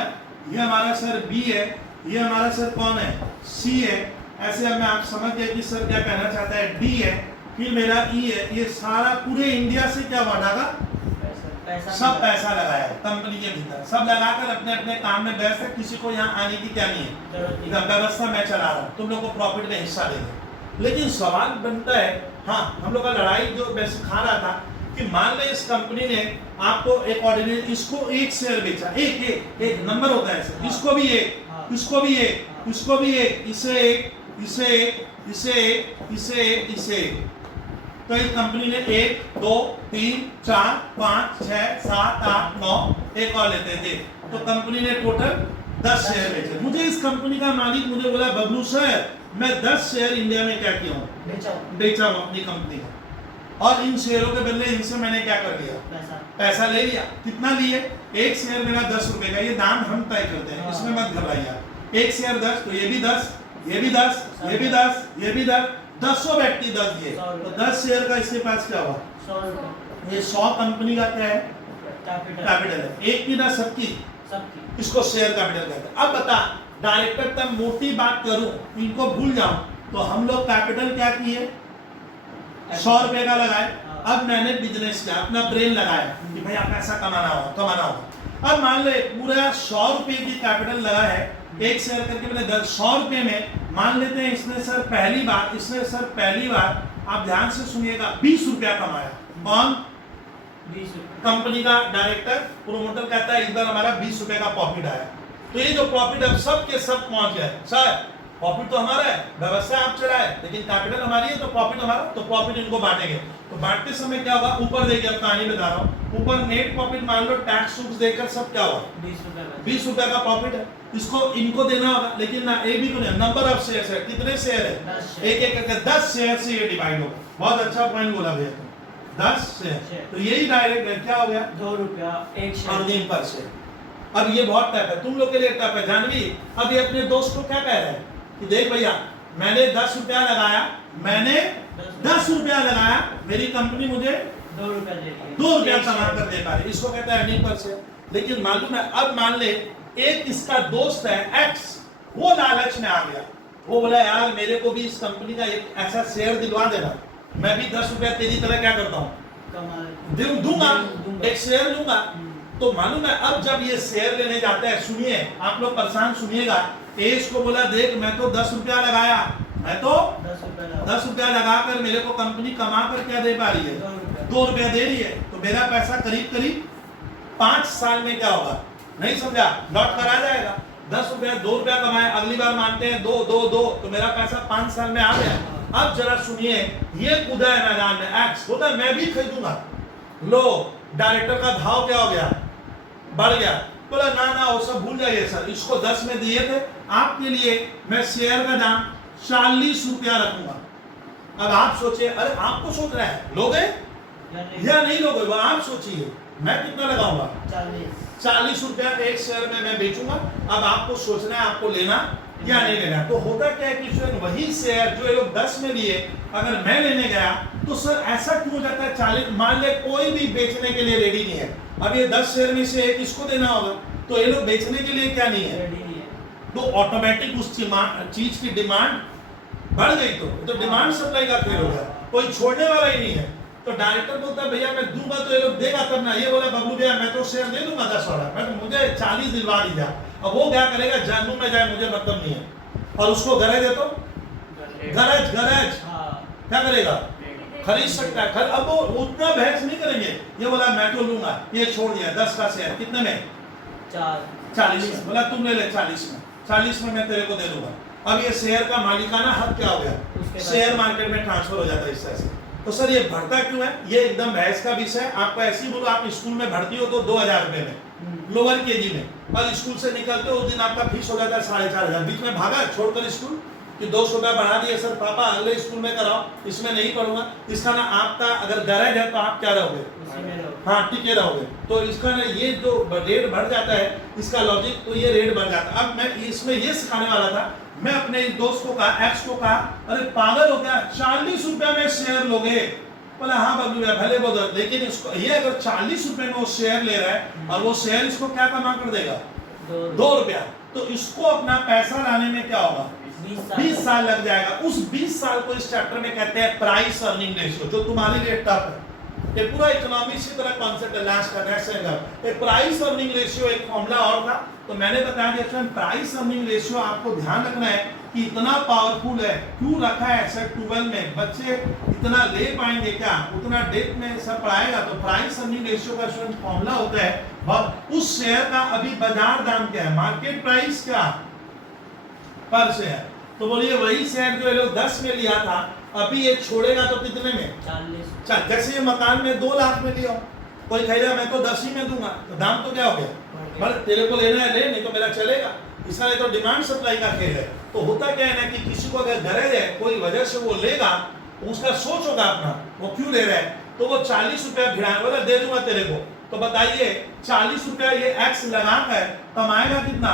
ये हमारा सर बी है, ये हमारा सर कौन है? सी है। ऐसे अब मैं आप समझ गए कि सर क्या कहना चाहता है, डी है, फिर मेरा ई है। ये सारा पूरे इंडिया से क्या हुआ डागा? सब पैसा लगाया है कंपनी के भीतर, सब लगाकर अपने अपने काम में व्यस्त है। किसी को यहाँ आने की क्या नहीं है, व्यवस्था मैं चला रहा हूँ, तुम लोग को प्रॉफिट में हिस्सा देंगे। लेकिन सवाल बनता है, हाँ हम लोग का लड़ाई जो मैं सिखा रहा था कि मान ले इस कंपनी ने आपको एक ऑर्डिनरी, इसको एक शेयर बेचा, एक नंबर होता है सर, इसको भी एक, इसको भी एक, इसको भी एक, इसे एक, इसे एक, इसे एक, इसे एक, इसे एक। तो इस कंपनी ने 1 2 3 4 5 6 7 8 9 एक और लेते थे, तो कंपनी ने टोटल 10 शेयर बेचे। मुझे इस कंपनी का मालिक मुझे बोला, बबलू सर मैं 10 शेयर इंडिया में क्या किया हूँ, बेचा हूँ अपनी कंपनी का, और इन शेयरों के बदले इनसे मैंने क्या कर दिया, पैसा ले लिया। कितना लिए? एक शेयर मेरा 10 रुपए का, ये दाम हम तय करते हैं, इसमें मत घबराइए। एक शेयर 10, तो ये भी 10, ये भी 10, ये भी 10, ये भी 10, 10 व्यक्ति 10 दिए, तो 10 शेयर का इसके पास क्या हुआ? 100 ये 100 कंपनी का क्या है? कैपिटल है। एक की ना सबकी, इसको शेयर कैपिटल कहते हैं। अब बता, डायरेक्टर तक मोटी बात करूं, इनको भूल जाऊं, तो हम लोग कैपिटल क्या किए? 100 रुपए का लगाए। अब मैंने बिजनेस किया, अपना ब्रेन लगाया कि भाई आप पैसा कमाना होगा। अब मान ले पूरा 100 रुपए की कैपिटल लगा है, एक शेयर करके मैंने 100 रुपए में मान लेते हैं इसने सर पहली बार आप ध्यान से सुनिएगा 20 रुपया कमाया। कौन? 20 कंपनी का डायरेक्टर, प्रोमोटर कहता है इस बार हमारा 20 रुपए का प्रॉफिट आया। तो ये जो प्रॉफिट अब सब के सब पहुंच गए, सर प्रॉफिट तो हमारा है, व्यवस्था आप चलाए, लेकिन कैपिटल हमारी है तो प्रॉफिट हमारा, तो प्रॉफिट इनको बांटेंगे। तो बांटते समय क्या होगा? ऊपर देखिए, अब कहानी बता रहा हूँ, ऊपर नेट प्रॉफिट मान लो टैक्स सूट देकर सब क्या हुआ? 20 रुपए का प्रॉफिट है, इसको इनको देना होगा, लेकिन ना ए बी को नहीं, नंबर ऑफ शेयर है, कितने शेयर है? एक एक करके 10 शेयर से ये डिवाइड होगा। बहुत अच्छा पॉइंट बोला भैया, 10 शेयर, तो यही डायरेक्ट क्या हो गया? 2 रुपया एक शेयर पर शेयर। अब ये बहुत टफ है, तुम लोग के लिए टफ है जानवी। अब ये अपने दोस्त को क्या कह रहे हैं कि देख भैया मैंने 10 रुपया लगाया, मैंने 10 रुपया लगाया, मेरी कंपनी मुझे 2 रुपया दे रही है, 2 रुपया कमा कर दे पा रही, इसको कहता है अर्निंग पर शेयर। लेकिन मालूम है, अब मान ले एक इसका दोस्त है एक्स, वो लालच में आ गया, वो बोला यार मेरे को भी इस कंपनी का एक ऐसा शेयर दिलवा देना, मैं भी 10 रुपया तेरी तरह क्या करता हूँ, दूंगा, एक शेयर दूंगा। तो मालूम है, अब जब ये शेयर लेने जाता है, सुनिए आप लोग परेशान सुनिएगा, एस को बोला देख मैं तो 10 रुपया लगाया, मैं तो 10 रुपया लगाकर मेरे को कंपनी कमा कर क्या दे पा रही है? 2 रुपया दे रही है, तो मेरा पैसा करीब करीब 5 साल में क्या होगा? नहीं समझा? लौट कर आ जाएगा। 10 रुपया 2 रुपया कमाए, अगली बार मानते हैं 2 2 2, तो मेरा पैसा 5 साल में आ गया। अब जरा सुनिए, ये कूदा है मैदान में, एक्स बोलता मैं भी खरीदूंगा। लो डायरेक्टर का भाव क्या हो गया? बढ़ गया। बोला ना ना वो सब भूल जाइए सर, इसको 10 में दिए थे, आपके लिए मैं शेयर का दाम 40 रुपया रखूंगा। अब आप सोचिए, अरे आपको सोच रहा है लोगे या नहीं लोगे, वो आप सोचिए, मैं कितना लगाऊंगा? 40 रुपया एक शेयर में मैं बेचूंगा। अब आपको सोचना है आपको लेना या नहीं लेना। तो होता क्या है कि वही शेयर जो ये लोग 10 में लिए, अगर मैं लेने गया तो सर ऐसा क्यों हो जाता है 40? मान ले कोई भी बेचने के लिए रेडी नहीं है, अब ये 10 शेयर में से एक इसको देना होगा, तो ये लोग बेचने के लिए क्या नहीं है, तो ऑटोमेटिक उस चीज की डिमांड बढ़ गई। तो डिमांड सप्लाई का फेल हो गया, कोई छोड़ने वाला ही नहीं है। तो डायरेक्टर बोलता है भैया मैं दूंगा तो ये लोग देगा तब ना। ये बोला बबलू भैया मैं तो शेयर दे दूंगा 10 वाला, मैं तो मुझे 40 दिलवा दीजिए। अब वो क्या करेगा, जानू में जाए मुझे मतलब नहीं है, और उसको गरज है तो गरज क्या करेगा, खरीद सकता है। अब वो उतना बहस नहीं करेंगे, ये बोला मैं तो लूंगा, ये छोड़ दिया 10 का शेयर कितने में? 40 में। बोला तुम ले ले 40 में मैं तेरे को दे दूंगा। अब ये शेयर का मालिकाना हक क्या हो गया, शेयर मार्केट में ट्रांसफर हो जाता है इस तरह से। तो सर ये बढ़ता क्यों है, ये एकदम बहस का विषय है। आपको ऐसे ही बोलो, आप स्कूल में भर्ती हो तो 2000 रुपए में लोअर केजी में, और स्कूल से निकलते हो उस दिन आपका फीस हो जाता है 4500, बीच में भागा छोड़कर स्कूल कि 200 रुपया बढ़ा दिए सर पापा अगले स्कूल में कराओ, इसमें नहीं पढ़ूंगा, इसका ना आपका अगर गरज है तो आप क्या रहोगे, उसी में रहो। हाँ टिके रहोगे। तो इसका ना ये जो रेट बढ़ जाता है इसका लॉजिक, तो ये रेट बढ़ जाता है। अब मैं इसमें ये सिखाने वाला था, मैं अपने इस दोस्त को कहा, एक्स को कहा, अरे पागल हो गया 40 रुपया में शेयर लोगे? बोला हाँ बबलू भैया भले बोल, लेकिन इसको ये अगर 40 रुपए में वो शेयर ले रहा है और वो शेयर इसको क्या कमा कर देगा, 2 रुपया, तो इसको अपना पैसा लाने में क्या होगा, 20 साल लग जाएगा। उस 20 साल को इस चैप्टर में कहते हैं प्राइस अर्निंग रेशियो, जो तुम्हारे लिए टफ है। ये पूरा इकोनॉमिक्स की तरह कॉन्सेप्ट लास्ट करना है। प्राइस अर्निंग रेशियो एक फॉर्मूला और था, तो मैंने बताया कि इसमें प्राइस अर्निंग रेशियो आपको ध्यान रखना है कि इतना पावरफुल है, क्यों रखा है सेट 12 में, बच्चे इतना ले पाएंगे क्या, उतना डेप्थ में सब पढ़ाएगा। तो प्राइस अर्निंग रेशियो का स्टूडेंट फॉर्मूला होता है उस शेयर का अभी बाजार दाम क्या है, मार्केट प्राइस क्या पर शेयर। तो बोलिए वही शेयर जो ये लोग 10 में लिया था, अभी ये छोड़ेगा तो कितने में, 40। जैसे ये मकान में 2 लाख में लिया, कोई कहेगा मैं तो 10 ही में दूंगा, तो दाम तो क्या हो गया, बस तेरे को लेना है ले, नहीं तो मेरा चलेगा। इसलिए तो डिमांड सप्लाई का खेल है। तो होता क्या है ना कि किसी को अगर गरज है, कोई वजह से वो लेगा, उसका सोच होगा अपना वो क्यों ले रहा है, तो वो 40 रुपया भिड़ा बोला दे दूंगा तेरे को। तो बताइए 40 रुपया ये एक्स लगा कर कमाएगा कितना,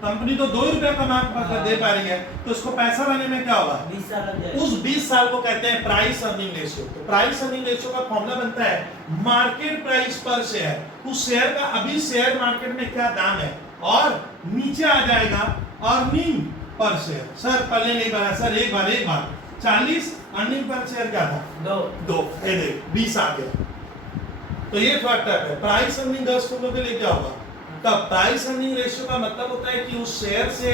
कंपनी तो 2 रुपया कमा दे पा रही है, तो इसको पैसा लाने में क्या होगा, 20 साल लग जाएगा। उस 20 साल को कहते हैं प्राइस अर्निंग रेशियो। तो प्राइस अर्निंग रेशियो का फॉर्मूला बनता है मार्केट प्राइस पर शेयर, उस शेयर का अभी शेयर मार्केट में क्या दाम है, और नीचे आ जाएगा अर्निंग पर शेयर। सर पहले नहीं बना सर, एक बार 40 अर्निंग पर शेयर क्या था, 2 ये देख 20 आ गया। तो ये फैक्टर है प्राइस अर्निंग 10 स्कूलों के लिए क्या होगा, तब प्राइस अर्निंग रेशियो का मतलब होता है कि उस शेयर से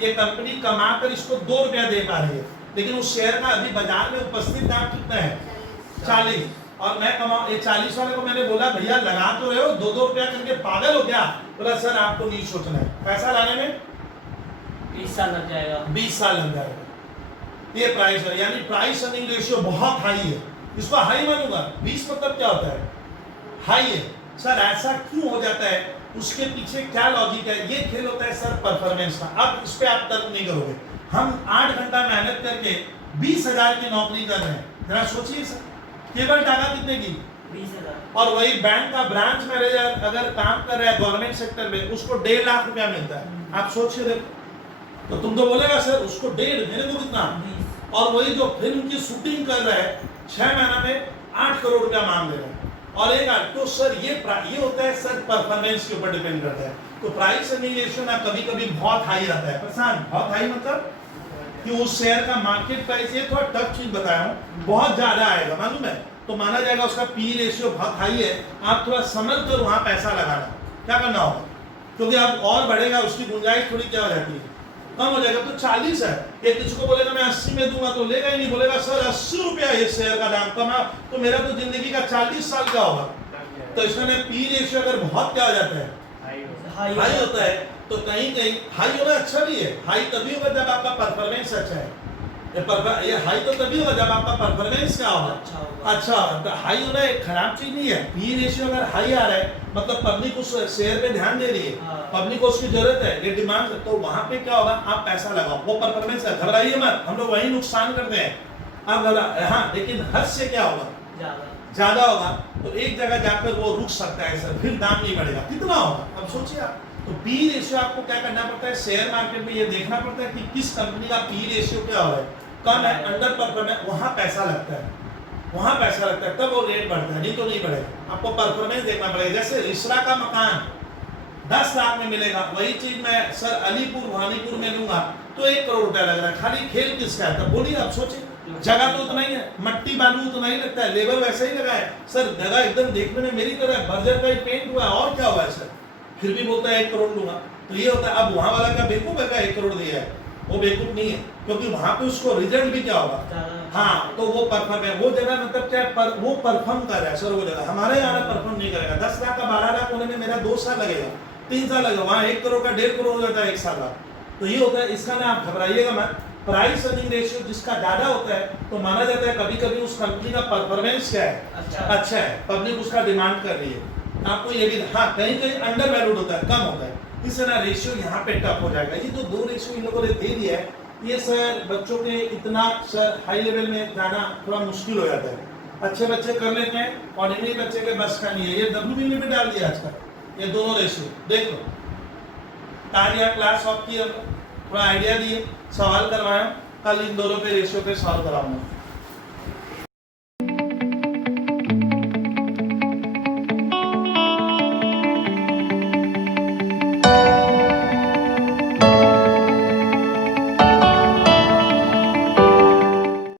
ये कंपनी कमाकर इसको 2 रुपया दे पा रही है, लेकिन उस शेयर का अभी बाजार में उपस्थित दाम कितना है, 40, और मैं कमा ये 40 वाले को मैंने बोला भैया लगा तो रहे हो 2-2 रुपया करके, पागल हो क्या, बोला सर आपको नहीं सोचना है, पैसा लाने में 20 साल लग जाएगा, 20 साल लग जाएगा। ये प्राइस है, यानी प्राइस अर्निंग रेशियो बहुत हाई है, इसको हाई मानूंगा। 20 मतलब क्या होता है, हाई है। सर ऐसा क्यों हो जाता है, उसके पीछे क्या लॉजिक है, ये खेल होता है सर परफॉर्मेंस का। अब इस पे आप तर्क नहीं करोगे, हम 8 घंटा मेहनत करके 20,000 की नौकरी कर रहे हैं, जरा सोचिए सर, केवल टाका कितने की, 20,000, और वही बैंक का ब्रांच मैनेजर अगर काम कर रहा है गवर्नमेंट सेक्टर में, उसको 1.5 लाख रुपया मिलता है। आप सोचिए देखो, तो तुम तो बोलेगा सर उसको 1.5 मेरे को कितना, 20, और वही जो फिल्म की शूटिंग कर रहा है 6 महीना में 8 करोड़ रुपया मांग ले रहा है, और एक तो सर ये होता है सर परफॉर्मेंस के ऊपर डिपेंड करता है। तो प्राइस अर्निंग रेशियो ना कभी कभी बहुत हाई रहता है, प्रशांत बहुत हाई मतलब कि उस शेयर का मार्केट प्राइस, ये थोड़ा टफ चीज बताया हूँ, बहुत ज्यादा आएगा मालूम है, तो माना जाएगा उसका पी रेशियो बहुत हाई है। आप थोड़ा समझ कर वहां पैसा लगाना, क्या करना होगा, क्योंकि आप और बढ़ेगा उसकी गुंजाइश थोड़ी क्या हो जाती है, कम हो जाएगा। तो 40 है, एक किसी को बोलेगा मैं 80 में दूंगा तो लेगा ही नहीं, बोलेगा सर 80 रुपया ये शेयर का दाम कमा, तो मेरा तो जिंदगी का 40 साल का होगा। तो इसमें पी रेशियो अगर बहुत क्या हो जाता है, हाई होता है, तो कहीं कहीं हाई होना अच्छा भी है, हाई तभी होगा जब आपका परफॉर्मेंस अच्छा है, ये हाई तो तभी होगा जब आपका परफॉर्मेंस क्या होगा, अच्छा। तो हाई होना एक खराब चीज नहीं है। पी रेशियो अगर हाई आ रहा है मतलब पब्लिक उस शेयर पे ध्यान दे रही है, पब्लिक को उसकी जरूरत है, ये डिमांड, तो वहां पे क्या होगा, आप पैसा लगाओ, वो परफॉर्मेंस है। घबराइए मत, हम लोग वही नुकसान करते हैं, आप हाँ, लेकिन हद से क्या होगा, ज्यादा होगा, तो एक जगह जाकर वो रुक सकता है सर, फिर दाम नहीं बढ़ेगा, कितना होगा अब सोचिए आप। तो पी रेशियो आपको क्या करना पड़ता है, शेयर मार्केट में ये देखना पड़ता है कि किस कंपनी का पी रेशियो क्या हो रहा है, कम है, अंडर परफॉर्मेंस, वहां पैसा लगता है, वहां पैसा लगता है, तब वो रेट बढ़ता है, नहीं तो नहीं बढ़ेगा। आपको परफॉर्मेंस देखना पड़ेगा। जैसे रिसरा का मकान 10 लाख में मिलेगा, वही चीज मैं सर अलीपुर भानीपुर में लूंगा तो 1 करोड़ रुपया लग रहा है, खाली खेल किसका है, तब बोलिए आप सोचिए, जगह तो उतना ही है, मट्टी बालू उतना ही लगता है, लेबर वैसा ही लगा है सर, जगह एकदम देखने में मेरी तरह बर्जर का ही पेंट हुआ है, और क्या हुआ है सर, फिर भी बोलता है 1 करोड़ लूंगा। तो ये होता है। अब वहां वाला क्या बेवकूफ है, 1 करोड़ दिया है, वो बेवकूफ नहीं है, क्योंकि वहां पे उसको रिजल्ट भी क्या होगा, हाँ, तो वो परफॉर्म है, वो जगह मतलब क्या वो परफॉर्म कर रहा है सर, वो जगह हमारे यहाँ परफॉर्म नहीं करेगा। 10 लाख का 12 लाख होने में मेरा 2 साल लगेगा, 3 साल लगेगा, वहाँ 1 करोड़ का 1.5 करोड़ हो जाता है 1 साल बाद। तो ये होता है, इसका ना आप घबराइएगा मत। प्राइस अर्निंग रेशियो जिसका ज्यादा होता है तो माना जाता है कभी कभी उस कंपनी का परफॉर्मेंस क्या है, अच्छा है, पब्लिक उसका डिमांड कर रही है। आपको ये भी हाँ, कहीं कहीं अंडर वैल्यूड होता है, कम होता है, इससे ना रेशियो यहाँ पे टफ हो जाएगा। ये जो 2 रेशियो इन लोगों ने दे दिया है, ये सर बच्चों के इतना सर हाई लेवल में जाना थोड़ा मुश्किल हो जाता है। अच्छे बच्चे कर लेते हैं, ऑर्डिनरी बच्चे के बस का नहीं है। ये डब्ल्यू में भी डाल दिया आज का, ये दोनों रेशियो देख लो। तारिया क्लास ऑफ की, थोड़ा आइडिया दिए, सवाल करवाया, कल इन दोनों पे रेशियो पे सॉल्व कराऊंगा।